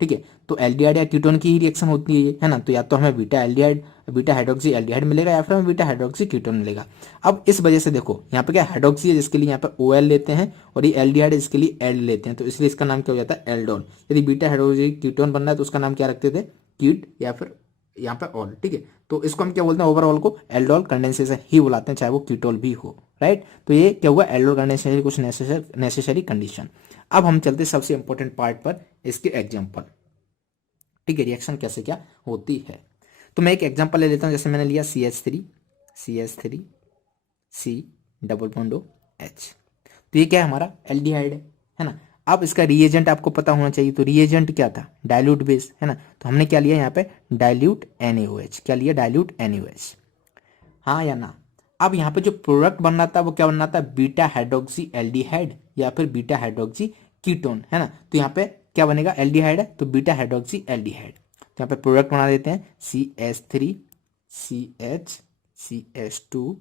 ठीक है। तो एल्डिहाइड या कीटोन की ही रिएक्शन होती है ये, है ना। तो या तो हमें beta aldehyde, beta hydroxy aldehyde मिलेगा, या फिर हमें बीटा हाइड्रोक्सी कीटोन मिलेगा। अब इस वजह से देखो, यहाँ पे क्या हाइड्रोक्सी है जिसके लिए यहाँ पे OL लेते हैं, और ये एल्डिहाइड है जिसके लिए एल्ड लेते हैं, तो इसलिए इसका नाम क्या हो जाता है, एल्डोल। यदि बीटा हाइड्रोक्सी कीटोन बनना है तो उसका नाम क्या रखते थे, कीट, या फिर यहाँ पे ऑल, ठीक है। तो इसको हम क्या बोलते हैं, ओवरऑल को एल्डोल कंडेंसेशन ही बुलाते हैं, चाहे वो कीटोल भी हो, राइट। तो ये क्या हुआ, एल्डोल कंडेंसेशन कुछ नेसेसरी कंडीशन। अब हम चलते सबसे इंपॉर्टेंट पार्ट पर, इसके एग्जाम्पल, ठीक है, रिएक्शन कैसे क्या होती है। तो मैं एक एग्जांपल ले लेता हूं, जैसे मैंने लिया CH3 C double bond OH। तो ये क्या है, हमारा एल्डिहाइड है ना। अब इसका रिएजेंट आपको पता होना चाहिए। तो रिएजेंट क्या था, डाइल्यूट बेस, है ना। तो हमने क्या लिया यहाँ पे, डाइल्यूट NaOH। क्या लिया, डाइल्यूट NaOH, हाँ या ना। अब यहाँ पे जो प्रोडक्ट बनना था वो क्या बनना था, बीटा हाइड्रोक्सी एल्डिहाइड या फिर बीटा हाइड्रोक्सी कीटोन, है ना। तो यहाँ पे क्या बनेगा, एल्डिहाइड है तो बीटा हाइड्रोक्सी एल्डिहाइड। तो यहाँ पे प्रोडक्ट बना देते हैं CH3 CH CH2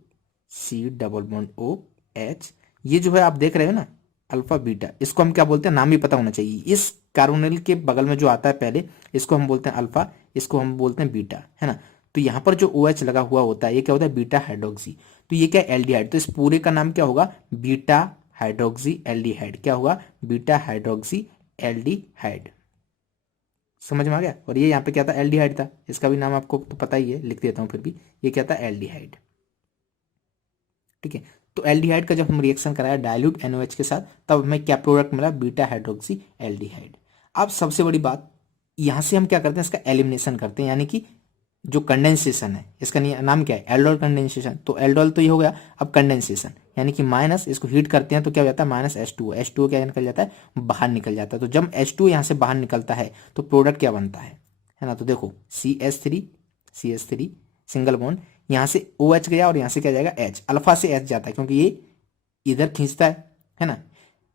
C double bond OH। ये जो है आप देख रहे हो ना, अल्फा बीटा, इसको हम क्या बोलते हैं, नाम भी पता होना चाहिए। इस कार्बोनिल के बगल में जो आता है पहले, इसको हम बोलते हैं अल्फा, इसको हम बोलते हैं बीटा, है ना। तो यहाँ पर जो OH लगा हुआ होता है ये क्या होता है, बीटा हाइड्रोक्सी। तो ये क्या एल्डिहाइड, तो इस पूरे का नाम क्या होगा, बीटा हाइड्रोक्सी एल्डिहाइड। क्या होगा, बीटा हाइड्रोक्सी एल्डिहाइड। समझ में आ गया। और ये यहाँ पे क्या था, एल्डिहाइड था, इसका भी नाम आपको तो पता ही है, लिख देता हूँ फिर भी। ये क्या था, एल्डिहाइड, ठीक है। तो एल्डिहाइड का जब हम रिएक्शन कराया डाइल्यूट NaOH के साथ, तब हमें क्या प्रोडक्ट मिला, बीटा हाइड्रोक्सी एल्डिहाइड। अब सबसे बड़ी बात, यहां से हम क्या करते हैं, इसका एलिमिनेशन करते हैं, यानी कि जो कंडेंसेशन है, इसका नाम क्या है, एल्डोल कंडेंसेशन। तो एल्डोल तो ये हो गया। अब कंडेंसेशन यानी कि माइनस, इसको हीट करते हैं तो क्या हो जाता है, माइनस H2O क्या निकल जाता है, बाहर निकल जाता है। तो जब H2O यहाँ से बाहर निकलता है तो प्रोडक्ट क्या बनता है ना। तो देखो CH3 सिंगल बॉन्ड, यहाँ से OH गया और यहाँ से क्या जाएगा, H, अल्फा से H जाता है क्योंकि ये इधर खींचता है ना।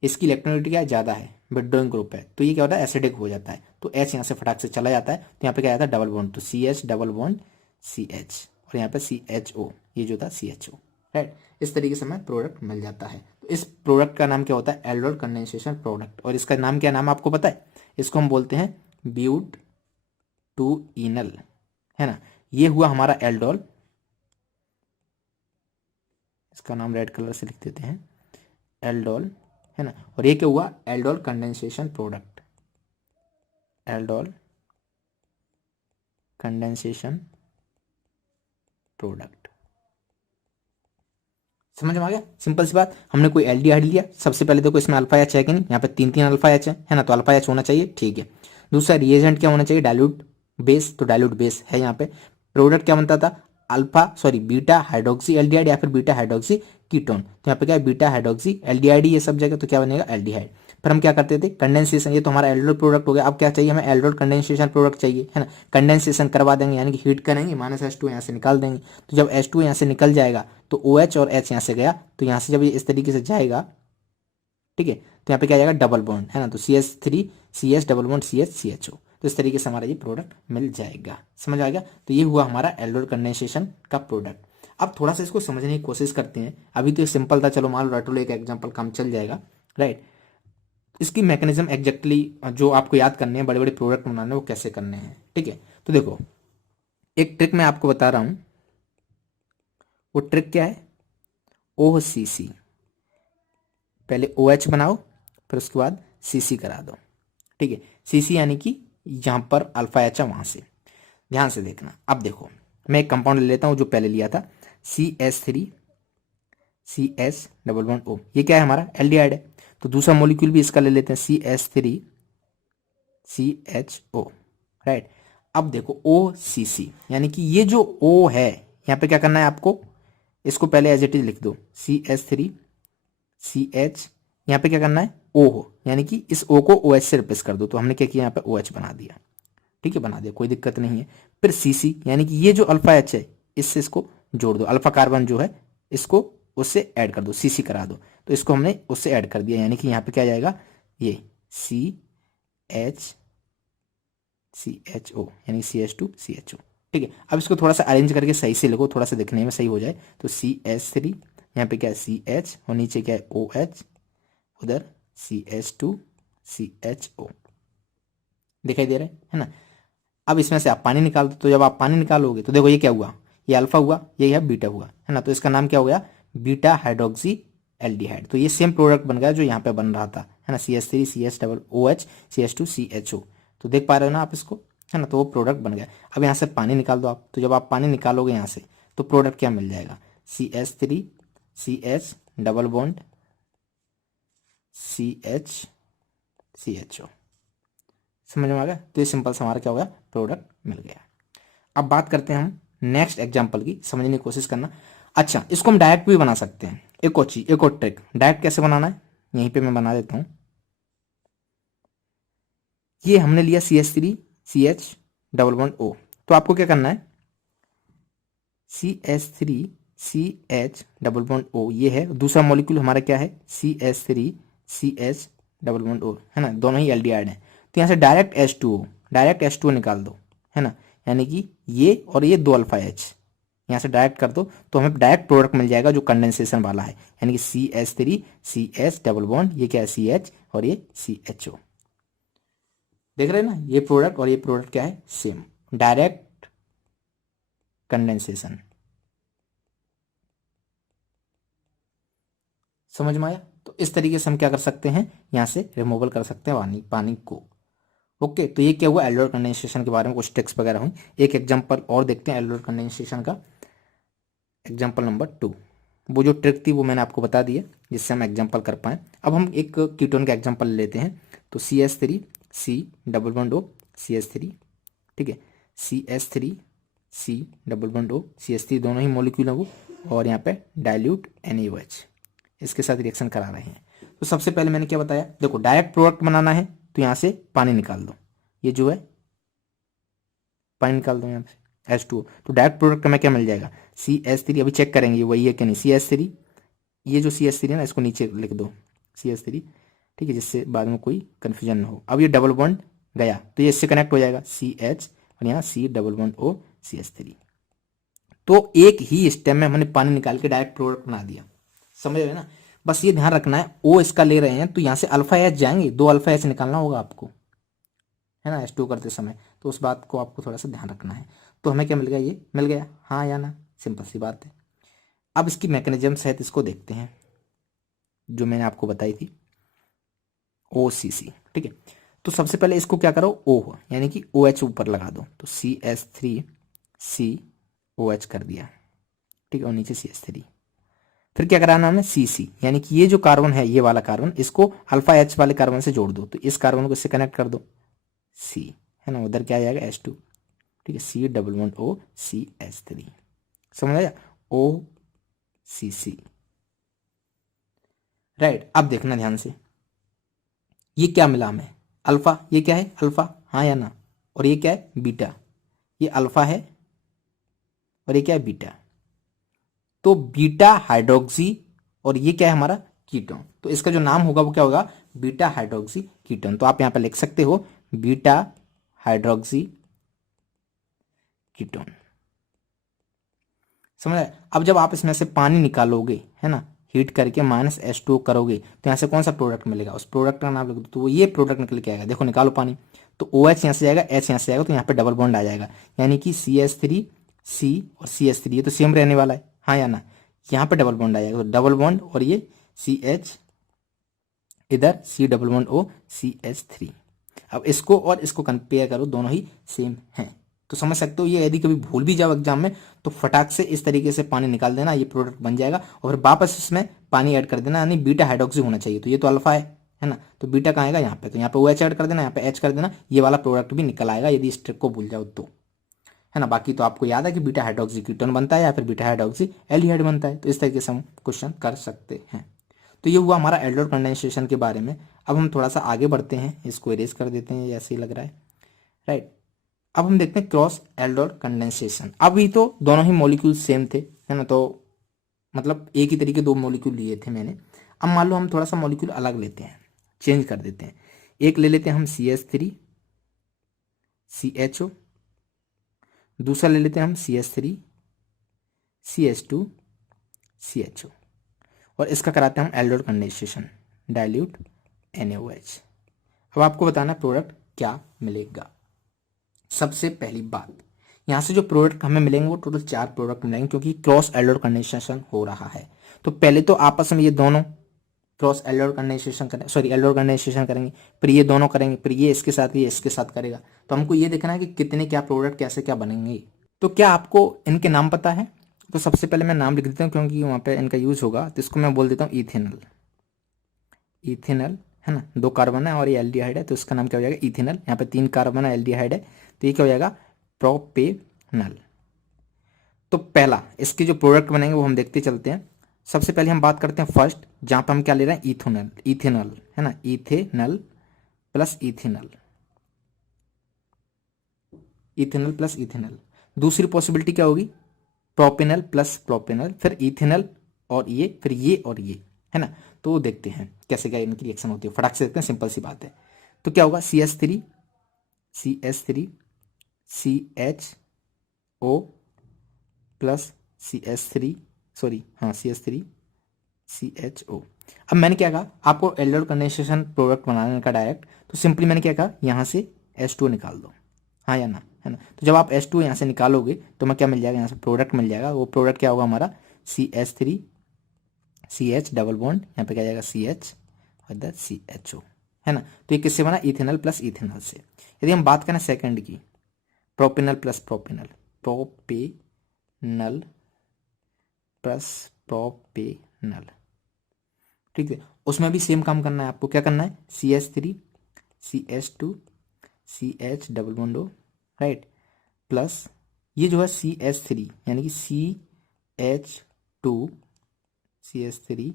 इसकी इलेक्ट्रोनेगेटिविटी क्या ज्यादा है, विड्रॉइंग ग्रुप है, तो ये क्या होता है, एसिडिक हो जाता है। तो H यहाँ से फटाक से चला जाता है, तो यहाँ पे क्या आता है, डबल बॉन्ड, तो CH डबल बॉन्ड CH, और यहाँ पे CHO, ये जो था CHO, राइट। इस तरीके से हमें प्रोडक्ट मिल जाता है। तो इस प्रोडक्ट का नाम क्या होता है, एल्डोल कंडेंसेशन प्रोडक्ट। और इसका नाम क्या, नाम आपको पता है, इसको हम बोलते हैं ब्यूट टू इनल, है ना। ये हुआ हमारा एल्डोल, इसका नाम रेड कलर से लिख देते हैं, एल्डोल, है ना। और ये क्या हुआ, aldol condensation product, aldol condensation product. समझ में आ गया, सिंपल सी बात। हमने कोई एल्डिहाइड लिया, सबसे पहले देखो इसमें अल्फा एच है कि नहीं, यहाँ पे 3 अल्फा एच है ना, तो अल्फा एच होना चाहिए, ठीक है। दूसरा रिएजेंट क्या होना चाहिए, डाइल्यूट बेस, तो डाइल्यूट बेस है यहाँ पे। प्रोडक्ट क्या बनता था, बीटा हाइड्रोक्सी एल्डिहाइड या फिर बीटा हाइड्रोक्सी कीटोन। तो यहाँ पे क्या है, बीटा हाइड्रोक्सी एल्डिहाइड, ये सब जगह तो क्या बनेगा, एल्डिहाइड। फिर हम क्या करते थे, कंडेंसेशन, ये तो हमारा एल्डोल प्रोडक्ट हो गया। अब क्या चाहिए हमें, एल्डोल कंडेंसेशन प्रोडक्ट चाहिए, है ना। कंडेंसेशन करवा देंगे यानी कि हीट करेंगे, माइनस H2 यहाँ से निकाल देंगे। तो जब H2 यहाँ से निकल जाएगा तो OH और H यहाँ से गया, तो यहाँ से जब ये इस तरीके से जाएगा ठीक है। तो यहाँ पे क्या आ जाएगा डबल बॉन्ड है ना, तो CH3 CS double bond CH CHO। तो इस तरीके से हमारा ये प्रोडक्ट मिल जाएगा, समझ आ गया। तो ये हुआ हमारा एल्डोड कंडेंसेशन का प्रोडक्ट। अब थोड़ा सा इसको समझने की कोशिश करते हैं। अभी तो ये सिंपल था, चलो मान लो रट लो, एक एग्जाम्पल काम चल जाएगा, राइट। इसकी मैकेनिज्म एग्जैक्टली जो आपको याद करने हैं, बड़े बड़े प्रोडक्ट बनाने वो कैसे करने हैं, ठीक है। तो देखो एक ट्रिक मैं आपको बता रहा हूं, वो ट्रिक क्या है, OCC। पहले OH बनाओ, फिर उसके बाद CC करा दो, ठीक है। CC यानी कि यहां पर अल्फा एच है वहां से, ध्यान से देखना। अब देखो मैं एक कंपाउंड ले लेता हूं जो पहले लिया था, CH3 CS double bond O। ये क्या है हमारा एल्डिहाइड है, तो दूसरा मॉलिक्यूल भी इसका ले लेते हैं, CH3 CHO, राइट। अब देखो OCC यानी कि ये जो O है, यहाँ पे क्या करना है आपको, इसको पहले एज इट इज लिख दो, CH3 CH, यहाँ पे क्या करना है O हो, यानी कि इस O को OH से रिप्लेस कर दो। तो हमने क्या किया, यहाँ पे OH बना दिया, ठीक है, बना दिया, कोई दिक्कत नहीं है। फिर CC यानी कि ये जो अल्फा H है, इससे इसको जोड़ दो, अल्फा कार्बन जो है इसको उससे ऐड कर दो, CC करा दो। तो इसको हमने उससे ऐड कर दिया, यानी कि यहाँ पे क्या जाएगा, ये CHO यानी CH2 CHO, ठीक है। अब इसको थोड़ा सा अरेंज करके सही से लिखो, थोड़ा सा दिखने में सही हो जाए। तो CH3, यहाँ पे क्या है CH, और नीचे क्या है OH, उधर CH2 CHO, दिखाई दे रहा है ना। अब इसमें से आप पानी निकाल दो। तो जब आप पानी निकालोगे तो देखो ये क्या हुआ, ये अल्फा हुआ, ये है बीटा हुआ, है ना। तो इसका नाम क्या हो गया, बीटा हाइड्रोक्सी एल्डिहाइड। तो ये सेम प्रोडक्ट बन गया जो यहाँ पे बन रहा था, है ना, CH3 CS double OH CH2 CHO। तो देख पा रहे हो ना आप इसको, है ना, तो वो प्रोडक्ट बन गया। अब यहाँ से पानी निकाल दो आप। तो जब आप पानी निकालोगे यहाँ से तो प्रोडक्ट क्या मिल जाएगा, CH3 CH double bond CH CHO, समझ में आ गया। तो ये सिंपल से हमारा क्या हो गया, प्रोडक्ट मिल गया। अब बात करते हैं हम नेक्स्ट एग्जांपल की, समझने की कोशिश करना। अच्छा, इसको हम डायरेक्ट भी बना सकते हैं। एक और चीज, एक और ट्रिक, डायरेक्ट कैसे बनाना है, यहीं पे मैं बना देता हूं। ये हमने लिया CH3 CH double bond O। तो आपको क्या करना है, CH3 CH double bond O ये है, दूसरा मॉलिक्यूल हमारा क्या है CH3 CH double bond O, है ना, दोनों ही एल्डिहाइड है। तो यहाँ से डायरेक्ट H2O, डायरेक्ट H2O निकाल दो, है ना, यानी कि ये और ये दो अल्फा H यहाँ से डायरेक्ट कर दो, तो हमें डायरेक्ट प्रोडक्ट मिल जाएगा जो कंडेंसेशन वाला है, यानी कि CH3 CH डबल बॉन्ड, ये क्या है CH और ये CHO। देख रहे हैं ना, ये प्रोडक्ट और ये प्रोडक्ट क्या है, सेम, डायरेक्ट कंडेंसेशन। समझ में आया। तो इस तरीके से हम क्या कर सकते हैं, यहाँ से रिमूवल कर सकते हैं पानी पानी को। ओके, तो ये क्या हुआ, एल्डोड कंडेंसेशन के बारे में कुछ ट्रिक्स वगैरह हुई। एक एग्जांपल और देखते हैं एल्डोड कंडेंसेशन का, एग्जांपल नंबर 2। वो जो ट्रिक थी वो मैंने आपको बता दी है, जिससे हम एग्जांपल कर पाए। अब हम एक कीटोन का एग्जांपल लेते हैं। तो CH3 C double bond O CH3, ठीक है, CH3 C double bond O CH3, दोनों ही मॉलिक्यूल हैं वो, और यहाँ पे डाइल्यूट NaOH इसके साथ रिएक्शन करा रहे हैं। तो सबसे पहले मैंने क्या बताया, देखो डायरेक्ट प्रोडक्ट बनाना है तो यहाँ से पानी निकाल दो, ये जो है पानी निकाल दो यहाँ से H2O। तो डायरेक्ट प्रोडक्ट में क्या मिल जाएगा, CH3, अभी चेक करेंगे वही है कि नहीं, CH3, ये जो CH3 है ना, इसको नीचे लिख दो CH3, ठीक है, जिससे बाद में कोई कन्फ्यूजन ना हो। अब ये डबल बॉन्ड गया तो ये इससे कनेक्ट हो जाएगा CH, और यहाँ C double bond O CH3। तो एक ही स्टेप में हमने पानी निकाल के डायरेक्ट प्रोडक्ट बना दिया, समझ रहे ना। बस ये ध्यान रखना है, O इसका ले रहे हैं तो यहाँ से अल्फा H जाएंगे, दो अल्फा H निकालना होगा आपको, है ना, H2 करते समय। तो उस बात को आपको थोड़ा सा ध्यान रखना है। तो हमें क्या मिल गया, ये मिल गया, हाँ या ना, सिंपल सी बात है। अब इसकी मैकेनिज्म सहित इसको देखते हैं जो मैंने आपको बताई थी, OCC, ठीक है। तो सबसे पहले इसको क्या करो, O यानी कि OH ऊपर लगा दो। तो CH3 COH कर दिया, ठीक है, और नीचे CH3। फिर क्या कराना हमने, CC यानी कि ये जो कार्बन है, ये वाला कार्बन, इसको अल्फा H वाले कार्बन से जोड़ दो। तो इस कार्बन को इससे कनेक्ट कर दो, C, है ना, उधर क्या आ जाएगा H2, ठीक है, C double bond O CH3, समझ आया, OCC, राइट। अब देखना ध्यान से, ये क्या मिला हमें, अल्फा, ये क्या है अल्फा, हाँ या ना, और ये क्या है बीटा, ये अल्फा है और ये क्या है बीटा। तो बीटा हाइड्रोक्सी, और ये क्या है हमारा कीटोन। तो इसका जो नाम होगा वो क्या होगा, बीटा हाइड्रोक्सी कीटोन। तो आप यहाँ पे लिख सकते हो बीटा हाइड्रोक्सी कीटोन। समझ आया? अब जब आप इसमें से पानी निकालोगे, है ना, हीट करके -H2O करोगे तो यहाँ से कौन सा प्रोडक्ट मिलेगा, उस प्रोडक्ट का नाम लिख दो, तो वो ये प्रोडक्ट निकल के आएगा। देखो निकालो पानी, तो OH यहाँ से जाएगा, H यहाँ से जाएगा, तो यहाँ पे डबल बॉन्ड आ जाएगा, यानी कि CH3C और CH3, ये तो सेम रहने वाला है, हाँ या ना। यहाँ पे डबल बॉन्ड आ जाएगा, तो डबल बॉन्ड और ये CH, इधर C≡CH3। अब इसको और इसको कंपेयर करो, दोनों ही सेम हैं, तो समझ सकते हो। ये यदि कभी भूल भी जाओ एग्जाम में तो फटाक से इस तरीके से पानी निकाल देना, ये प्रोडक्ट बन जाएगा, और फिर वापस इसमें पानी ऐड कर देना, यानी बीटा हाइड्रोक्सी होना चाहिए। तो ये तो अल्फा है ना, तो बीटा कहाँ आएगा, यहाँ पे, तो यहाँ पे OH ऐड कर देना, यहाँ पे H कर देना, ये वाला प्रोडक्ट भी निकल आएगा यदि इस ट्रिक को भूल जाओ तो, है ना। बाकी तो आपको याद है कि बीटा हाइड्रोक्सी कीटोन बनता है या फिर बीटा हाइड्रोक्सी एल्डिहाइड बनता है, तो इस तरीके से हम क्वेश्चन कर सकते हैं। तो ये हुआ हमारा एल्डोर कंडेंसेशन के बारे में। अब हम थोड़ा सा आगे बढ़ते हैं, इसको इरेज कर देते हैं, ऐसे ही लग रहा है, राइट। अब हम देखते हैं क्रॉस एल्डोर कंडेंसेशन। अभी तो दोनों ही मॉलिक्यूल सेम थे, है ना, तो मतलब एक ही तरीके दो मॉलिक्यूल लिए थे मैंने। अब मान लो हम थोड़ा सा मॉलिक्यूल अलग लेते हैं, चेंज कर देते हैं। एक ले लेते हैं हम CH3 CHO, दूसरा ले लेते हैं हम CH3 CH2 CHO, और इसका कराते हैं हम एल्डोर कंडेंसेशन, डाइल्यूट NaOH। अब आपको बताना प्रोडक्ट क्या मिलेगा। सबसे पहली बात, यहाँ से जो प्रोडक्ट हमें मिलेंगे वो टोटल 4 प्रोडक्ट मिलेंगे, क्योंकि क्रॉस एल्डोर कंडेंसेशन हो रहा है। तो पहले तो आपस में ये दोनों क्रॉस एल्डोर कंडेंसेशन करें, सॉरी एल्डोर कंडेंसेशन करेंगे, फिर ये दोनों करेंगे, फिर ये इसके साथ करेगा। तो हमको ये देखना है कि कितने क्या प्रोडक्ट कैसे क्या बनेंगे। तो क्या आपको इनके नाम पता है? तो सबसे पहले मैं नाम लिख देता हूँ, क्योंकि वहाँ पे इनका यूज होगा, तो इसको मैं बोल देता हूँ इथेनल। इथेनल, है ना, 2 कार्बन है और ये एल्डिहाइड है, तो इसका नाम क्या हो जाएगा, इथेनल। यहाँ पे 3 कार्बन है, एल्डिहाइड है, तो ये क्या हो जाएगा, प्रोपेनल। तो पहला इसके जो प्रोडक्ट बनेंगे वो हम देखते चलते हैं। सबसे पहले हम बात करते हैं फर्स्ट, जहां पे हम क्या ले रहे हैं, इथेनॉल। इथेनॉल, है ना, ethanal plus ethanal, ethanal plus ethanal. दूसरी पॉसिबिलिटी क्या होगी, प्रोपेनल प्लस प्रोपेनल, फिर इथेनल और ये, फिर ये और ये, है ना। तो देखते हैं कैसे क्या इनकी रिएक्शन होती है, फटाक से देखते हैं, सिंपल सी बात है। तो क्या होगा, CH3 CHO plus CH3, sorry हाँ CH3 CHO। अब मैंने क्या कहा, आपको एल्डोर कंडेंसेशन प्रोडक्ट बनाने का डायरेक्ट, तो सिंपली मैंने क्या कहा, यहाँ से H2O निकाल दो, हाँ या ना, है ना। तो जब आप H2O यहाँ से निकालोगे तो मैं क्या मिल जाएगा, यहाँ से प्रोडक्ट मिल जाएगा। वो प्रोडक्ट क्या होगा हमारा, CH3 CH डबल बॉन्ड, यहाँ पे क्या जाएगा CH और इधर CHO, है ना। तो ये किससे बना, इथेनल प्लस इथेनल से। यदि हम बात करें सेकंड की, propanal plus propanal, propanal plus propanal, ठीक है, उसमें भी सेम काम करना है आपको। क्या करना है, CH3 CH2 CH double bond O, right, plus ये जो है CH3 यानी कि CH2 CH3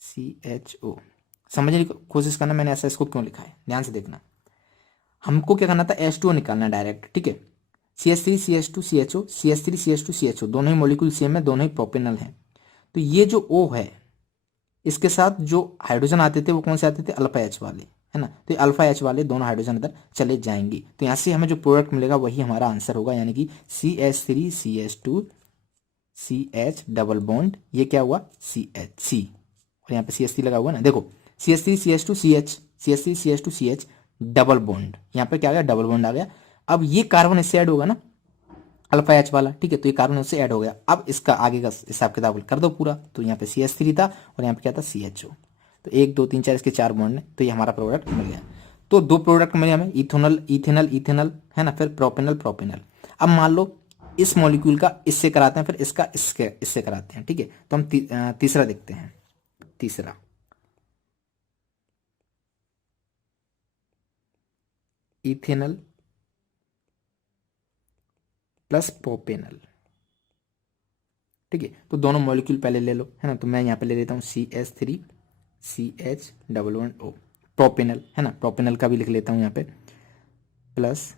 CHO। समझने की कोशिश करना मैंने ऐसा इसको क्यों लिखा है, ध्यान से देखना। हमको क्या करना था, H2O निकालना डायरेक्ट, ठीक है। CH3 CH2 CHO, CH3 CH2 CHO, दोनों ही मॉलिक्यूल सेम है, दोनों ही प्रोपेनल हैं। तो ये जो O है, इसके साथ जो हाइड्रोजन आते थे वो कौन से आते थे, अल्फा H वाले, है ना। तो ये अल्फा H वाले दोनों हाइड्रोजन इधर चले जाएंगे, तो यहाँ से हमें जो प्रोडक्ट मिलेगा वही हमारा आंसर होगा, यानी कि CH3 CH2 CH double bond, ये क्या हुआ CH, और यहाँ पे CH3 लगा हुआ ना, देखो CH3 CH2 CH, CH3 CH2 CH double bond, यहाँ पे क्या आ गया, डबल बॉन्ड आ गया। अब ये कार्बन इससे ऐड होगा ना, अल्फा H वाला, ठीक है, तो ये कार्बन उससे ऐड हो गया। अब इसका आगे का हिसाब किताब कर दो पूरा, तो यहाँ पे CH3 था और यहाँ पे क्या था, CHO। तो 1 2 3 4 इसके 4 बॉन्ड है, तो ये हमारा प्रोडक्ट मिल गया। तो 2 प्रोडक्ट मिले हमें, इथेनॉल इथेनल इथेनल, है ना, फिर प्रोपेनल प्रोपेनल। अब मान लो इस मॉलिक्यूल का इससे कराते हैं, फिर इसका इससे कराते हैं, ठीक है। तो हम तीसरा देखते हैं। तीसरा, इथेनल प्लस प्रोपेनल, ठीक है। तो दोनों मॉलिक्यूल पहले ले लो, है ना। तो मैं यहाँ पे ले लेता हूँ CH3 CH double bond O, propanal, है ना, प्रोपेनल का भी लिख लेता हूँ यहाँ पे, प्लस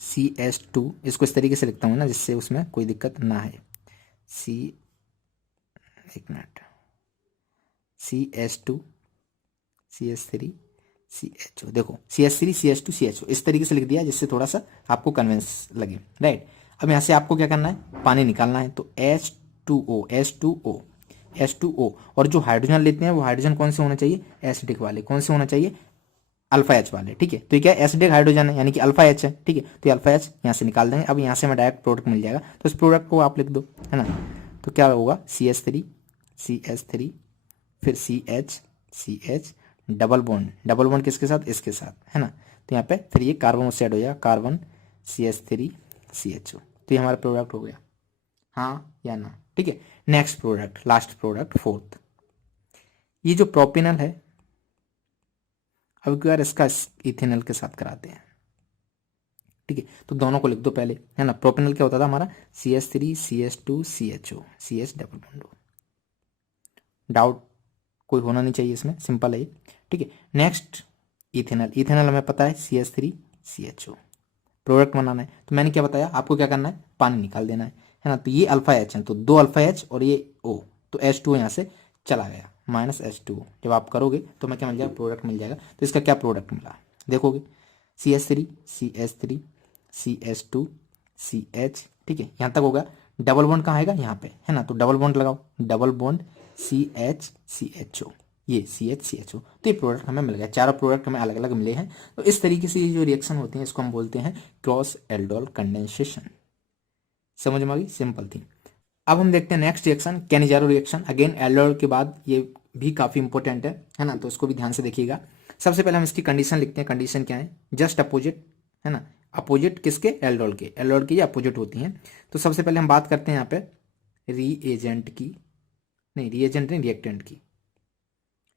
CH2, इसको इस तरीके से लिखता हूँ ना जिससे उसमें कोई दिक्कत ना है, एक मिनट, CH3 CHO। देखो CH3 CH2 CHO इस तरीके से लिख दिया जिससे थोड़ा सा आपको कन्विंस लगे, राइट। अब यहाँ से आपको क्या करना है, पानी निकालना है, तो H2O H2O H2O। और जो हाइड्रोजन लेते हैं वो हाइड्रोजन कौन से होना चाहिए, एसिडिक वाले। कौन से होना चाहिए, अल्फा एच वाले, ठीक है। तो ये क्या है, एसिडिक हाइड्रोजन है यानी कि अल्फा एच है, ठीक है। तो ये अल्फा एच यहाँ से निकाल देंगे। अब यहाँ से हमें डायरेक्ट प्रोडक्ट मिल जाएगा, तो इस प्रोडक्ट को आप लिख दो, है ना। तो क्या होगा, CH3 फिर CH डबल बॉन्ड किसके साथ, इसके साथ, है ना। तो यहाँ पे फिर ये कार्बन उससे ऐड हो जाएगा, कार्बन CH3 CHO। तो ये हमारा प्रोडक्ट हो गया, हाँ या ना, ठीक है। Next product, last product, fourth, ये जो प्रोपिनल है, अब एक बार इसका इथेनॉल के साथ कराते हैं, ठीक है। तो दोनों को लिख दो पहले, है ना। प्रोपिनल क्या होता था हमारा, CH3 CH2 CHO CH double bond. Doubt कोई होना नहीं चाहिए इसमें, सिंपल है ये, ठीक है। नेक्स्ट इथेनॉल हमें पता है CH3 CHO। प्रोडक्ट बनाना है, तो मैंने क्या बताया आपको, क्या करना है, पानी निकाल देना है ना। तो ये अल्फा एच है, तो 2 अल्फा एच और ये O, तो H2O यहाँ से चला गया, -H2O। जब आप करोगे तो मैं क्या मिल जाएगा, प्रोडक्ट मिल जाएगा। तो इसका क्या प्रोडक्ट मिला, देखोगे CH3 CH2 CH, ठीक है। यहाँ तक होगा। डबल बॉन्ड कहाँ आएगा, यहाँ पे, है ना। तो डबल बॉन्ड लगाओ, डबल बॉन्ड CH ये CH तो ये प्रोडक्ट हमें मिल गया। चारों प्रोडक्ट हमें अलग अलग मिले हैं। तो इस तरीके से ये जो रिएक्शन होते हैं इसको हम बोलते हैं क्रॉस एल्डोल कंडेंसेशन। समझ में आ गई, सिंपल थी। अब हम देखते हैं next reaction, Cannizzaro reaction. Again aldol के बाद ये भी काफी इंपॉर्टेंट है ना। तो इसको भी ध्यान से देखिएगा। सबसे पहले हम इसकी कंडीशन लिखते हैं। कंडीशन क्या है, जस्ट अपोजिट, है ना। अपोजिट किसके, एल्डोल के। एल्डोल की ये अपोजिट होती हैं। तो सबसे पहले हम बात करते हैं यहाँ पे रिएजेंट की, नहीं रिएजेंट नहीं, रिएक्टेंट की।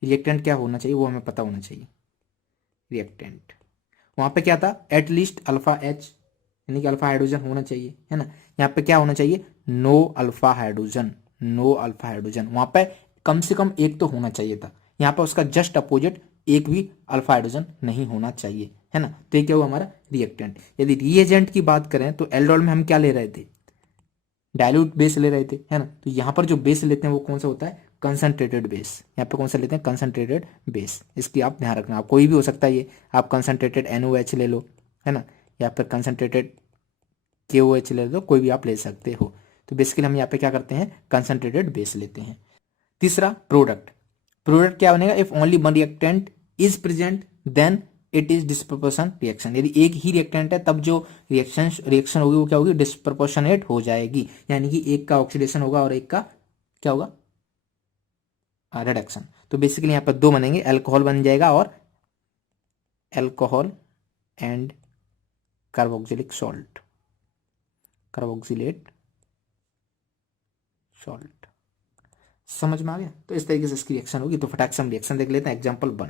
रिएक्टेंट क्या होना चाहिए वो हमें पता होना चाहिए। रिएक्टेंट वहां पे क्या था, एटलीस्ट अल्फा एच, यानी कि अल्फा हाइड्रोजन होना चाहिए, है ना। यहाँ पे क्या होना चाहिए, नो अल्फा हाइड्रोजन। वहां पे कम से कम एक तो होना चाहिए था। यहाँ पे उसका जस्ट अपोजिट एक भी अल्फा हाइड्रोजन नहीं होना चाहिए, है ना। तो ये क्या हुआ हमारा रिएक्टेंट। यदि रिएजेंट की बात करें तो एल्डोल में हम क्या ले रहे थे, डाइल्यूट बेस ले रहे थे, है ना। तो यहाँ पर जो बेस लेते हैं वो कौन सा होता है, कंसंट्रेटेड बेस। यहाँ पे कौन सा लेते हैं, कंसंट्रेटेड बेस। इसकी आप ध्यान रखना, आप कोई भी हो सकता है ये, आप कंसंट्रेटेड NOH ले लो, है ना, या फिर कंसंट्रेटेड KOH ले लो, कोई भी आप ले सकते हो। तो बेसिकली हम यहाँ पे क्या करते हैं, कंसंट्रेटेड बेस लेते हैं। तीसरा प्रोडक्ट क्या बनेगा, if only one reactant is present then it is disproportion reaction. यदि एक ही रिएक्टेंट है तब जो रिएक्शन होगी वो क्या होगी, डिस्प्रपोर्शनेट हो जाएगी। यानी कि एक का ऑक्सीडेशन होगा और एक का क्या होगा, रिडक्शन। तो बेसिकली यहाँ पर दो बनेंगे, अल्कोहल बन जाएगा और alcohol and carboxylic salt, carboxylate salt. समझ में आ गया। तो इस तरीके से इसकी रिएक्शन होगी। तो फटाक से हम रिएक्शन देख लेते हैं। एग्जांपल 1,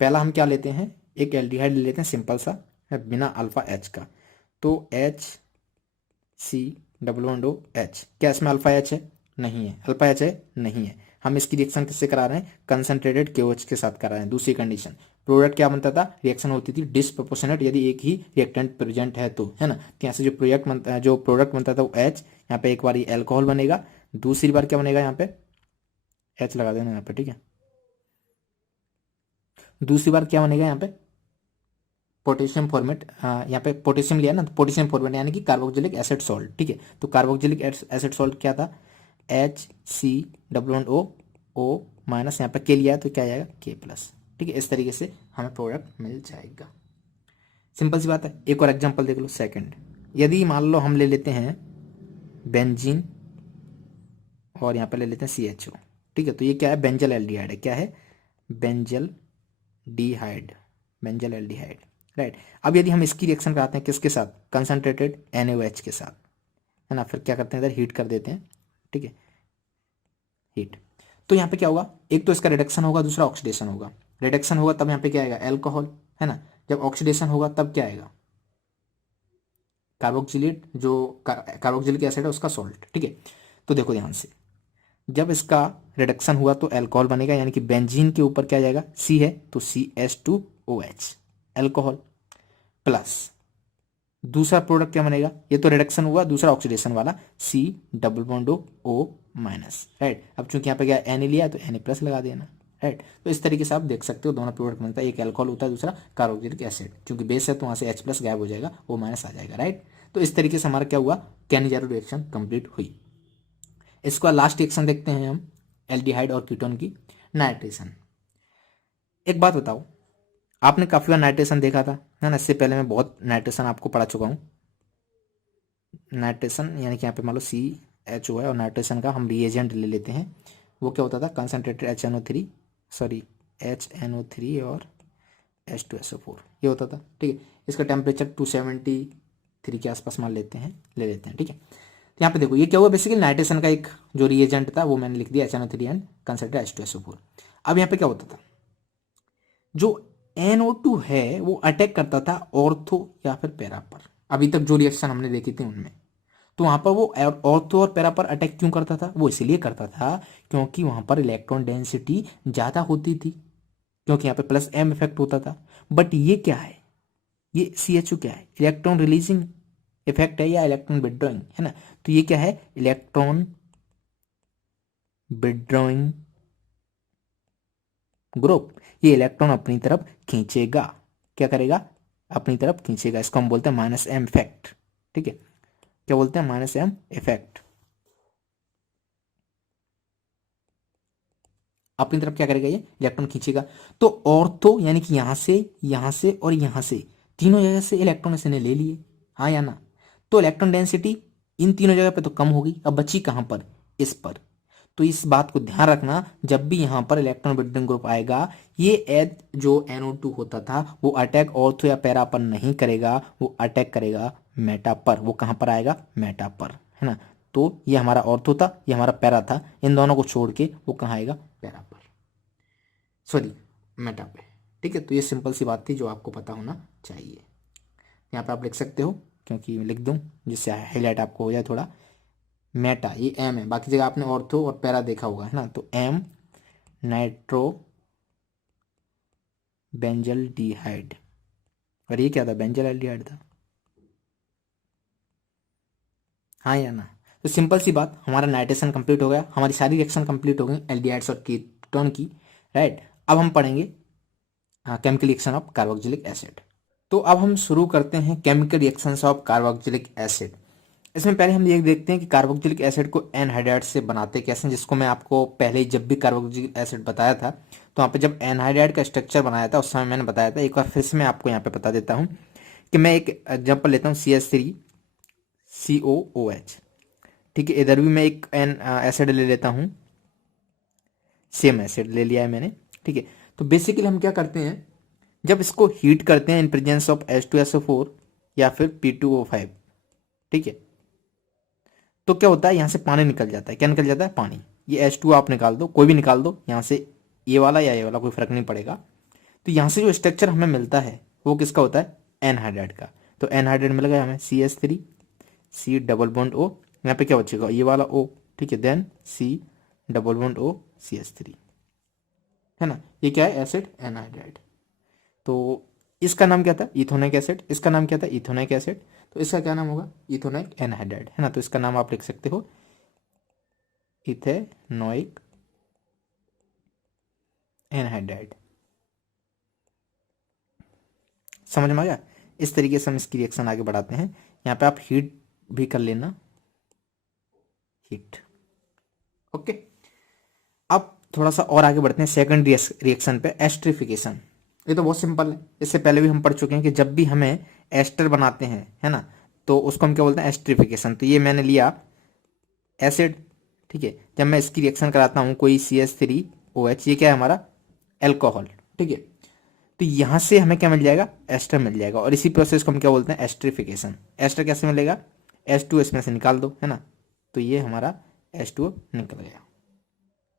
पहला हम क्या लेते हैं, एक एल्डिहाइड ले लेते हैं सिंपल सा है, बिना अल्फा एच का। तो HCOOH, क्या इसमें अल्फा एच है, नहीं है। अल्फा एच है, नहीं है। हम इसकी रिएक्शन किससे करा रहे हैं, कंसंट्रेटेड KOH के साथ करा रहे हैं। दूसरी कंडीशन, प्रोडक्ट क्या बनता था, रिएक्शन होती थी डिस्प्रोपोर्शनेट, यदि एक ही रिएक्टेंट प्रेजेंट है तो, है ना। तो यहाँ से जो प्रोडक्ट बनता था वो H, यहाँ पे एक बार ये एल्कोहल बनेगा, दूसरी बार क्या बनेगा, यहाँ पे H लगा देना यहाँ पे, ठीक है। दूसरी बार क्या बनेगा यहाँ पे, पोटेशियम फॉर्मेट, यहाँ पे पोटेशियम लिया ना, तो पोटेशियम फॉर्मेट यानी कि कार्बोक्सिलिक एसिड सॉल्ट, ठीक है। तो कार्बोक्सिलिक एसिड सॉल्ट क्या था, HCOO माइनस, यहाँ पे K लिया है तो क्या आएगा K+, ठीक है। इस तरीके से हमें प्रोडक्ट मिल जाएगा। सिंपल सी बात है। एक और एग्जांपल देख लो, सेकंड, यदि मान लो हम ले लेते हैं बेंजीन और यहाँ पे ले लेते हैं CHO, ठीक है। तो ये क्या है, बेंजल एल्डिहाइड है। क्या है, बेंजल एल्डिहाइड, राइट। अब यदि हम इसकी रिएक्शन कराते हैं किसके साथ, कंसंट्रेटेड NaOH के साथ, है ना। फिर क्या करते हैं, इधर हीट कर देते हैं, ठीक है, हीट। तो यहाँ पे क्या होगा, एक तो इसका रिडक्शन होगा, दूसरा ऑक्सीडेशन होगा। रिडक्शन होगा तब यहाँ पे क्या आएगा, एल्कोहल, है ना। जब ऑक्सीडेशन होगा तब क्या आएगा, कार्बोक्सिलेट, जो कार्बोक्सिलिक एसिड है उसका सॉल्ट, ठीक है। तो देखो ध्यान से, जब इसका रिडक्शन हुआ तो अल्कोहल बनेगा, यानी कि बेंजीन के ऊपर क्या जाएगा, C है तो CH2OH, अल्कोहल, प्लस दूसरा प्रोडक्ट क्या बनेगा, ये तो रिडक्शन हुआ, दूसरा ऑक्सीडेशन वाला C double bond O minus, right. अब चूंकि यहाँ पे क्या एन लिया तो एन प्लस लगा देना, राइट। तो इस तरीके से आप देख सकते हो दोनों प्रोडक्ट बनता है, एक अल्कोहल होता है दूसरा कार्बोक्सिलिक एसिड, क्योंकि बेस है तो वहाँ से H प्लस गायब हो जाएगा, O माइनस आ जाएगा, राइट। तो इस तरीके से हमारा क्या हुआ, कैनिजारो रिएक्शन कंप्लीट हुई। इसका लास्ट रिएक्शन देखते हैं हम एल्डिहाइड और कीटोन की, नाइट्रेशन। एक बात बताओ, आपने काफी बार नाइट्रेशन देखा था, है ना, इससे पहले मैं बहुत नाइट्रेशन आपको पढ़ा चुका हूँ। नाइट्रेशन यानी कि यहाँ पे मान लो CHO है और नाइट्रेशन का हम रिएजेंट ले लेते हैं, वो क्या होता था, कंसनट्रेटेड HNO3, सॉरी HNO3 और H2SO4 ये होता था, ठीक है। इसका टेम्परेचर 273 के आसपास मान लेते हैं, ले लेते हैं, ठीक है। तो यहाँ पे देखो ये क्या हुआ, बेसिकली नाइट्रेशन का एक जो रिएजेंट था वो मैंने लिख दिया HNO3 एंड कंसनट्रेटेड H2SO4। अब यहाँ पे क्या होता था, जो NO2 है वो अटैक करता था ऑर्थो या फिर पैरा पर, अभी तक जो रिएक्शन हमने देखी थी उनमें। तो वहां पर वो ऑर्थो और पैरा पर अटैक क्यों करता था, वो इसलिए करता था क्योंकि वहां पर इलेक्ट्रॉन डेंसिटी ज्यादा होती थी, क्योंकि यहाँ पे प्लस M इफेक्ट होता था। बट ये क्या है, ये CHO क्या है, इलेक्ट्रॉन रिलीजिंग इफेक्ट है या इलेक्ट्रॉन विड्रॉइंग, है ना। तो ये क्या है, इलेक्ट्रॉन विड्रॉइंग ग्रुप, ये इलेक्ट्रॉन अपनी तरफ खींचेगा, क्या करेगा, अपनी तरफ खींचेगा। इसको हम बोलते हैं -M इफेक्ट, ठीक है। क्या बोलते हैं, -M इफेक्ट। अपनी तरफ क्या करेगा, ये इलेक्ट्रॉन खींचेगा। तो ऑर्थो यानी कि यहां से और यहां से, तीनों जगह से इलेक्ट्रॉन इसने ले लिए, हाँ या ना। तो इलेक्ट्रॉन डेंसिटी इन तीनों जगह पे तो कम होगी, अब बची कहां पर, इस पर। तो इस बात को ध्यान रखना, जब भी यहां पर इलेक्ट्रॉन विड्रॉइंग ग्रुप आएगा, ये एच जो NO2 होता था वो अटैक ऑर्थो या पैरा पर नहीं करेगा, वो अटैक करेगा मेटा पर। वो कहां पर आएगा, मेटा पर, है ना। तो ये हमारा ऑर्थो था, ये हमारा पैरा था, इन दोनों को छोड़ के वो कहाँ आएगा, पैरा पर, सॉरी मेटा पे, ठीक है। तो ये सिंपल सी बात थी जो आपको पता होना चाहिए। यहाँ पे आप लिख सकते हो, क्योंकि लिख दूं जिससे हाईलाइट आपको हो जाए थोड़ा। मेटा ये M है, बाकी जगह आपने ऑर्थो और पैरा देखा होगा, है ना। तो M नाइट्रो बेंजल डिहाइड, और ये क्या था, बेंजल एल्डिहाइड था, हाँ या ना। तो सिंपल सी बात, हमारा नाइट्रेशन कंप्लीट हो गया, हमारी सारी रिएक्शन कंप्लीट हो गई एल्डिहाइड्स और कीटोन की, राइट। अब हम पढ़ेंगे chemical reaction of carboxylic acid. तो अब हम शुरू करते हैं chemical reactions of carboxylic acid. इसमें पहले हम ये देखते हैं कि कार्बोक्सिलिक एसिड को एनहाइड्राइड से बनाते कैसे, जिसको मैं आपको पहले जब भी कार्बोक्सिलिक एसिड बताया था, तो वहाँ पे जब एनहाइड्राइड का स्ट्रक्चर बनाया था उस समय मैंने बताया था। एक बार फिर से मैं आपको यहाँ पे बता देता हूँ कि मैं एक एग्जाम्पल लेता हूँ CH3COOH, ठीक है। इधर भी मैं एक एन एसिड ले लेता हूँ, सेम एसिड ले लिया है मैंने, ठीक है। तो बेसिकली हम क्या करते हैं, जब इसको हीट करते हैं इन प्रेजेंस ऑफ H2SO4 या फिर P2O5, ठीक है, तो क्या होता है, यहाँ से पानी निकल जाता है, क्या निकल जाता है, पानी। ये H2 आप निकाल दो, कोई भी निकाल दो यहाँ से, ये वाला या ये वाला कोई फर्क नहीं पड़ेगा। तो यहाँ से जो स्ट्रक्चर हमें मिलता है वो किसका होता है, एनहाइड्राइड का। तो एनहाइड्राइड मिल गया हमें CH3 C double bond O, यहाँ पे क्या बचेगा, ये वाला O, ठीक है, then C double bond O CH3, है ना। ये क्या है, एसिड एनहाइड्राइड। तो इसका नाम क्या था, इथोनिक एसिड, इसका नाम क्या था, इथोनिक एसिड। तो इसका क्या नाम होगा, इथोनिक एनहाइड्राइड, है ना। तो इसका नाम आप लिख सकते हो इथेनोइक एनहाइड्राइड। समझ में आ गया। इस तरीके से हम इसकी रिएक्शन आगे बढ़ाते हैं। यहाँ पे आप हीट भी कर लेना, हीट, ओके। अब थोड़ा सा और आगे बढ़ते हैं सेकंड रिएक्शन पे, एस्ट्रिफिकेशन। ये तो बहुत सिंपल है, इससे पहले भी हम पढ़ चुके हैं कि जब भी हमें एस्टर बनाते हैं, है ना, तो उसको हम क्या बोलते हैं, एस्ट्रिफिकेशन। तो ये मैंने लिया एसिड, ठीक है। जब मैं इसकी रिएक्शन कराता हूँ कोई CH3OH, ये क्या है हमारा एल्कोहल, ठीक है। तो यहां से हमें क्या मिल जाएगा, एस्टर मिल जाएगा, और इसी प्रोसेस को हम क्या बोलते हैं, एस्ट्रिफिकेशन। एस्टर कैसे मिलेगा, H2 इसमें से निकाल दो, है ना। तो ये हमारा H2 निकल गया,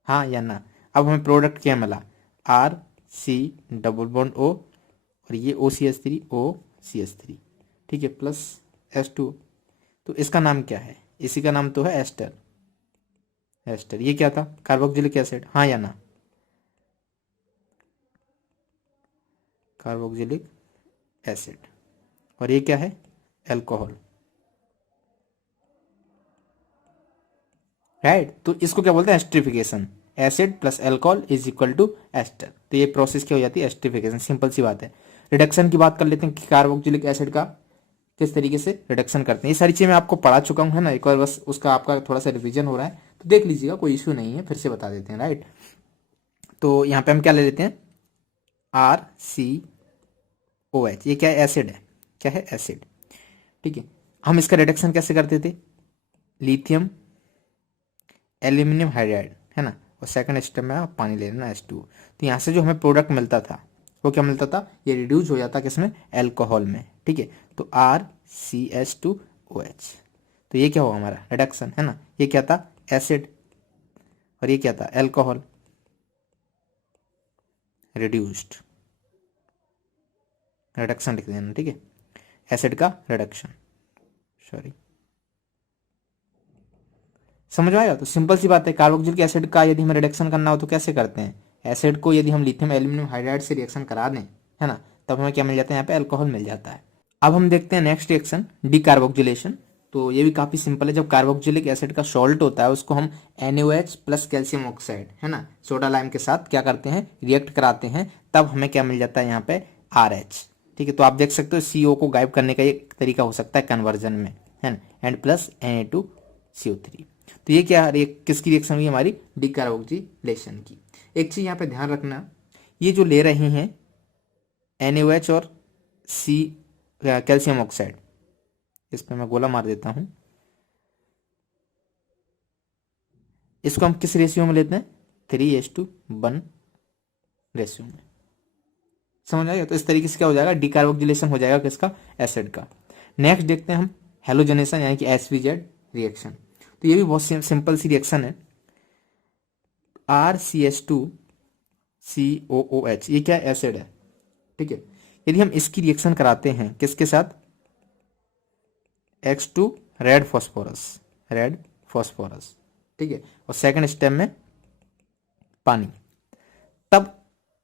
हाँ या ना। अब हमें प्रोडक्ट क्या मिला, RC डबल बॉन्ड O, और ये OCH3, ठीक है, प्लस H2। तो इसका नाम क्या है, इसी का नाम तो है एस्टर। एस्टर ये क्या था, कार्बोक्सिलिक एसिड, हाँ या ना, कार्बोक्सिलिक एसिड। और ये क्या है, एल्कोहल, राइट। तो इसको क्या बोलते हैं, esterification. Acid plus alcohol is equal to ester. तो ये प्रोसेस क्या हो जाती है, एस्टरिफिकेशन। सिंपल सी बात है। रिडक्शन की बात कर लेते हैं कि कार्बोक्सिलिक एसिड का किस तरीके से रिडक्शन करते हैं। ये सारी चीजें मैं आपको पढ़ा चुका हूँ, है ना। एक बार बस उसका आपका थोड़ा सा रिवीजन हो रहा है तो देख लीजिएगा, कोई इश्यू नहीं है, फिर से बता देते हैं, राइट। तो यहाँ पे हम क्या ले लेते हैं, RCOH। ये क्या है, एसिड है। क्या है, एसिड। ठीक है। हम इसका रिडक्शन कैसे करते थे, लिथियम एल्यूमिनियम हाइड्राइड, है ना। और सेकंड स्टेप में आप पानी ले लेना H2। तो यहाँ से जो हमें प्रोडक्ट मिलता था वो क्या मिलता था, ये रिड्यूस हो जाता किसमें, एल्कोहल में। ठीक है। तो RCH2OH। तो ये क्या हुआ हमारा रिडक्शन, है ना। ये क्या था, एसिड, और ये क्या था, एल्कोहल, रिड्यूस्ड। रिडक्शन लिख देना, ठीक है, एसिड का रिडक्शन, सॉरी। समझ में आया। तो सिंपल सी बात है, कार्बोक्सिलिक एसिड का यदि हमें रिडक्शन करना हो तो कैसे करते हैं, एसिड को यदि हम लिथियम एल्यूमिनियम हाइड्राइड से रिएक्शन करा दें, है ना, तब हमें क्या मिल जाता है, यहाँ पे अल्कोहल मिल जाता है। अब हम देखते हैं नेक्स्ट रिएक्शन, डीकार्बोक्सिलेशन। तो ये भी काफी सिंपल है। जब कार्बोक्सिलिक एसिड का सॉल्ट होता है उसको हम NaOH प्लस कैल्शियम ऑक्साइड, है ना, सोडा लाइम के साथ क्या करते हैं, रिएक्ट कराते हैं, तब हमें क्या मिल जाता है यहाँ पे, RH। ठीक है। तो आप देख सकते हो CO को गायब करने का एक तरीका हो सकता है कन्वर्जन में, है ना, एंड प्लस Na2CO3। तो ये क्या किसकी रिएक्शन हुई, हमारी डीकार्बोक्सिलेशन की। एक चीज यहाँ पे ध्यान रखना, ये जो ले रहे हैं NaOH और सी कैल्शियम ऑक्साइड, इस पे मैं गोला मार देता हूं, इसको हम किस रेशियो में लेते हैं, 3:1 रेशियो में। समझ आएगा। तो इस तरीके से क्या हो जाएगा, डीकार्बोक्सिलेशन हो जाएगा किसका, एसिड का। नेक्स्ट देखते हैं हम हेलोजनेशन यानी कि SVZ रिएक्शन। तो ये भी बहुत सिंपल सी रिएक्शन है, RCH2COOH। ये क्या एसिड है, ठीक है। यदि हम इसकी रिएक्शन कराते हैं किसके साथ, X2 red phosphorus, red phosphorus, ठीक है, और सेकंड स्टेप में पानी, तब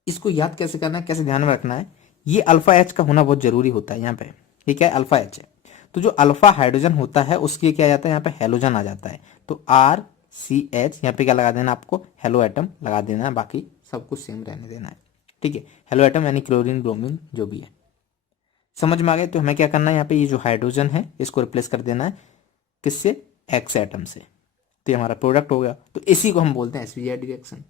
इसको याद कैसे करना है, कैसे ध्यान में रखना है, ये अल्फा H का होना बहुत जरूरी होता है यहाँ पे। ये क्या है, अल्फा H है। तो जो अल्फा हाइड्रोजन होता है उसके क्या आ जाता है, यहाँ पे हेलोजन आ जाता है। तो RCH, यहाँ पे क्या लगा देना आपको, हेलो एटम लगा देना है, बाकी सब कुछ सेम रहने देना है, ठीक है। हेलो एटम यानी क्लोरीन ब्रोमीन जो भी है। समझ में आ गए। तो हमें क्या करना है, यहाँ पे ये जो हाइड्रोजन है इसको रिप्लेस कर देना है किससे, X एटम से। तो ये हमारा प्रोडक्ट हो गया। तो इसी को हम बोलते हैं SVZ रिएक्शन,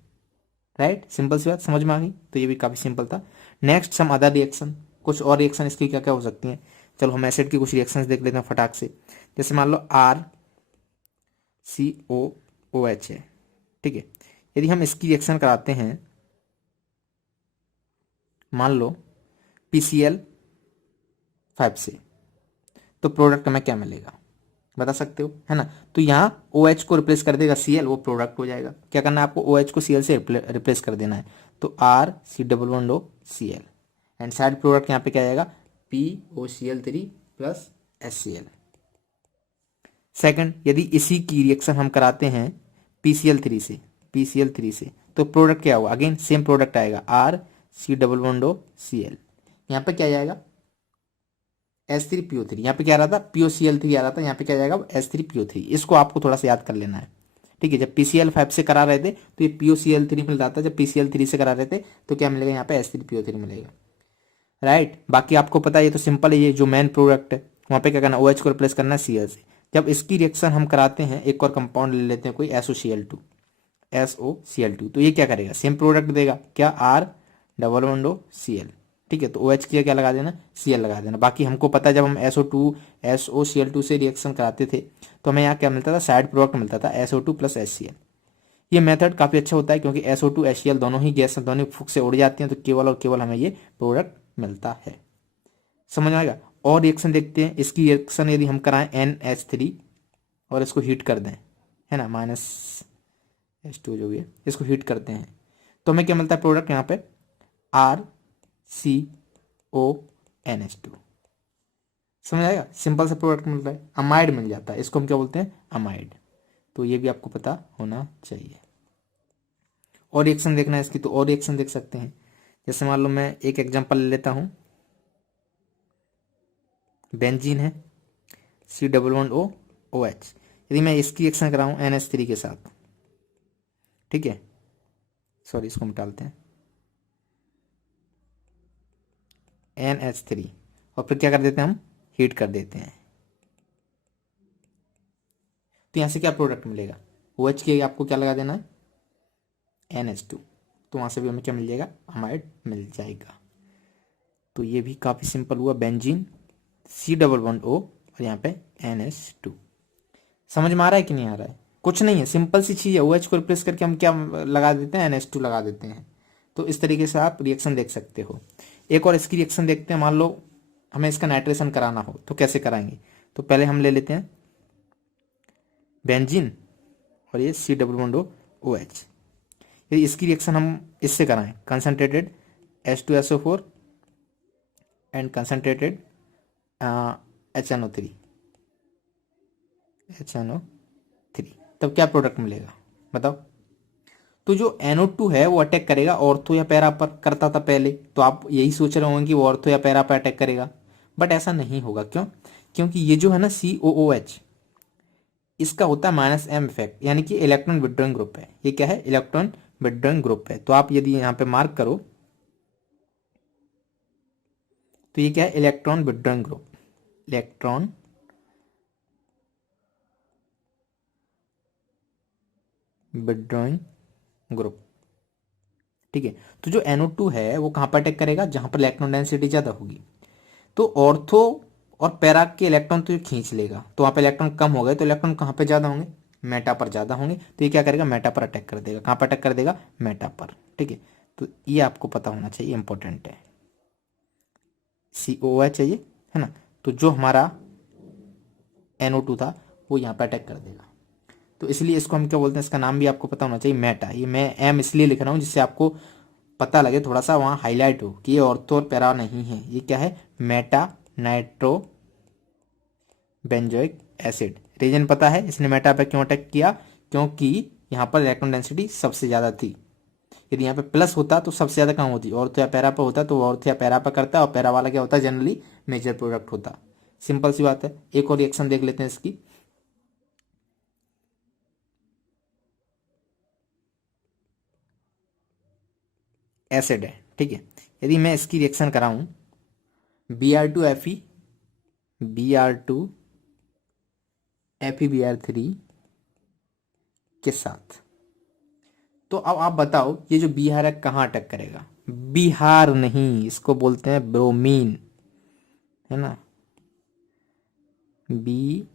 राइट। सिंपल सी बात समझ में आ गई। तो ये भी काफी सिंपल था। नेक्स्ट सम अदर रिएक्शन, कुछ और रिएक्शन इसकी क्या क्या हो सकती हैं। चलो हम एसिड की कुछ रिएक्शंस देख लेते हैं फटाक से। जैसे मान लो RCOOH है, ठीक है। यदि हम इसकी रिएक्शन कराते हैं, मान लो PCl5 से, तो प्रोडक्ट में क्या मिलेगा, बता सकते हो, है ना। तो यहाँ OH को रिप्लेस कर देगा Cl, वो प्रोडक्ट हो जाएगा। क्या करना है आपको, OH को Cl से रिप्लेस कर देना है। तो RC++OCl, एंड साइड प्रोडक्ट यहाँ पे क्या आएगा, POCl3 प्लस HCl। सेकंड, यदि इसी की रिएक्शन हम कराते हैं PCl3 से, तो प्रोडक्ट क्या होगा, अगेन सेम प्रोडक्ट आएगा, RC++OCl। यहाँ पे क्या जाएगा, H3PO3। यहाँ पे क्या आ रहा था, POCl3 आ रहा था, यहाँ पे क्या जाएगा, H3PO3। इसको आपको थोड़ा सा याद कर लेना है, ठीक है। जब PCl5 से करा रहे थे तो ये POCl3 मिल रहा था, जब PCl3 से करा रहे थे तो क्या मिलेगा, यहाँ पे H3PO3 मिलेगा, राइट। बाकी आपको पता है, ये तो सिंपल है, ये जो मेन प्रोडक्ट है वहाँ पे क्या करना, OH को रिप्लेस करना है Cl से। जब इसकी रिएक्शन हम कराते हैं, एक और कंपाउंड ले लेते हैं कोई, SOCl2, तो ये क्या करेगा, सेम प्रोडक्ट देगा, क्या, R++Cl, ठीक है। तो OH की क्या लगा देना, Cl लगा देना। बाकी हमको पता है जब हम SOCl2 से रिएक्शन कराते थे तो हमें यहाँ क्या मिलता था, साइड प्रोडक्ट मिलता था SO2 प्लस HCl। ये मेथड काफी अच्छा होता है क्योंकि SO2 HCl दोनों ही गैस दोनों फूक से उड़ जाती हैं, तो केवल और केवल हमें ये प्रोडक्ट मिलता है। समझ में आएगा। और रिएक्शन देखते हैं, इसकी रिएक्शन यदि हम कराएं NH3 और इसको हीट कर दें, है ना, -H2 जो भी है, इसको हीट करते हैं, तो हमें क्या मिलता है प्रोडक्ट, यहाँ पे RCONH2। समझ आएगा। सिंपल सा प्रोडक्ट मिल रहा है, अमाइड मिल जाता है, इसको हम क्या बोलते हैं, अमाइड। तो ये भी आपको पता होना चाहिए। और रिएक्शन देखना है इसकी, तो और रिएक्शन देख सकते हैं। जैसे मान लो मैं एक एग्जांपल ले लेता हूं, बेंजीन है, C++O OH। यदि मैं इसकी रिएक्शन कराऊँ NH3 के साथ, ठीक है, सॉरी इसको निकालते हैं, NH3, और फिर क्या कर देते हैं हम, हीट कर देते हैं, तो यहाँ से क्या प्रोडक्ट मिलेगा, OH के आपको क्या लगा देना है, NH2, तो वहाँ से भी हमें क्या मिल जाएगा, अमाइड मिल जाएगा। तो ये भी काफ़ी सिंपल हुआ, बेंजीन C++O और यहाँ पे NH2। समझ में आ रहा है कि नहीं आ रहा है, कुछ नहीं है, सिंपल सी चीज़ है, OH को रिप्लेस करके हम क्या लगा देते हैं, NH2 लगा देते हैं। तो इस तरीके से आप रिएक्शन देख सकते हो। एक और इसकी रिएक्शन देखते हैं, मान लो हमें इसका नाइट्रेशन कराना हो तो कैसे कराएंगे। तो पहले हम ले लेते हैं बेंजीन और ये C++O OH। यदि इसकी रिएक्शन हम इससे कराएं, concentrated H2SO4 and concentrated HNO3, तब क्या प्रोडक्ट मिलेगा बताओ। तो जो NO2 है वो अटैक करेगा ऑर्थो या पैरा पर, करता था पहले, तो आप यही सोच रहे होंगे कि वो ऑर्थो या पैरा पर अटैक करेगा, बट ऐसा नहीं होगा। क्यों? क्योंकि ये जो है ना COOH, इसका होता है -M इफेक्ट, यानी कि इलेक्ट्रॉन विड्रॉइंग ग्रुप है। ये क्या है, इलेक्ट्रॉन विड्रॉइंग ग्रुप है। तो आप यदि यहाँ पे मार्क करो तो ये क्या है, electron withdrawing group, electron withdrawing group, ठीक है। तो जो NO2 है वो कहाँ पर अटैक करेगा, जहां पर इलेक्ट्रॉन डेंसिटी ज्यादा होगी। तो ऑर्थो और पैरा के इलेक्ट्रॉन तो ये खींच लेगा, तो वहां पे इलेक्ट्रॉन कम हो गए, तो इलेक्ट्रॉन कहाँ पे ज्यादा होंगे, मेटा पर ज्यादा होंगे। तो ये क्या करेगा, मेटा पर अटैक कर देगा। कहाँ पर अटैक कर देगा, मेटा पर, ठीक है। तो ये आपको पता होना चाहिए, इंपॉर्टेंट है। COOH चाहिए, है ना। तो जो हमारा NO2 था वो यहाँ पे अटैक कर देगा। तो इसलिए इसको हम क्या बोलते हैं, इसका नाम भी आपको पता होना चाहिए, मेटा। ये मैं M इसलिए लिख रहा हूँ जिससे आपको पता लगे, थोड़ा सा वहाँ हाईलाइट हो कि ये ऑर्थो और पैरा नहीं है, ये क्या है, meta nitro benzoic acid. Reason पता है इसने मेटा पे क्यों अटैक किया, क्योंकि यहाँ पर इलेक्ट्रॉन डेंसिटी सबसे ज़्यादा थी। यदि यहाँ पे प्लस होता तो सबसे ज़्यादा कहाँ होती, ऑर्थो या पैरा पे होता, तो ऑर्थो या पैरा पे करता, और पैरा वाला क्या होता, जनरली मेजर प्रोडक्ट होता। सिंपल सी बात है। एक और रिएक्शन देख लेते हैं इसकी, एसिड है, ठीक है। यदि मैं इसकी रिएक्शन कराऊं Br2Fe, Br2FeBr3 के साथ, तो अब आप बताओ ये जो बिहार है कहाँ अटैक करेगा, बिहार नहीं, इसको बोलते हैं ब्रोमीन, है ना, Br3,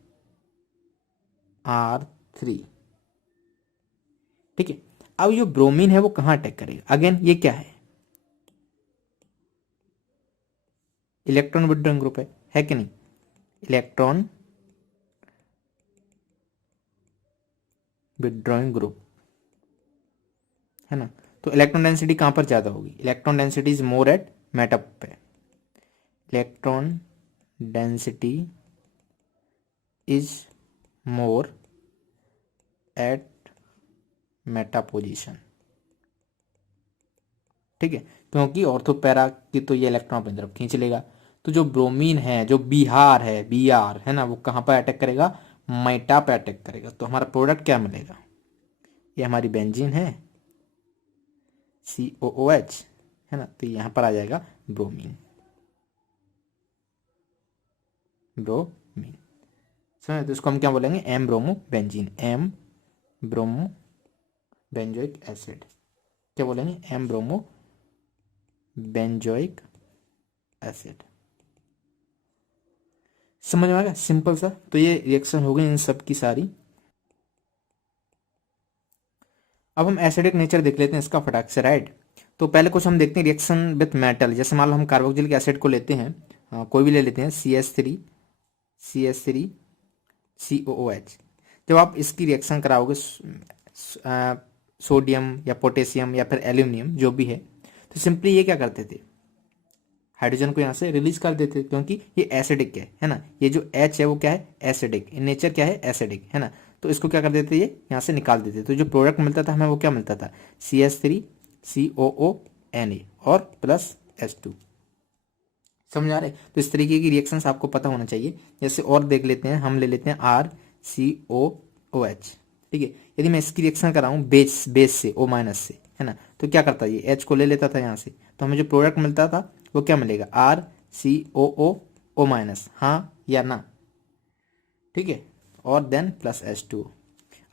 ठीक है। अब जो ब्रोमीन है वो कहाँ अटैक करेगा, अगेन ये क्या है, इलेक्ट्रॉन विड्रॉइंग ग्रुप है कि नहीं, इलेक्ट्रॉन विड्रॉइंग ग्रुप, है ना। तो इलेक्ट्रॉन डेंसिटी कहां पर ज्यादा होगी, electron density is more at meta पे, electron density is more at meta position, ठीक है। क्योंकि ऑर्थोपैरा की तो ये इलेक्ट्रॉन अपनी तरफ खींच लेगा। तो जो ब्रोमीन है, जो बिहार है, Br है ना, वो कहां पर अटैक करेगा, मेटा पे अटैक करेगा। तो हमारा प्रोडक्ट क्या मिलेगा, ये हमारी बेंजीन है COOH, है ना। तो यहां पर आ जाएगा ब्रोमीन, समझ। तो इसको हम क्या बोलेंगे, M bromo benzene, M bromo benzoic acid, क्या बोलेंगे, M ब्रोमो बेंजोइक एसिड। समझ में आ गया, सिंपल सा। तो ये रिएक्शन हो गई इन सब की सारी। अब हम एसिडिक नेचर देख लेते हैं इसका फटाक से, राइट। तो पहले कुछ हम देखते हैं रिएक्शन विथ मेटल। जैसे मान लो हम कार्बोक्सिलिक एसिड को लेते हैं, कोई भी ले लेते हैं, CH3 COOH। जब आप इसकी रिएक्शन कराओगे सोडियम या पोटेशियम या फिर एल्यूमिनियम जो भी है, तो सिंपली ये क्या करते थे, हाइड्रोजन को यहाँ से रिलीज कर देते, क्योंकि ये एसिडिक है ना। ये जो H है वो क्या है, एसिडिक, इन नेचर क्या है, एसिडिक, है ना। तो इसको क्या कर देते, ये यहाँ से निकाल देते। तो जो प्रोडक्ट मिलता था हमें वो क्या मिलता था, CH3COONA और प्लस H2, समझ आ रहा है? तो इस तरीके की रिएक्शंस आपको पता होना चाहिए। जैसे और देख लेते हैं, हम ले लेते हैं RCOOH। ठीक है, यदि मैं इसकी रिएक्शन कराऊं बेस से, O माइनस से, है ना, तो क्या करता है, ये H को ले लेता था यहाँ से, तो हमें जो प्रोडक्ट मिलता था वो क्या मिलेगा, RCOO माइनस, हाँ या ना। ठीक है, और देन प्लस H2O।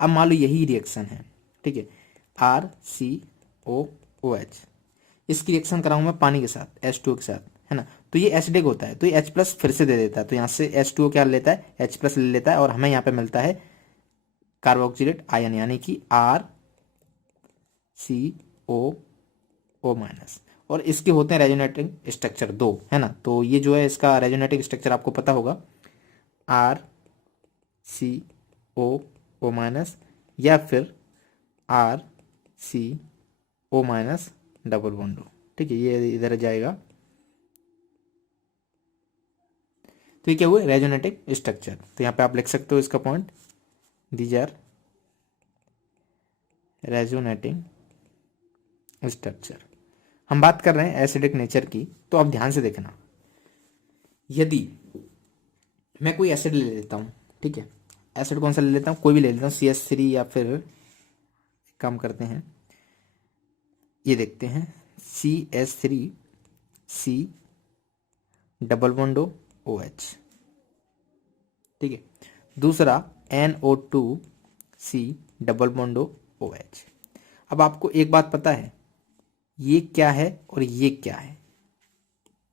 अब मान लो यही रिएक्शन है, ठीक है, RCOOH, इसकी रिएक्शन कराऊं मैं पानी के साथ, H2O के साथ, है ना, तो ये एसिडिक होता है, तो ये H प्लस फिर से दे देता है, तो यहाँ से H2O क्या लेता है, H प्लस ले लेता है, और हमें यहाँ पे मिलता है कार्बोक्सिलेट आयन, यानी कि RCOO माइनस। और इसके होते हैं रेजोनेटिंग स्ट्रक्चर दो, है ना, तो ये जो है इसका रेजोनेटिंग स्ट्रक्चर आपको पता होगा, RCOO माइनस या फिर RCO माइनस डबल बॉन्ड हो। ठीक है, ये इधर जाएगा, तो ये क्या हुआ, रेजोनेटिंग स्ट्रक्चर। तो यहाँ पे आप लिख सकते हो इसका point, these are resonating structure. हम बात कर रहे हैं एसिडिक नेचर की, तो आप ध्यान से देखना, यदि मैं कोई एसिड ले लेता हूँ, ठीक है, एसिड कौन सा ले लेता हूँ, कोई भी ले लेता हूँ, CH3, या फिर काम करते हैं, ये देखते हैं CH3C डबल बॉन्ड OH। ठीक है, दूसरा NO2C डबल बॉन्ड OH। अब आपको एक बात पता है, ये क्या है और ये क्या है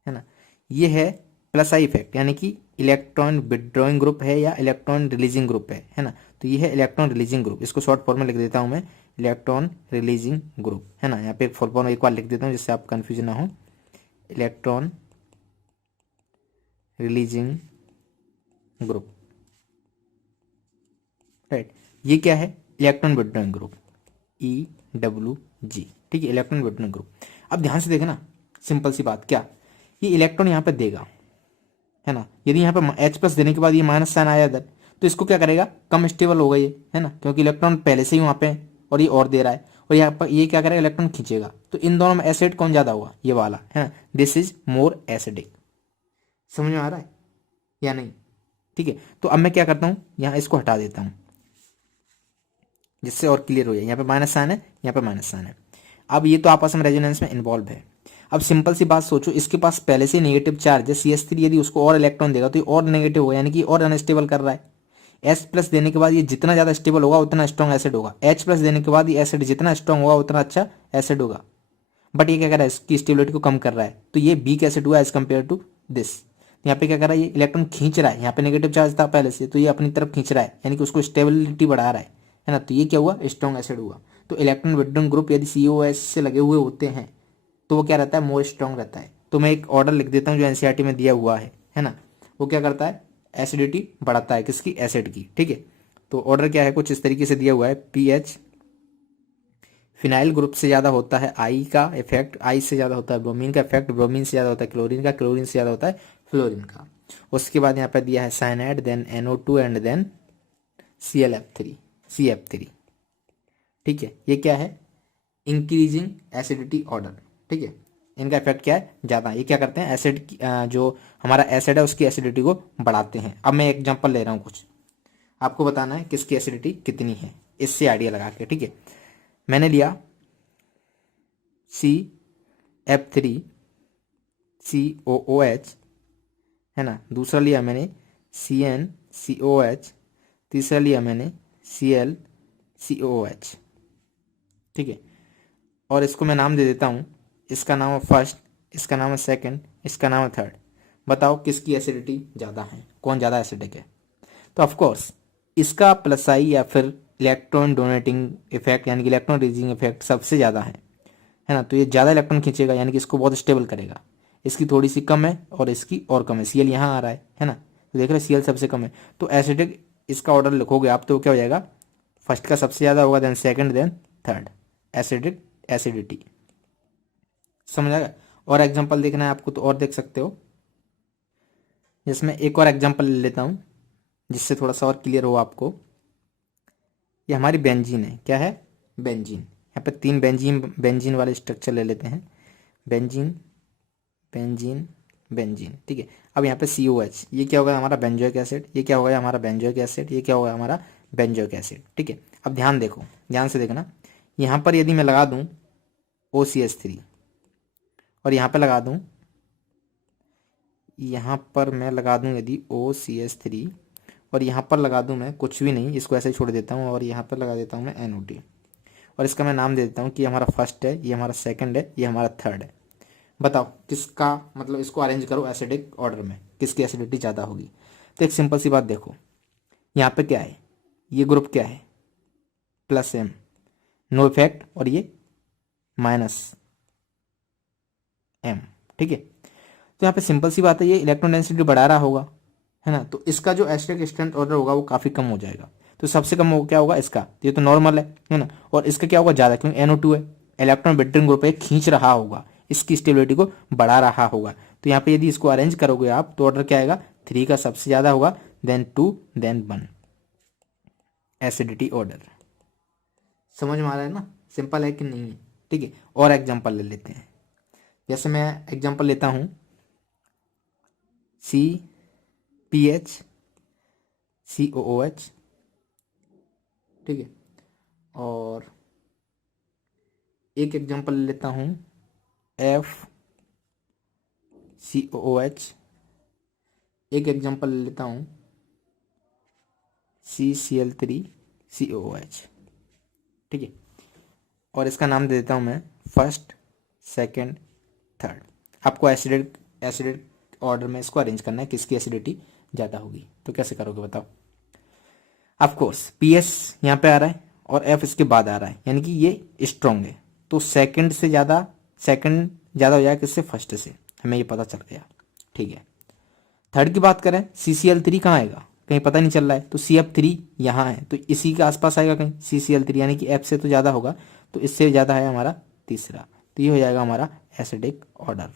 ना, ये है प्लस आई इफेक्ट, यानी कि इलेक्ट्रॉन विड्रॉइंग ग्रुप है या इलेक्ट्रॉन रिलीजिंग ग्रुप है ना, तो ये है इलेक्ट्रॉन रिलीजिंग ग्रुप। इसको शॉर्ट फॉर्म में लिख देता हूं मैं, इलेक्ट्रॉन रिलीजिंग ग्रुप, है ना, यहाँ पे एक फुल फॉर्म एक बार लिख देता हूँ जिससे आप कंफ्यूजन ना हो, इलेक्ट्रॉन रिलीजिंग ग्रुप, राइट। ये क्या है, इलेक्ट्रॉन विड्रॉइंग ग्रुप, EWG। ठीक है, इलेक्ट्रॉन विड्रॉइंग ग्रुप। अब ध्यान से देखना, सिंपल सी बात, क्या ये इलेक्ट्रॉन यहाँ पे देगा, है ना, यदि यहाँ पे H प्लस देने के बाद ये माइनस साइन आया इधर, तो इसको क्या करेगा, कम स्टेबल होगा ये, है ना, क्योंकि इलेक्ट्रॉन पहले से ही वहाँ पे है और ये और दे रहा है, और यहाँ पर ये क्या करेगा, इलेक्ट्रॉन खींचेगा, तो इन दोनों में एसिड कौन ज्यादा होगा, ये वाला, है ना, दिस इज मोर एसिडिक। समझ में आ रहा है या नहीं? ठीक है, तो अब मैं क्या करता हूँ, यहाँ इसको हटा देता हूँ जिससे और क्लियर हो जाए, यहाँ पे माइनस साइन है, यहाँ पे माइनस साइन है। अब ये तो आपस में रेजोनेंस में इन्वॉल्व है। अब सिंपल सी बात सोचो, इसके पास पहले से नेगेटिव चार्ज है, CH3, यदि उसको और इलेक्ट्रॉन देगा तो ये और नेगेटिव होगा, यानी कि और अनस्टेबल कर रहा है। H प्लस देने के बाद ये जितना ज्यादा स्टेबल होगा उतना स्ट्रॉन्ग एसिड होगा, H प्लस देने के बाद ये एसिड जितना स्ट्रॉन्ग होगा उतना अच्छा एसिड होगा। बट ये क्या कर रहा है, इसकी स्टेबिलिटी को कम कर रहा है, तो ये वीक एसिड हुआ एज कम्पेयर टू दिस। यहाँ पे क्या कर रहा है, ये इलेक्ट्रॉन खींच रहा है, यहाँ पे नेगेटिव चार्ज था पहले से, तो ये अपनी तरफ खींच रहा है, यानी कि उसको स्टेबिलिटी बढ़ा रहा है ना, तो ये क्या हुआ, स्ट्रॉन्ग एसिड हुआ। तो इलेक्ट्रॉन विड्रॉइंग ग्रुप यदि COS से लगे हुए होते हैं तो वो क्या रहता है, मोर स्ट्रॉन्ग रहता है। तो मैं एक ऑर्डर लिख देता हूँ जो NCERT में दिया हुआ है ना, वो क्या करता है, एसिडिटी बढ़ाता है, किसकी, एसिड की। ठीक है, तो ऑर्डर क्या है, कुछ इस तरीके से दिया हुआ है, pH फिनाइल ग्रुप से ज़्यादा होता है आई का इफेक्ट, आई से ज़्यादा होता है ब्रोमीन का इफेक्ट, ब्रोमीन से ज़्यादा होता है क्लोरीन का, क्लोरीन से ज़्यादा होता है फ्लोरीन का। उसके बाद यहाँ पर दिया है cyanide, then NO2 and then CF3। ठीक है, ये क्या है, इंक्रीजिंग एसिडिटी ऑर्डर। ठीक है, इनका इफेक्ट क्या है, ज़्यादा, ये क्या करते हैं, एसिड जो हमारा एसिड है उसकी एसिडिटी को बढ़ाते हैं। अब मैं एग्जांपल ले रहा हूँ कुछ, आपको बताना है किसकी एसिडिटी कितनी है, इससे आइडिया लगा के। ठीक है, मैंने लिया CF3COOH, है ना, दूसरा लिया मैंने CnCOH, तीसरा लिया मैंने ClCOOH। ठीक है, और इसको मैं नाम दे देता हूँ, इसका नाम है फर्स्ट, इसका नाम है सेकंड, इसका नाम है थर्ड। बताओ किसकी एसिडिटी ज़्यादा है, कौन ज़्यादा एसिडिक है? तो ऑफकोर्स इसका प्लस आई या फिर इलेक्ट्रॉन डोनेटिंग इफेक्ट, यानी कि इलेक्ट्रॉन रिलीजिंग इफेक्ट सबसे ज़्यादा है ना, तो ये ज़्यादा इलेक्ट्रॉन खींचेगा, यानी कि इसको बहुत स्टेबल करेगा। इसकी थोड़ी सी कम है और इसकी और कम है, CL यहाँ आ रहा है ना, तो देख रहे हो CL सबसे कम है, तो एसिडिक इसका ऑर्डर लिखोगे आप तो क्या हो जाएगा, फर्स्ट का सबसे ज़्यादा होगा, then second, then third, acidic acidity. समझ आएगा? और एग्जांपल देखना है आपको तो और देख सकते हो, जिसमें एक और एग्जांपल ले लेता हूँ जिससे थोड़ा सा और क्लियर हो आपको। ये हमारी बेंजीन है, क्या है, बेंजीन। यहाँ पे 3 बेंजीन वाले स्ट्रक्चर ले लेते हैं, बेंजीन, बेंजीन, बेंजीन। ठीक है, अब यहाँ पे COH, ये क्या होगा हमारा बेंजोइक एसिड, ये क्या होगा हमारा बेंजोइक एसिड, ये क्या होगा हमारा बेंजोइक एसिड। ठीक है, अब ध्यान देखो, ध्यान से देखना, यहाँ पर यदि मैं लगा दूँ OCH3 और यहाँ पे लगा दूँ, यहाँ पर मैं लगा दूँ यदि OCH3 और यहाँ पर लगा दूँ मैं कुछ भी नहीं, इसको ऐसे ही छोड़ देता हूँ और यहाँ पर लगा देता हूँ मैं NO2 और इसका मैं नाम दे देता हूँ कि ये हमारा फर्स्ट है, ये हमारा सेकंड है, ये हमारा थर्ड है। बताओ किसका, मतलब इसको अरेंज करो एसिडिक ऑर्डर में, किसकी एसिडिटी ज़्यादा होगी। तो एक सिंपल सी बात देखो, यहाँ पे क्या है, ये ग्रुप क्या है +M, नो इफेक्ट, और ये -M। ठीक है, तो यहाँ पे सिंपल सी बात है, ये इलेक्ट्रॉन डेंसिटी बढ़ा रहा होगा, है ना, तो इसका जो एसिडिक स्ट्रेंथ ऑर्डर होगा वो काफ़ी कम हो जाएगा। तो सबसे कम हो क्या होगा इसका, ये तो नॉर्मल है ना, और इसका क्या होगा ज़्यादा, क्योंकि NO2 है, इलेक्ट्रॉन विड्रॉइंग ग्रुप है, खींच रहा होगा, इसकी स्टेबिलिटी को बढ़ा रहा होगा। तो यहाँ पे यदि इसको अरेंज करोगे आप तो ऑर्डर क्या आएगा, 3 का सबसे ज़्यादा होगा, देन 2, देन 1 एसिडिटी ऑर्डर। समझ में आ रहा है ना, सिंपल है कि नहीं है। ठीक है, और एग्जाम्पल ले लेते हैं, जैसे मैं एग्जाम्पल लेता हूँ CPH COOH। ठीक है, और एक एग्जांपल ले लेता हूँ FCOOH, एक एग्जांपल ले लेता हूँ CCl3COOH। ठीक है, और इसका नाम दे देता हूँ मैं फर्स्ट, सेकंड, थर्ड। आपको एसिडिक ऑर्डर में इसको अरेंज करना है, किसकी एसिडिटी ज़्यादा होगी। तो कैसे करोगे बताओ। ऑफ कोर्स PS यहाँ पे आ रहा है और F इसके बाद आ रहा है, यानी कि ये स्ट्रॉन्ग है, तो सेकंड ज़्यादा हो जाएगा किससे, फर्स्ट से, हमें ये पता चल गया। ठीक है, थर्ड की बात करें, CCl3 कहाँ आएगा, कहीं पता नहीं चल रहा है, तो CF3 यहाँ है, तो इसी के आसपास आएगा कहीं CCl3, यानी कि F से तो ज़्यादा होगा, तो इससे ज़्यादा है हमारा तीसरा, तो ये हो जाएगा हमारा एसिडिक ऑर्डर।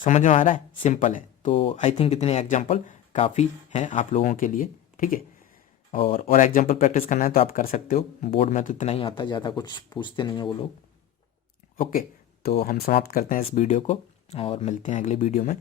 समझ में आ रहा है, सिंपल है। तो आई थिंक इतने एग्जाम्पल काफ़ी हैं आप लोगों के लिए। ठीक है, और एग्जाम्पल प्रैक्टिस करना है तो आप कर सकते हो, बोर्ड में तो इतना ही आता है, ज़्यादा कुछ पूछते नहीं है वो लोग। ओके, तो हम समाप्त करते हैं इस वीडियो को और मिलते हैं अगले वीडियो में।